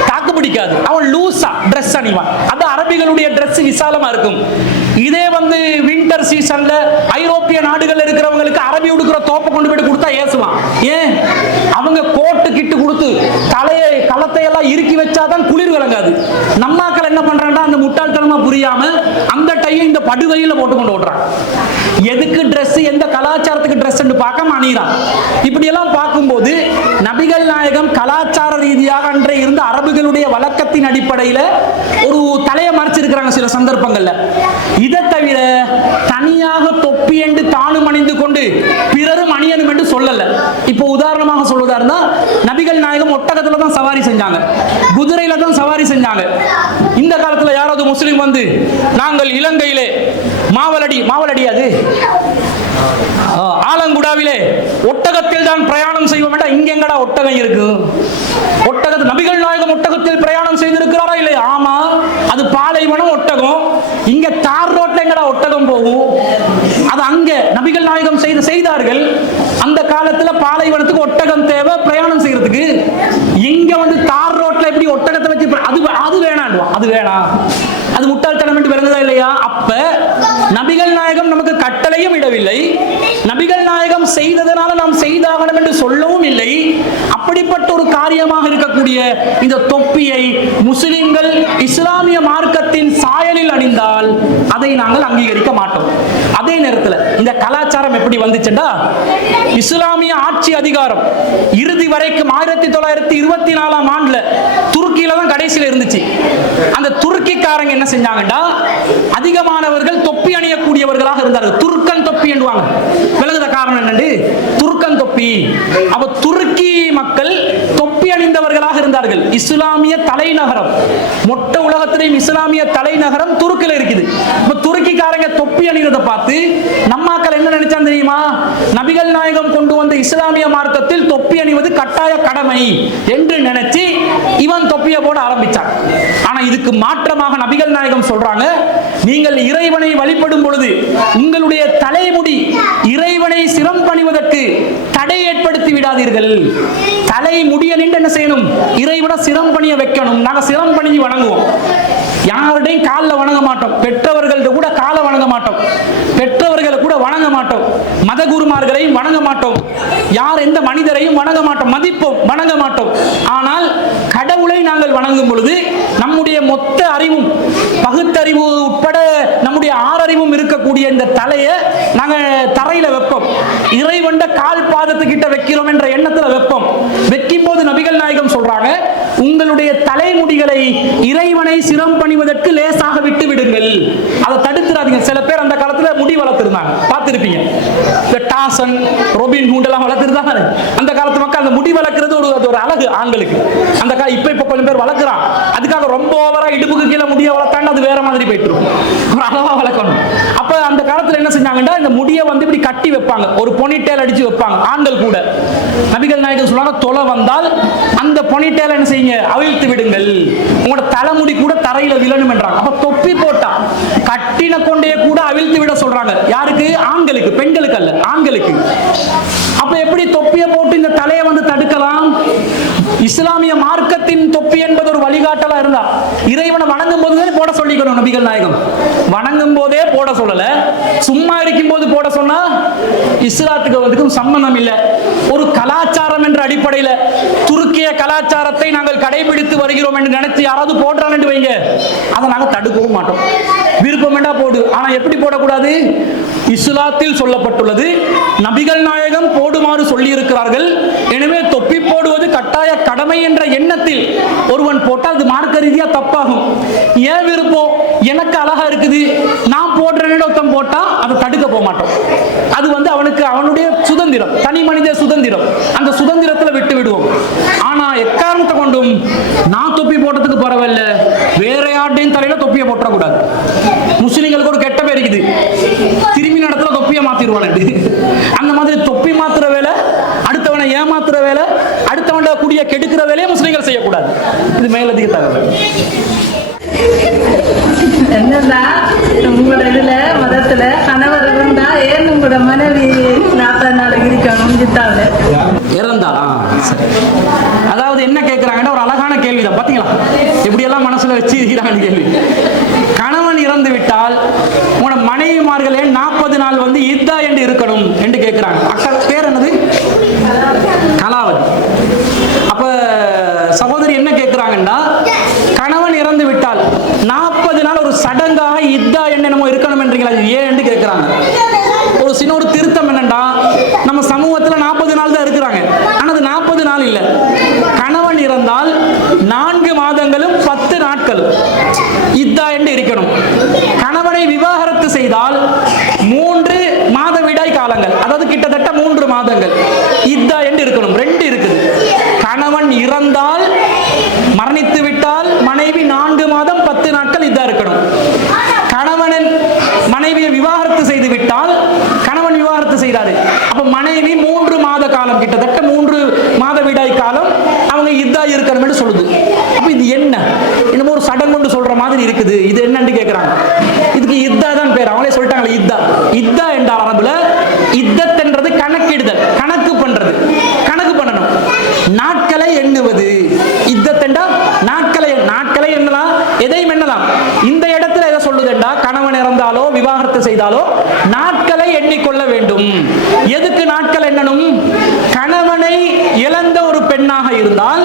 தாக்கு பிடிக்காது. அவன் லூசா ட்ரெஸ் அணிவான். அது அரபிகளுடைய ட்ரெஸ் விசாலமா இருக்கும். இதே வந்து வின்டர் சீசன்ல ஐரோப்பிய நாடுகள் இருக்கிறவங்களுக்கு அரபி உடுக்கிற தோப்பை கொண்டு போய் கொடுத்தா ஏசுவான். ஏன்? அவங்க கோட்டு கிட்டு கொடுத்து தலையை களத்தையெல்லாம் இறுக்கி வச்சாதான் குளிர் விளங்காது. நம்மாக்கள் என்ன பண்றாங்க? அந்த முட்டாள்தனமா புரியாம அந்த டையை இந்த படுகையில போட்டு கொண்டு ஓடுறான். எதுக்கு ட்ரெஸ், எந்த கலாச்சாரத்துக்கு ட்ரெஸ் பார்க்காம அணிகிறான். இப்படி எல்லாம் பார்க்கும்போது நபிகள் நாயகம் கலாச்சார ரீதியாக அன்றைய இருந்த அரபுகளுடைய வழக்கத்தின் அடிப்படையில் ஒரு தலையை மறைச்சிருக்கிறாங்க சில சந்தர்ப்பங்கள்ல. இதை தவிர தனியாக தொப்பி என்று தானும் அணிந்து கொண்டு பிறரும் அணியணும் என்று சொல்லல. இப்போ உதாரணமாக சொல்வதா இருந்தா, நபிகள் நாயகம் ஒட்டகத்துல தான் சவாரி செஞ்சாங்க, குதிரையில தான் சவாரி செஞ்சாங்க. இந்த காலத்துல யாராவது முஸ்லிம் வந்து, நாங்கள் இலங்கையிலே மாவலடி அது ஆலங்குடாவிலே ஒட்டகத்தில் தான் பிரயாணம் செய்வோம். இங்க எங்கடா ஒட்டகம் இருக்கு? ஒட்டகத்தில் நபிகள் நாயகம் ஒட்டகத்தில் பிரயாணம் செய்திருக்கிறாரா இல்லையா? ஆமா, அது பாலைவனம் ஒட்டகம். இங்க தார் ரோட்ல எங்கடா ஒட்டகம் போகும்? அது அங்க நபிகள் நாயகம் செய்தார்கள். அந்த காலத்துல பாலைவனத்துக்கு ஒட்டகம் தேவை பிரயாணம் செய்யறதுக்கு. இங்க வந்து தார் ரோட்ல எப்படி ஒட்டகத்தை வச்சு அது வேணாம், அது வேணாம், அது முட்டாள்தனம் என்று விளங்குதா இல்லையா? அப்ப நபிகள் நாயகம் நமக்கு கட்டளையும் இடவில்லை, நபிகள் நாயகம் செய்ததனால நாம் செய்தாகணும் என்று சொல்லவும் இல்லை. அப்படிப்பட்ட ஒரு காரியமாக இருக்கக்கூடிய இந்த தொப்பியை முஸ்லிம்கள் இஸ்லாமிய மார்க்கத்தின் சாயலில் அணிந்தால் அதை நாங்கள் அங்கீகரிக்க மாட்டோம். அதே நேரத்தில் இந்த கலாச்சாரம் எப்படி வந்துச்சுன்னா, இஸ்லாமிய ஆட்சி அதிகாரம் இறுதி வரைக்கும் 1924ஆம் ஆண்டுல துருக்கியில தான் கடைசியில் இருந்துச்சு. அந்த துருக்கிக்காரங்க என்ன செஞ்சாங்கன்னா, அதிகமானவர்கள் தொப்பி அணியக்கூடியவர்களாக இருந்தார்கள். துர்க்கன் தொப்பி என்றுவாங்க. விலகுத காரணம் என்னண்டு? துர்க்கன் தொப்பி. அப்ப துருக்கி மக்கள் தொப்பி அணிந்தவர்களாக இருந்தார்கள். இஸ்லாமிய தலைநகரம், மொத்த உலகத்திலேயும் இஸ்லாமிய தலைநகரம் துருக்கில இருக்குது. இப்ப துருக்கிக்காரங்க தொப்பி அணிகிறத பார்த்து நம்மாக்கள் என்ன நினைச்சான் தெரியுமா? நபிகள் நாயகம் கொண்டு வந்த இஸ்லாமிய மார்க்கத்தில் தொப்பி அணிவது கட்டாய கடமை என்று நினைச்சு இவன் தொப்பியை போட ஆரம்பிச்சான். ஆனா இதுக்கு மாற்றமாக நபிகள் நாயகம் சொல்றாங்க, நீங்கள் இறைவனை வழிபடும் பொழுது உங்களுடைய தலைமுடி இறைவனை சிரம் பணிவதற்கு தடை ஏற்படுத்தி விடாதீர்கள். தலை முடிய நின்று என்ன செய்யணும்? இறைவனை சிரம் பணிய வைக்கணும். நாங்க சிரம் பணிஞ்சு வணங்குவோம். யாருடையும் காலில் வணங்க மாட்டோம். பெற்றவர்கள்ட்ட கூட காலை வணங்க மாட்டோம். பெற்றவர்களை கூட வணங்க மாட்டோம். மத குருமார்களையும் வணங்க மாட்டோம். யார் எந்த மனிதரையும் வணங்க மாட்டோம். மதிப்போம், வணங்க மாட்டோம். ஆனால் கடவுளை நாங்கள் வணங்கும் பொழுது நம்முடைய மொத்த அறிவும், பகுத்தறிவு உட்பட நம்முடைய ஆறறிவும் இருக்கக்கூடிய இந்த தலையை நாங்கள் தரையில வைப்போம். இறைவண்ட கால் பாதத்துக்கிட்ட வைக்கிறோம் என்ற எண்ணத்துல வைப்போம். வைக்கும் போது நபிகள் நாயகம் சொல்றாங்க, உங்களுடைய தலைமுடிகளை இறைவனை சிரம் பணிவதற்கு லேசாக விட்டு விடுங்கள், அதை தடுத்துறாதீங்க. சில பேர் அந்த காலத்துல முடி வளர்த்திருந்தாங்க, பார்த்திருப்பீங்க. டாசன், ரொபின் ஹூட் எல்லாம் வளர்த்திருந்தாங்க. அந்த காலத்து மக்கள் அந்த முடி வளர்க்கிறது ஒரு அழகு ஆண்களுக்கு. அந்த இப்ப கொஞ்சம் பேர் வளர்க்கிறான். அதுக்காக ரொம்ப ஓவரா இடுப்புக்கு கீழே முடிய வளர்த்தாங்க, அது வேற மாதிரி போயிட்டு இருக்கும். ஒரு அளவா வளர்க்கணும். அப்ப அந்த காலத்துல என்ன செஞ்சாங்கன்னா, இந்த முடியை வந்து இப்படி கட்டி வைப்பாங்க, ஒரு பொனிட்டேல் அடிச்சு வைப்பாங்க ஆண்கள் கூட. நபிகள் நாயகம் சொல்றாங்க, தொலை வந்தால் அந்த பொனிட்டேல் என்ன செய்யுங்க? அவிழ்த்து விடுங்கள். உங்களோட தலைமுடி கூட தரையில விழணும் என்றாங்க. அப்ப தொப்பி போட்டா கட்டின கொண்டே கூட அவிழ்த்து விட சொல்றாங்க. யாருக்கு? ஆண்களுக்கு, பெண்களுக்கு அல்ல, ஆண்களுக்கு. அப்ப எப்படி தொப்பியை போட்டு இந்த தலையை வந்து தடுக்கலாம்? இஸ்லாமிய மார்க்கத்தின் தொப்பி என்பது ஒரு வழிகாட்டலா இருந்தா இறைவனை வணங்கும் போதுதான் போட சொல்லிக்கணும். நபிகள் நாயகம் வணங்கும் போதே போட சொல்லல, சும்மா இருக்கும் போது போட சொன்னா இஸ்லாத்துக்கு வந்து சம்பந்தம் இல்லை. ஒரு கலாச்சாரம் என்ற அடிப்படையில் துருக்கிய கலாச்சாரத்தை நாங்கள் கடைபிடித்து வருகிறோம் என்று நினைச்சு யாராவது போடுறான்னு வைங்க, அதை நாங்கள் தடுக்கவும் மாட்டோம். விருப்பம் வேண்டா போடு, ஆனா எப்படி போடக்கூடாது? இஸ்லாத்தில் சொல்லப்பட்டுள்ளது, நபிகள் நாயகம் போடுமாறு சொல்லி இருக்கிறார்கள். எனவே தொப்பி போடுவது கட்டாய கடமை என்ற எண்ணத்தில் ஒருவன் போட்டால் அது மார்க்க ரீதியா தப்பாகும். ஏன் விருப்பம், எனக்கு அழகா இருக்குது நான் போடுறேன்னு ஒருத்தன் போட்டா அதை தடுக்க போக மாட்டோம். அது வந்து அவனுக்கு அவனுடைய சுதந்திரம், தனி மனித சுதந்திரம், அந்த சுதந்திரத்துல விட்டு விடுவோம். ஆனா எக்காரணத்தை கொண்டும் நான் தொப்பி போட்டதுக்கு பரவாயில்ல, வேற யார்டையும் தலையில தொப்பியை போட்டக்கூடாது. முஸ்லிம்களுக்கு ஒரு கெட்ட பேர் இருக்குது, திரும்பி நடத்துல தொப்பியை மாத்திடுவாங்க. அந்த மாதிரி தொப்பி மாத்துற வேலை, அடுத்தவனை ஏமாத்துற வேலை, அடுத்தவன கூடிய கெடுக்கிற வேலையை முஸ்லிம்கள் செய்யக்கூடாது. இது மேலதிக தகவல். என்னன்னா உங்களோட இதுல மதத்துல கணவர் இருந்தா ஏன் உங்களோட மனைவி 40 நாளைக்கு இருக்கணும் ஜித்தாவில இறந்தா? சரி, அதாவது என்ன கேட்கிறாங்கன்னா ஒரு அழகான கேள்விதான். பாத்தீங்களா எப்படியெல்லாம் மனசுல வச்சு இருக்கிறாங்க கேள்வி. கணவன் இறந்து விட்டால் உங்களோட மனைவிமார்கள் ஏன் 40 நாள் வந்து இத்தா என்று இருக்கணும் என்று கேட்கிறாங்க. அக்கா பேர் என்னது? கலாவதி. அப்ப சகோதரி என்ன கேட்கிறாங்கன்னா, கணவன் இறந்து விட்டால் 40 நாள் ஒரு சடங்காக இத்தா என்னமோ இருக்கணும் என்றீங்களா, ஏன் என்று கேட்கிறாங்க. ஒரு சின்ன ஒரு திருத்தம் என்னன்னா, நம்ம சமூகத்துல 40 நாள் தான் இருக்கிறாங்க, ஆனா அது 40 நாள் இல்ல. கணவன் இறந்தால் 4 மாதங்களும் 10 நாட்கள் இத்தா என்று இருக்கணும். கணவனை விவாகரத்து செய்தால் 3 மாதவிடாய் காலங்கள், அதாவது கிட்டத்தட்ட 3 மாதங்கள் இத்தா என்று இருக்கணும். 2 இருக்குது. கணவன் இறந்தால், மரணித்து விட்டால் மனைவி 4 மாதம் 10 நாட்கள் இத்தா இருக்கணும். கணவனின் மனைவியை விவாகரத்து செய்து விட்டால், கணவன் விவாகரத்து செய்தாரு, அப்ப மனைவி 3 மாத காலம், கிட்டத்தட்ட 3 மாதவிடாய் காலம் அவங்க இத்தா இருக்கணும் என்று சொல்லுது. அப்ப இது என்ன, என்னமோ ஒரு சடங்கு சொல்ற மாதிரி இருக்குது, இது என்னன்னு கேட்கிறாங்க. இதுக்கு இத்தா தான் பேர், அவங்களே சொல்லிட்டாங்களே இத்தா. இத்தா என்றால் அரபுல இத்தத் என்றது கணக்கிடுதல், கணக்கு பண்றது, கணக்கு பண்ணணும், நாட்களை எண்ணுவது. இத்தத்தெண்டா நாட்களை எண்ணலாம், எதையும் எண்ணலாம். இந்த இடத்துல எதை சொல்லுதுண்டா, கணவன் இறந்தாலோ விவாகரத்து செய்தாலோ நாட்களை எண்ணிக்கொள்ள வேண்டும். எதுக்கு நாட்கள் எண்ணணும்? கணவனை இழந்த ஒரு பெண்ணாக இருந்தால்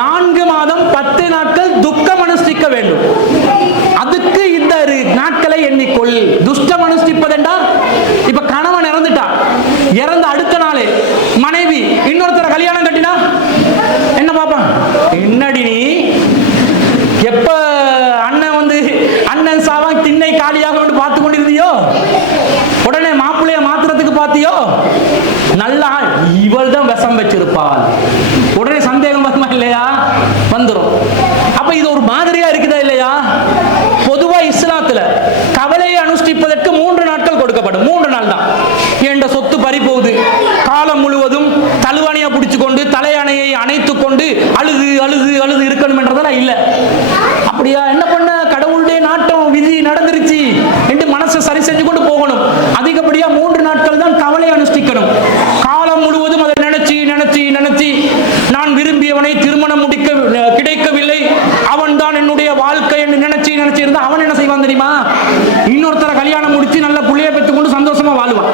4 மாதம் 10 நாட்கள் துக்கம் அனுஷ்டிக்க வேண்டும். அதுக்கு இந்த நாட்களை எண்ணிக்கொள். துஷ்டம் அனுஷ்டிப்பதெண்டா, இப்ப கணவன் இறந்துட்டா, இறந்த அடுத்த நாளே மனைவி இன்னொருத்தர கல்யாணம் கட்டினா என்ன பாப்பா, என்னடி நீ எப்ப அண்ணன் சாவா திண்ணை காலியாக பார்த்து கொண்டிருந்தியோ, உடனே மாப்பிள்ளைய மாத்திரத்துக்கு பார்த்தியோ, நல்லா இவள் தான் விஷம் வச்சிருப்பாள், உடனே சந்தேகம் வருமா இல்லையா? வந்துரும். அப்ப இது ஒரு மாதிரியா இருக்குதா இல்லையா? பொதுவா இஸ்லாத்துல கவலையை அனுஷ்டிப்பதற்கு 3 நாட்கள் கொடுக்கப்படும். 3 நாள் தான். என்ற சொத்து பறி போகுது, காலம் முழுவதும் தழுவானையா பிடிச்சு கொண்டு தலையணையை அணைத்துக் கொண்டு அழுது அழுது அழுது இருக்கணும் என்றதெல்லாம் இல்ல. அப்படியா, என்ன பண்ண, கடவுளுடைய நாட்டம், விதி நடந்துருச்சு என்று மனசை சரி செஞ்சு கொண்டு போகணும். அதிகப்படியா 3 நாட்கள் தான் கவலை அனுஷ்டிக்கணும். காலம் முழுவதும் அதை நினைச்சு நினைச்சு நினைச்சு நான் விரும்பியவனை திருமணம் முடிக்க கிடைக்கவில்லை, அவன் தான் என்னுடைய வாழ்க்கை என்று நினைச்சு நினைச்சு இருந்தா அவன் என்ன செய்வான் தெரியுமா? இன்னொருத்தர கல்யாணம் முடிச்சு நல்ல புள்ளைய பெற்றுக் கொண்டு சந்தோஷமா வாழ்வான்.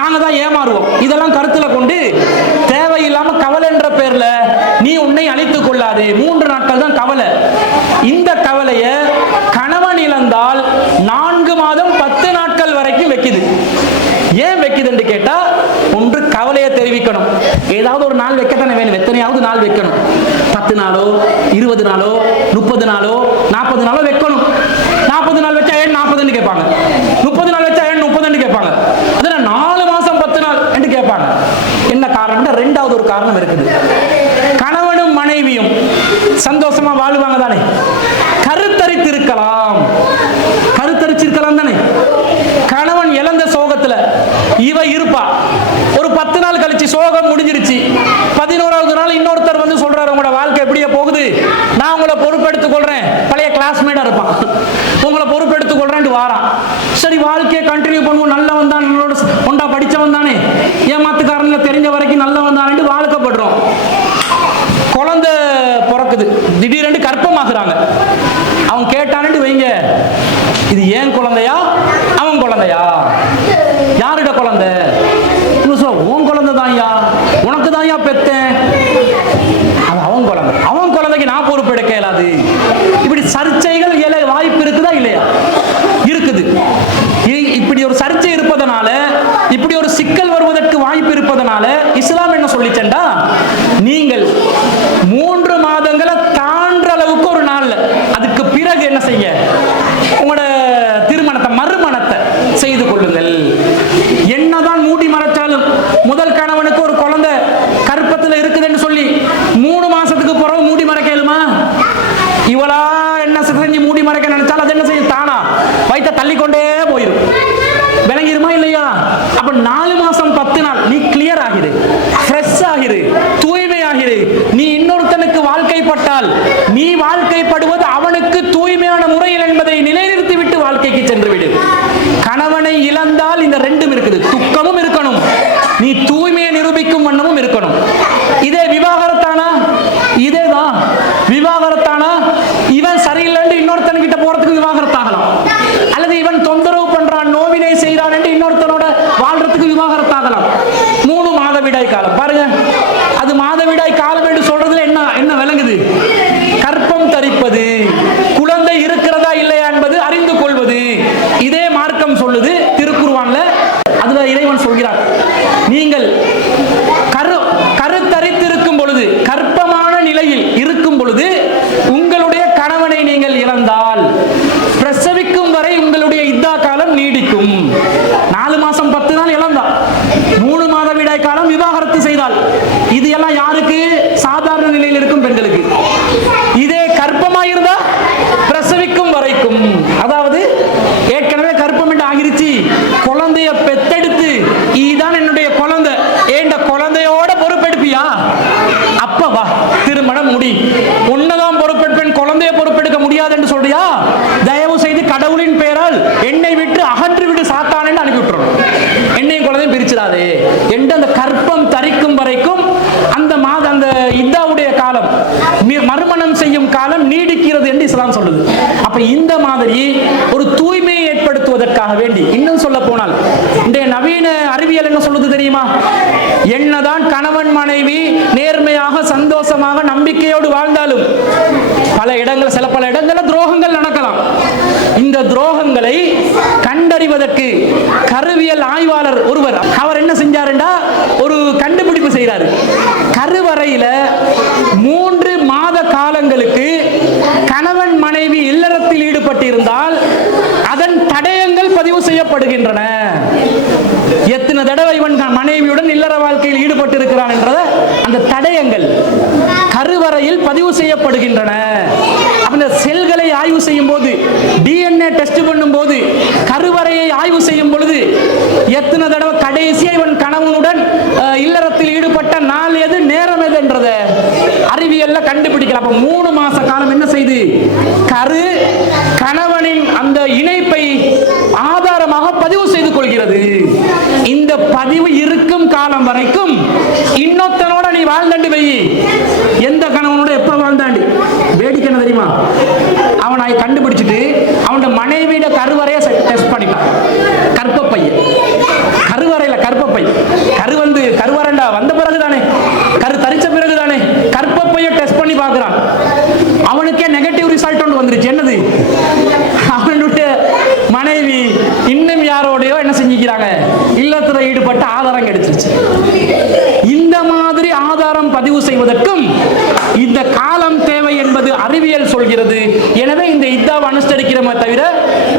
நாங்க தான் ஏமாறுவோம். இதெல்லாம் கருத்துல கொண்டு தேவையில்லாம கவலை என்ற பேர்ல நீ உன்னை அழித்துக் கொள்ளாதே. 3 நாட்கள் தான் கவலை. இந்த கவலைய கணவன் இழந்தால் 4 மாதம் 10 நாட்கள் வரைக்கும் வைக்குது. ஏன் வைக்குது என்று கேட்டா, ஒன்று கவலையை தெரிவிக்கணும். ஏதாவது ஒரு நாள் வைக்கத்தானே வேணும், எத்தனையாவது நாள் வைக்கணும். 10 நாளோ 20 நாளோ 30 நாளோ 40 நாளோ வைக்கணும். 40 நாள் வச்சா ஏன் 40 கேட்பாங்க, 30 நாள் வச்சா ஏன் 30 கேட்பாங்க, அதுல 4 மாசம் 10 நாள் என்று கேட்பாங்க. என்ன காரணம்? 2வது ஒரு காரணம் இருக்குது. கணவனும் மனைவியும் சந்தோஷமா வாழுவாங்க தானே, கருத்தரித்திருக்கலாம், கருத்தரிச்சிருக்கலாம் தானே. கணவன் இழந்த சோகத்துல இவ இருப்பா, ஒரு 10 நாள் கழிச்சு சோகம் முடிஞ்சிருச்சு, 11வது நாள் இன்னொருத்தர் வந்து சொல்றாரு, உங்களோட வாழ்க்கை எப்படியே போகுது, நான் உங்களை பொறுப்பெடுத்துக் கொள்றேன். பழைய கிளாஸ்மேட்டா இருப்பான், உங்களை பொறுப்பெடுத்துக் கொள்றேன் வாரான். சரி, வாழ்க்கையை கண்டினியூ பண்ணுவோம், நல்லவன் தான், ஒன்றா படிச்சவன் தானே, ஏமாத்துக்காரன்ல தெரிஞ்ச வரைக்கும் நல்லவன் தான் வாழ்க்கைப்படுறோம். குழந்தை இப்படி ஒரு சிக்கல் வருவதற்கு வாய்ப்பு இருப்பதனால இஸ்லாம் என்ன சொல்லிச்சேன்டா, நீங்கள் 3 மாதங்களை தாண்டுற அளவுக்கு ஒரு நாள்ல அதுக்கு பிறகு என்ன செய்ய, உங்களோட திருமணத்தை மறுமணத்தை செய்து கொள்ளுங்கள். என்னதான் மூடி மறைச்சாலும் முதல் கணவனுக்கு ஒரு குழந்தை கற்பத்தில் இருக்குதுன்னு சொல்லி 3 மாசத்துக்கு பிறகு மூடி மறைக்கலுமா? இவளா என்ன செஞ்சு மூடி மறைக்க நினைச்சாலும் அது என்ன செய்யும், தானா வயிற்ற தள்ளிக்கொண்டே போயிடும். விளங்கிருமா இல்லையா? அப்ப 4 மாசம் 10 நாள் நீ கிளியர் ஆகிரு, ஃப்ரெஷ் ஆகிரு, தூய்மை ஆகிரு. நீ இன்னொருத்தனுக்கு வாழ்க்கைப்பட்டால் நீ வாழ்க்கைப்படுவது அவனுக்கு தூய்மையான முறையில் என்பதை நிலைநிறுத்தி விட்டு வாழ்க்கைக்கு சென்று விடு. கணவனை இழந்தால் இந்த ரெண்டும் இருக்குது, துக்கமும் இருக்கணும், நீ தூய்மையை நிரூபிக்கும் வண்ணமும் இருக்கணும். இதே விவாகரத்தானா? இதேதான் விவாகரத்தானா? இவன் சரியில்லைன்னு இன்னொருத்தன்கிட்ட போறதுக்கு விவாகரத்தாகலாம், அல்லது இவன் தொந்தரவு பண்றான், நோவினை செய்யறான் என்று இன்னொருத்தனோட வாழ்றதுக்கு விவாகரத்தாகலாம். 3 மாதவிடாய் காலம் பாருங்க. அது மாதவிடாய் காலம் என்று சொல்றதுல என்ன விளங்குது? கற்பம் தரிப்பது, குழந்தை இருக்கிறதா இல்லையா என்பது அறிந்து கொள்வது. இதே மார்க்கம் சொல்லுது திருக்குர்ஆன்ல. அதுல இறைவன் சொல்கிறார், நீங்கள் கருத்தரித்திருக்கும் பொழுது, கற்பமான நிலையில் இருக்கும் பொழுது உங்களுடைய கணவனை நீங்கள் இழந்தால் பிரசவிக்கும் வரை உங்களுடைய இத்தா காலம் நீடிக்கும். 4 மாசம் 10 நாள் இழந்தால், 3 மாதவிடாய் காலம் விவாகரத்து செய்தால், இது எல்லாம் யாருக்கு? சாதாரண நிலையில் இருக்கும் பெண்களுக்கு. இதே கற்பமாயிருந்தா பிரசவிக்கும் வரைக்கும், அதாவது ஏற்கனவே கற்பம் என்று ஆகிருச்சு, குழந்தைய பெத்தெடுத்து இதுதான் என்னுடைய குழந்தை, ஏண்ட குழந்தையோட பொறுப்பெடுப்பியா? அப்ப வா திருமணம் முடி. உன்னதான் பொறுப்பெடுப்பேன், குழந்தைய பொறுப்பெடுக்க முடியாது என்று சொல்றியா? தயவு செய்து கடவுளின் பெயரால் என்னை விட்டு அகன்று விடு சாத்தானே அனுப்பி விட்டுறோம். என்னையும் குழந்தையும் பிரிச்சிடாதே என்று அந்த கற்பம் தரிக்கும் வரைக்கும் அந்த இத்தாவுடைய காலம், மறுமணம் செய்யும் காலம் நீடிக்கிறது என்று இஸ்லாம் சொல்லுது. அப்ப இந்த மாதிரி ஒரு தூய்மையை ஏற்படுத்துவதற்காக வேண்டி, இன்னும் சொல்ல போனால் இந்த நவீன அறிவியல் என்ன சொல்லுது தெரியுமா? என்னதான் கணவன் மனைவி நேர்மையாக சந்தோஷமாக நம்பிக்கையோடு வாழ்ந்தாலும் பல இடங்களில் துரோகங்கள் நடக்கலாம். இந்த துரோகங்களை கண்டறிவதற்கு கருவியல் ஆய்வாளர் ஒருவர், அவர் என்ன செஞ்சாருண்டா, ஒரு கண்டுபிடிப்பு செய்யறாரு. கருவறையில 3 மாத காலங்களுக்கு கணவன் மனைவி இல்லறத்தில் ஈடுபட்டிருந்தால் அதன் தடயங்கள் பதிவு செய்யப்படுகின்றன. எத்தனை தடவை இவன் மனைவியுடன் இல்லற வாழ்க்கையில் ஈடுபட்டு இருக்கிறான் என்ற அந்த தடயங்கள் கருவறையில் பதிவு செய்யப்படுகின்றன. அந்த செல்களை ஆய்வு செய்யும் போது, DNA டெஸ்ட் பண்ணும் போது, கருவறையை ஆய்வு செய்யும் பொழுது எத்தனை தடவை கடைசியா இவன் கணவனுடன் இல்லறத்தில் ஈடுபட்ட நாள் எது, நேரம் எது என்றத அறிவியல்ல கண்டுபிடிக்கலாம். அப்ப 3 மாச காலம் என்ன செய்து கணவனின் அந்த இணைப்பை ஆதாரமாக பதிவு செய்து கொள்கிறது. இந்த பதிவு இருக்கும் காலம் வரைக்கும் இன்னொத்தனோட நீ வாழ்ந்தாண்டு வை. எந்த கணவனோட எப்ப வாழ்ந்தாண்டு வேடிக்கை என்ன தெரியுமா? அவனை கண்டுபிடிச்சிட்டு அவனோட மனைவியோட கருவறையை டெஸ்ட் பண்ணிட்டான். கற்பப்பை, கருவறையில கற்பப்பை, கருவறைண்டா வந்த பிறகுதானே, கரு தரிச்ச பிறகுதானே கற்பப்பையை டெஸ்ட் பண்ணி பார்க்கிறான். அவனுக்கே நெகட்டிவ் ரிசல்ட் ஒன்று வந்துருச்சு. என்னது? அவனுடைய மனைவி இன்னும் யாரோடையோ என்ன செஞ்சுக்கிறாங்க, இல்லத்துல ஈடுபட்ட ஆதாரம் கிடைச்சிருச்சு. இந்த மாதிரி ஆதாரம் பதிவு செய்வதற்கும் இந்த காலம் தேவை என்பது அறிவியல் சொல்கிறது. எனவே இந்த இத்தாவை அனுஷ்டிக்கிறோமே தவிர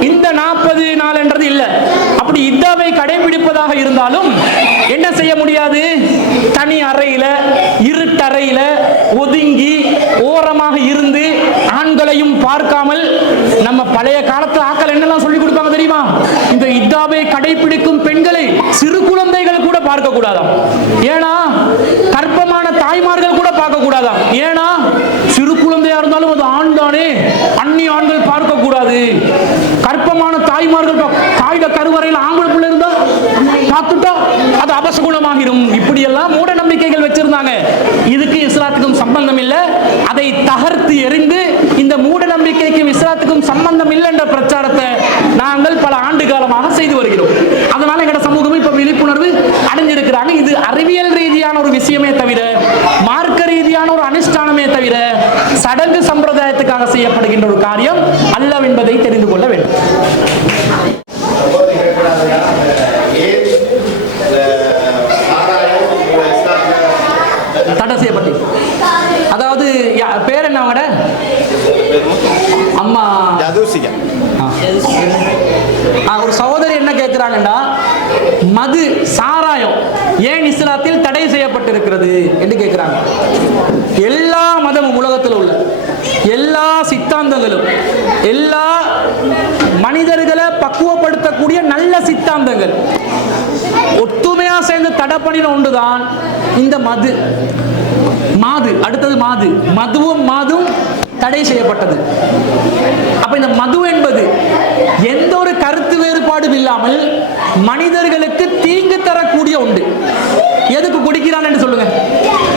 இந்த 40 நாள் என்றது இல்லை. அப்படி இத்தாவை கடைபிடிப்பதாக இருந்தாலும் என்ன செய்ய முடியாது? தனி அறையில, இருட்டறையில ஒதுங்கி ஓரமாக இருந்து ஆண்களையும் பார்க்காமல், நம்ம பழைய காலத்து ஆக்கள் என்னெல்லாம் சொல்லி கொடுப்பாங்க தெரியுமா? இந்த இத்தாவை கடைபிடிக்கும் பெண்களை சிறு குழந்தைகள் கூட பார்க்க கூடாதாம். ஏன்னா கர்ப்பமான தாய்மார்கள் கூட பார்க்க கூடாதாம். ஏன்னா சிறு குழந்தையா இருந்தாலும் அது ஆண் தானே, அந்நிய ஆண்கள் பார்க்க கூடாது. கர்ப்பமான தாய்மார்கள் தாயிட கருவறையில் ஆம்பளை பிள்ளை இருந்தா பார்த்துட்டா அது அபசகுணமாகிடும். இப்படி எல்லாம் மூட நம்பிக்கைகள் வச்சிருந்தாங்க. இதுக்கு இஸ்லாத்துக்கும் சம்பந்தம் இல்லை. அதை தகர்த்து எறிந்து இந்த மூட நம்பிக்கைக்கும் இஸ்லாத்துக்கும் சம்பந்தம் இல்லை என்ற பிரச்சாரத்தை நாங்கள் பல ஆண்டு காலமாக செய்து வருகிறோம். அதனால எங்கட சமூகம் இப்ப விழிப்புணர்வு அடைஞ்சிருக்கிறாங்க. இது அறிவியல் ரீதியான ஒரு விஷயமே தவிர, மார்க்க ரீதியான ஒரு அனுஷ்டானமே தவிர, சடங்கு சம்பிரதாயத்துக்காக செய்யப்படுகின்ற ஒரு காரியம் அல்ல என்பதை தெரிந்து கொள்ள வேண்டும். சாராயம் ஏன் இஸ்லாத்தில் தடை செய்யப்பட்டிருக்கிறது என்று கேட்கிறாங்க. எல்லா மதமும் உலகத்தில் உள்ள எல்லா சித்தாந்தங்களும், எல்லா மனிதர்களை பக்குவப்படுத்தக்கூடிய நல்ல சித்தாந்தங்கள் ஒத்துமையா சேர்ந்து தடை பண்ணின ஒன்றுதான் இந்த மது. அடுத்தது மதுவும் தடை செய்யப்பட்டது. அப்ப இந்த மது என்பது எந்த ஒரு கருத்து வேறுபாடும் இல்லாமல் மனிதர்களுக்கு தீங்கு தரக்கூடிய ஒன்று. எதுக்கு குடிக்கிறான்னு சொல்லுங்க.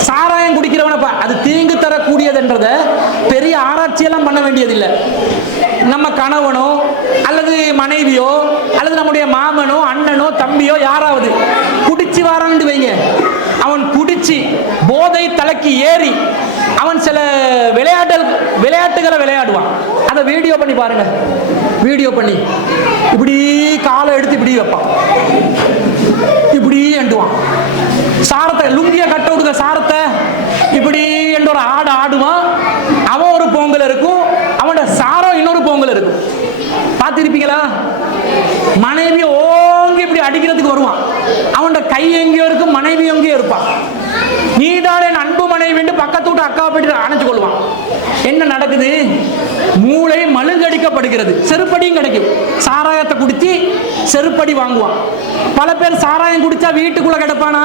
சாராயம் குடிக்கிறவன அது தீங்கு தரக்கூடியதுன்றத பெரிய ஆராய்ச்சியெல்லாம் பண்ண வேண்டியதில்லை. நம்ம கணவனோ அல்லது மனைவியோ அல்லது நம்முடைய மாமனோ அண்ணனோ தம்பியோ யாராவது குடிச்சு வாரான்னு வைங்க, அவன் குடிச்சு போதை தலைக்கு ஏறி அவன் சில விளையாட்டுகளை விளையாடுவான். அதை வீடியோ பண்ணி பாருங்க. வீடியோ பண்ணி இப்படி காலை எடுத்து இப்படி வைப்பான், இப்படி எண்டுவான். சாரத்தை லுங்கிய கட்ட விடுங்க, சாரத்தை இப்படி என்ற ஒரு ஆடுவான். அவன் ஒரு பொங்கல் இருக்கும், அவனோட சாரம் இன்னொரு பொங்கல் இருக்கும். பார்த்திருப்பீங்களா? மனைவி ஓங்கி இப்படி அடிக்கிறதுக்கு வருவான். அவனோட கை எங்கேயோ இருக்கும், மனைவி எங்கேயோ இருப்பான். நீடான என் அன்பு மனைவி பக்கத்து விட்டு அக்காவை போயிட்டு அணைச்சு கொள்வான். என்ன நடக்குது? மூளை மழுங்கடிக்கப்படுகிறது. செருப்படியும் கிடைக்கும். சாராயத்தை குடிச்சு செருப்படி வாங்குவான். பல பேர் சாராயம் குடிச்சா வீட்டுக்குள்ள கிடப்பானா?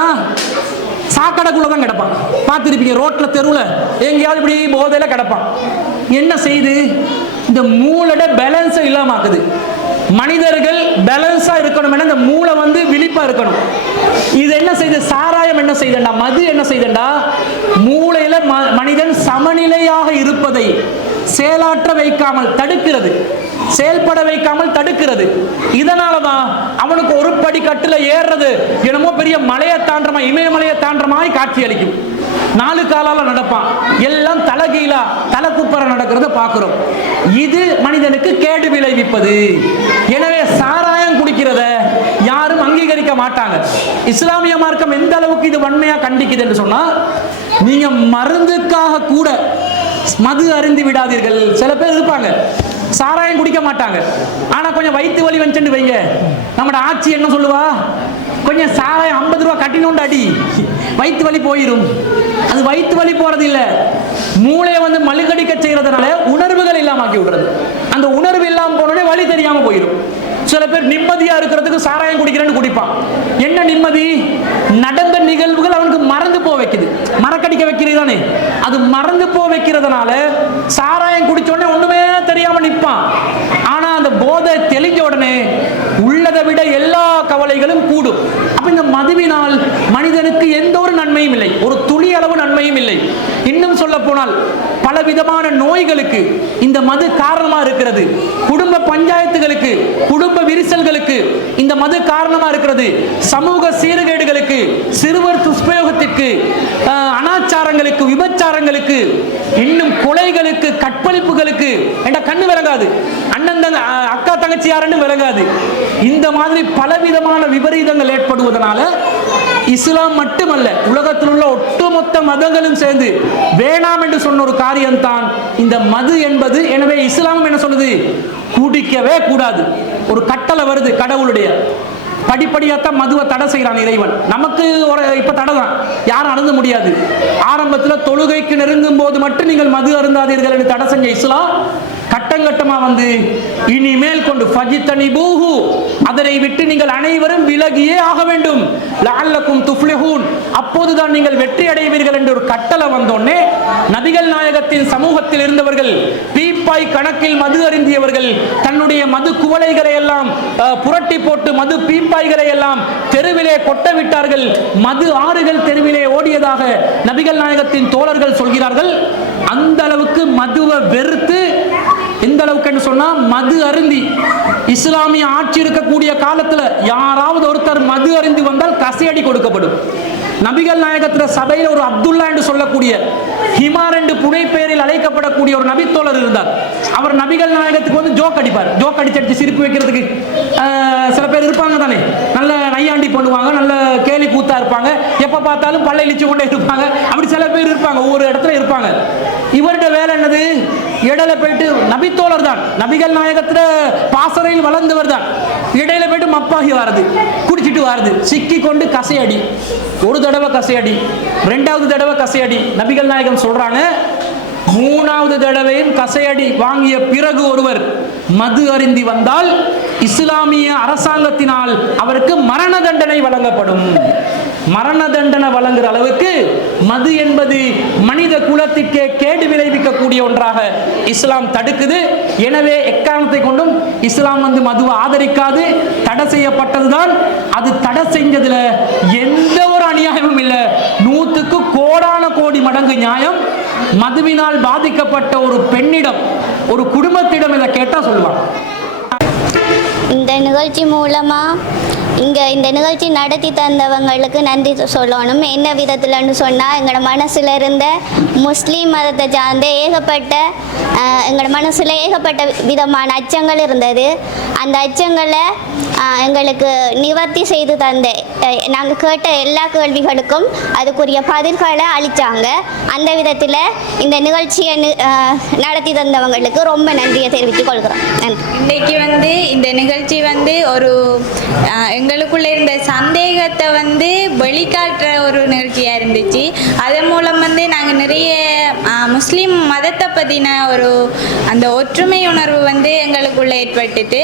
சாக்கடைக்குள்ளதான் கிடப்பான். பார்த்திருப்பீங்க, ரோட்ல தெருவுல எங்கேயாவது இப்படி போதையில கிடப்பான். என்ன செய்யுது? இந்த மூளோட பேலன்ஸை இல்லாமக்குது. மனிதர்கள் பேலன்ஸா இருக்கணும், இந்த மூளை விழிப்பா இருக்கணும். இது என்ன செய்து? சாராயம் என்ன செய்தண்டா, மது என்ன செய்தண்டா, மூளையில மனிதன் சமநிலையாக இருப்பதை செயலாற்ற வைக்காமல் தடுக்கிறது, செயல்பட வைக்காமல் தடுக்கிறது. இதனாலதான் அவனுக்கு ஒரு படி கட்டுல ஏறுறது என்னமோ பெரிய மலையை தாண்டமா, இமயமலையை தாண்டமாய் காட்சி அளிக்கும். 4 காலால நடப்பான். எல்லாம் தலைகீழா தலை குப்பர நடக்கிறத பார்க்கிறோம். இது மனிதனுக்கு கேடு விளைவிப்பது. எனவே சாராயம் குடிக்கிறத யாரும் அங்கீகரிக்க மாட்டாங்க. இஸ்லாமிய மார்க்கம் எந்த அளவுக்கு இது வன்மையா கண்டிக்குது என்று சொன்னா, நீங்க மருந்துக்காக கூட மது அருந்தி விடாதீர்கள். சில பேர் இருப்பாங்க சாராயம் குடிக்க மாட்டாங்க, ஆனா கொஞ்சம் வயிற்று வலி வந்துட்டு வைங்க, நம்மட ஆட்சி என்ன சொல்லுவா, கொஞ்சம் சாராயம் 50 ரூபா கட்டினோண்டு அடி, வயிற்று வலி போயிடும். அது வயிற்று வலி போறது இல்ல, மூளையை மழுங்கடிக்க செய்யறதுனால உணர்வுகள் இல்லாம ஆக்கி விடுறது. அந்த உணர்வு இல்லாம போனோடனே வலி தெரியாம போயிடும். சில பேர் நிம்மதியா இருக்கிறதுக்கு சாராயம் குடிக்கிறேன்னு குடிப்பான். என்ன நிம்மதி? நடந்த நிகழ்வுகள் அவனுக்கு மறந்து போ வைக்குது. மறக்கடிக்க வைக்கிறது தானே, அது மறந்து போ வைக்கிறதுனால சாராயம் குடிச்ச உடனே ஒண்ணுமே தெரியாம நிற்பான். ஆனா அந்த போதை தெளிஞ்ச உடனே உள்ளதை விட எல்லா கவலைகளும் கூடும். அப்ப இந்த மதுவினால் மனிதனுக்கு எந்த ஒரு நன்மையும் இல்லை, ஒரு துளி அளவு நன்மையும் இல்லை. இன்னும் சொல்ல போனால் பலவிதமான நோய்களுக்கு இந்த மது காரணமா இருக்கிறது. குடும்ப பஞ்சாயத்துகளுக்கு, குடும்ப விரிசல்களுக்கு இந்த மது காரணமா இருக்கிறது. சமூக சீர்கேடுகளுக்கு, சிறுவர் துஷ்பிரயோகத்திற்கு, அனாச்சாரங்களுக்கு, விபச்சாரங்களுக்கு, இன்னும் கொலைகளுக்கு, கற்பழிப்புகளுக்கு என்ற கண்ணு விளங்காது, அண்ணன் அக்கா தங்கச்சி யாருன்னு விளங்காது. இந்த மாதிரி பலவிதமான விபரீதங்கள் ஏற்படுவதனால இஸ்லாம் மட்டுமல்ல, உலகத்தில் உள்ள ஒட்டுமொத்த மதங்களும் சேர்ந்து வேணாம் என்று சொன்ன ஒரு காரியம் தான் இந்த மது என்பது. எனவே இஸ்லாம் என்ன சொல்லுது? குடிக்கவே கூடாது. ஒரு கட்டளை வருது கடவுளுடைய, படிப்படியாத்தான் மதுவை தடை செய்யறான் இறைவன். நமக்கு இப்ப தடை தான், யாரும் அருந்த முடியாது. ஆரம்பத்தில் தொழுகைக்கு நெருங்கும் போது மட்டும் நீங்கள் மது அருந்தாதீர்கள் என்று தடை செஞ்ச இஸ்லாம் கட்டங்கட்டமா இனிமேல் கொண்டு ஃபஜித்தனிபூஹு, அதனை விட்டு நீங்கள் அனைவரும் விலகியே ஆக வேண்டும், லஅல்லக்கும் துஃப்லிஹூன், அப்போதுதான் நீங்கள் வெற்றி அடைவீர்கள் என்று ஒரு கட்டளை வந்தோடனே நபிகள் நாயகத்தின் சமூகத்தில் இருந்தவர்கள், பீப்பாய் கணக்கில் மது அருந்தியவர்கள், தன்னுடைய மது குவளைகளை எல்லாம் புரட்டி போட்டு மது பீப்பாய்களை எல்லாம் தெருவிலே கொட்ட விட்டார்கள். மது ஆறுகள் தெருவிலே ஓடியதாக நபிகள் நாயகத்தின் தோழர்கள் சொல்கிறார்கள். அந்த அளவுக்கு மதுவை வெறுத்து, எந்த அளவுக்கு சொன்னா, மது அருந்தி இஸ்லாமிய ஆட்சி இருக்கக்கூடிய காலத்துல யாராவது ஒருத்தர் மது அருந்தி வந்தால் கசையடி கொடுக்கப்படும். நபிகள் நாயகத்தின் சபையில் ஒரு அப்துல்லா என்று சொல்லக்கூடிய ஹிமார் என்று புனை பெயரில் அழைக்கப்படக்கூடிய ஒரு நபித்தோழர் இருந்தார். அவர் நபிகள் நாயகத்துக்கு ஜோக் அடிப்பார். ஜோக் அடிச்சு சிரிப்பு வைக்கிறதுக்கு சில பேர் இருப்பாங்க தானே, நல்ல நையாண்டி பண்ணுவாங்க, நல்ல கேலி கூத்தா இருப்பாங்க. எப்ப பார்த்தாலும் பல்லை இழிச்சு கொண்டே இருப்பாங்க. அப்படி சில பேர் இருப்பாங்க, ஒவ்வொரு இடத்துல இருப்பாங்க. இவருடைய வேலை என்னது? இடையில போயிட்டு நபித்தோழர் தான், நபிகள் நாயகத்துல பாசறையில் வளர்ந்தவர் தான். இடையில போயிட்டு மப்பாகி வாருது, குடிச்சிட்டு வாருது, சிக்கி கொண்டு கசையடி. ஒரு தடவை கசையடி, 2வது தடவை கசையடி. நபிகள் நாயகம் சொல்றாங்க, 3வது தடவையும் கசையடி வாங்கிய பிறகு ஒருவர் மது அருந்தி வந்தால் இஸ்லாமிய அரசாங்கத்தினால் அவருக்கு மரண தண்டனை வழங்கப்படும். மரண தண்டனை வழங்குற அளவுக்கு மது என்பது மனித குலத்திற்கே கேடு விளைவிக்கக்கூடிய ஒன்றாக இஸ்லாம் தடுக்குது. எனவே எக்காரணத்தை கொண்டும் இஸ்லாம் மதுவை ஆதரிக்காது. தடை செய்யப்பட்டதுதான். அது தடை செஞ்சதுல எந்த ஒரு அநியாயமும் இல்லை. 100க்கு கோடான கோடி மடங்கு நியாயம். மதுவினால் பாதிக்கப்பட்ட ஒரு பெண்ணிடம், ஒரு குடும்பத்திடம் இதை கேட்டா சொல்லுவாங்க. இந்த நிகழ்ச்சி மூலமாக இந்த நிகழ்ச்சி நடத்தி தந்தவங்களுக்கு நன்றி சொல்லணும். என்ன விதத்தில்னு சொன்னால், எங்களோட மனசில் இருந்த முஸ்லீம் மதத்தை சார்ந்த எங்களோட மனசில் ஏகப்பட்ட விதமான அச்சங்கள் இருந்தது. அந்த அச்சங்களை எங்களுக்கு நிவர்த்தி செய்து தந்த, நாங்கள் கேட்ட எல்லா கேள்விகளுக்கும் அதுக்குரிய பதில்களை அளித்தாங்க. அந்த விதத்தில் இந்த நிகழ்ச்சியை நடத்தி தந்தவங்களுக்கு ரொம்ப நன்றியை தெரிவித்துக் கொள்கிறோம். இன்றைக்கு இந்த நிகழ்ச்சி ஒரு எங்களுக்குள்ள இருந்த சந்தேகத்தை வெளிக்காட்டுற ஒரு நிகழ்ச்சியாக இருந்துச்சு. அதன் மூலம் நாங்கள் நிறைய முஸ்லீம் மதத்தை பற்றின அந்த ஒற்றுமை உணர்வு எங்களுக்குள்ள ஏற்பட்டுட்டு,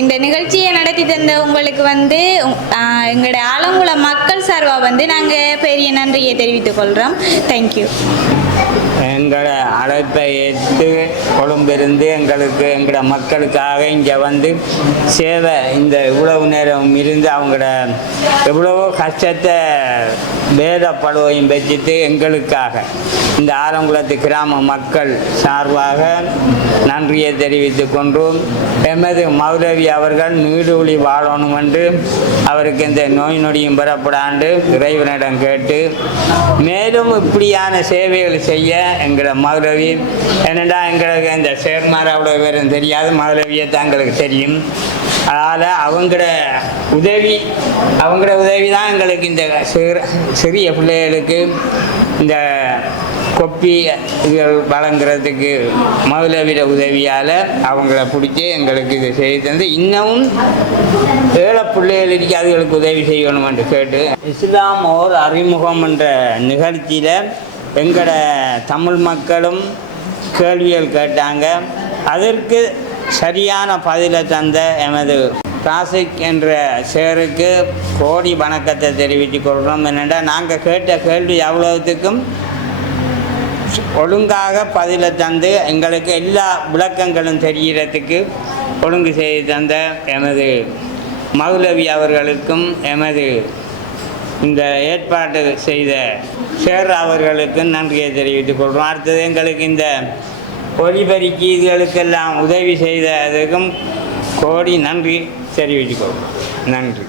இந்த நிகழ்ச்சியை நடத்தி தந்த உங்களுக்கு எங்களுடைய ஆலங்குள மக்கள் சார்பாக நாங்கள் பெரிய நன்றியை தெரிவித்துக் கொள்கிறோம். தேங்க்யூ. எங்களை அழைப்பை ஏற்று கொழும்பிருந்து எங்களோட மக்களுக்காக இங்கே சேவை, இந்த இவ்வளவு நேரம் இருந்து அவங்களோட எவ்வளவோ கஷ்டத்தை வேதப்படுவையும் வச்சுட்டு எங்களுக்காக இந்த ஆலங்குளத்து கிராம மக்கள் சார்பாக நன்றியை தெரிவித்துக் கொண்டும், எமது மௌலவி அவர்கள் நீடூழி வாழணும் என்று அவருக்கு இந்த நோய் நொடியும் பெறப்படாண்டு இறைவனிடம் கேட்டு, மேலும் இப்படியான சேவைகள் செய்ய எங்களை மௌலவி, என்னடா எங்களுக்கு இந்த சேர்மார் அவ்வளோ பேரும் தெரியாது, மௌலவியை தான் எங்களுக்கு தெரியும். அதனால் அவங்களோட உதவி தான் எங்களுக்கு இந்த சிறிய பிள்ளைகளுக்கு இந்த கொப்பி இதுகள் வழங்குறதுக்கு மௌலவிட உதவியால் அவங்கள பிடிச்சி எங்களுக்கு இதை செய்து தந்து, இன்னமும் ஏழை பிள்ளைகள் இருக்கு அதுகளுக்கு உதவி செய்யணும் என்று கேட்டு, இஸ்லாம் ஓர் அறிமுகம் என்ற நிகழ்ச்சியில் எங்களோட தமிழ் மக்களும் கேள்விகள் கேட்டாங்க. அதற்கு சரியான பதிலை தந்த எமது காசிக் என்ற சேருக்கு கோடி வணக்கத்தை தெரிவித்துக் கொள்கிறோம். என்னென்னா, நாங்கள் கேட்ட கேள்வி அவ்வளவுத்துக்கும் ஒழுங்காக பதிலை தந்து எங்களுக்கு எல்லா விளக்கங்களும் தெரிகிறதுக்கு ஒழுங்கு செய்து தந்த எமது மௌலவி அவர்களுக்கும் எமது இந்த ஏற்பாடு செய்த சேர் அவர்களுக்கும் நன்றியை தெரிவித்துக் கொள்கிறோம். அடுத்தது எங்களுக்கு இந்த ஒலிபெருக்கி இதுகளுக்கெல்லாம் உதவி செய்ததுக்கும் கோடி நன்றி தெரிவித்துக் கொள்கிறோம். நன்றி.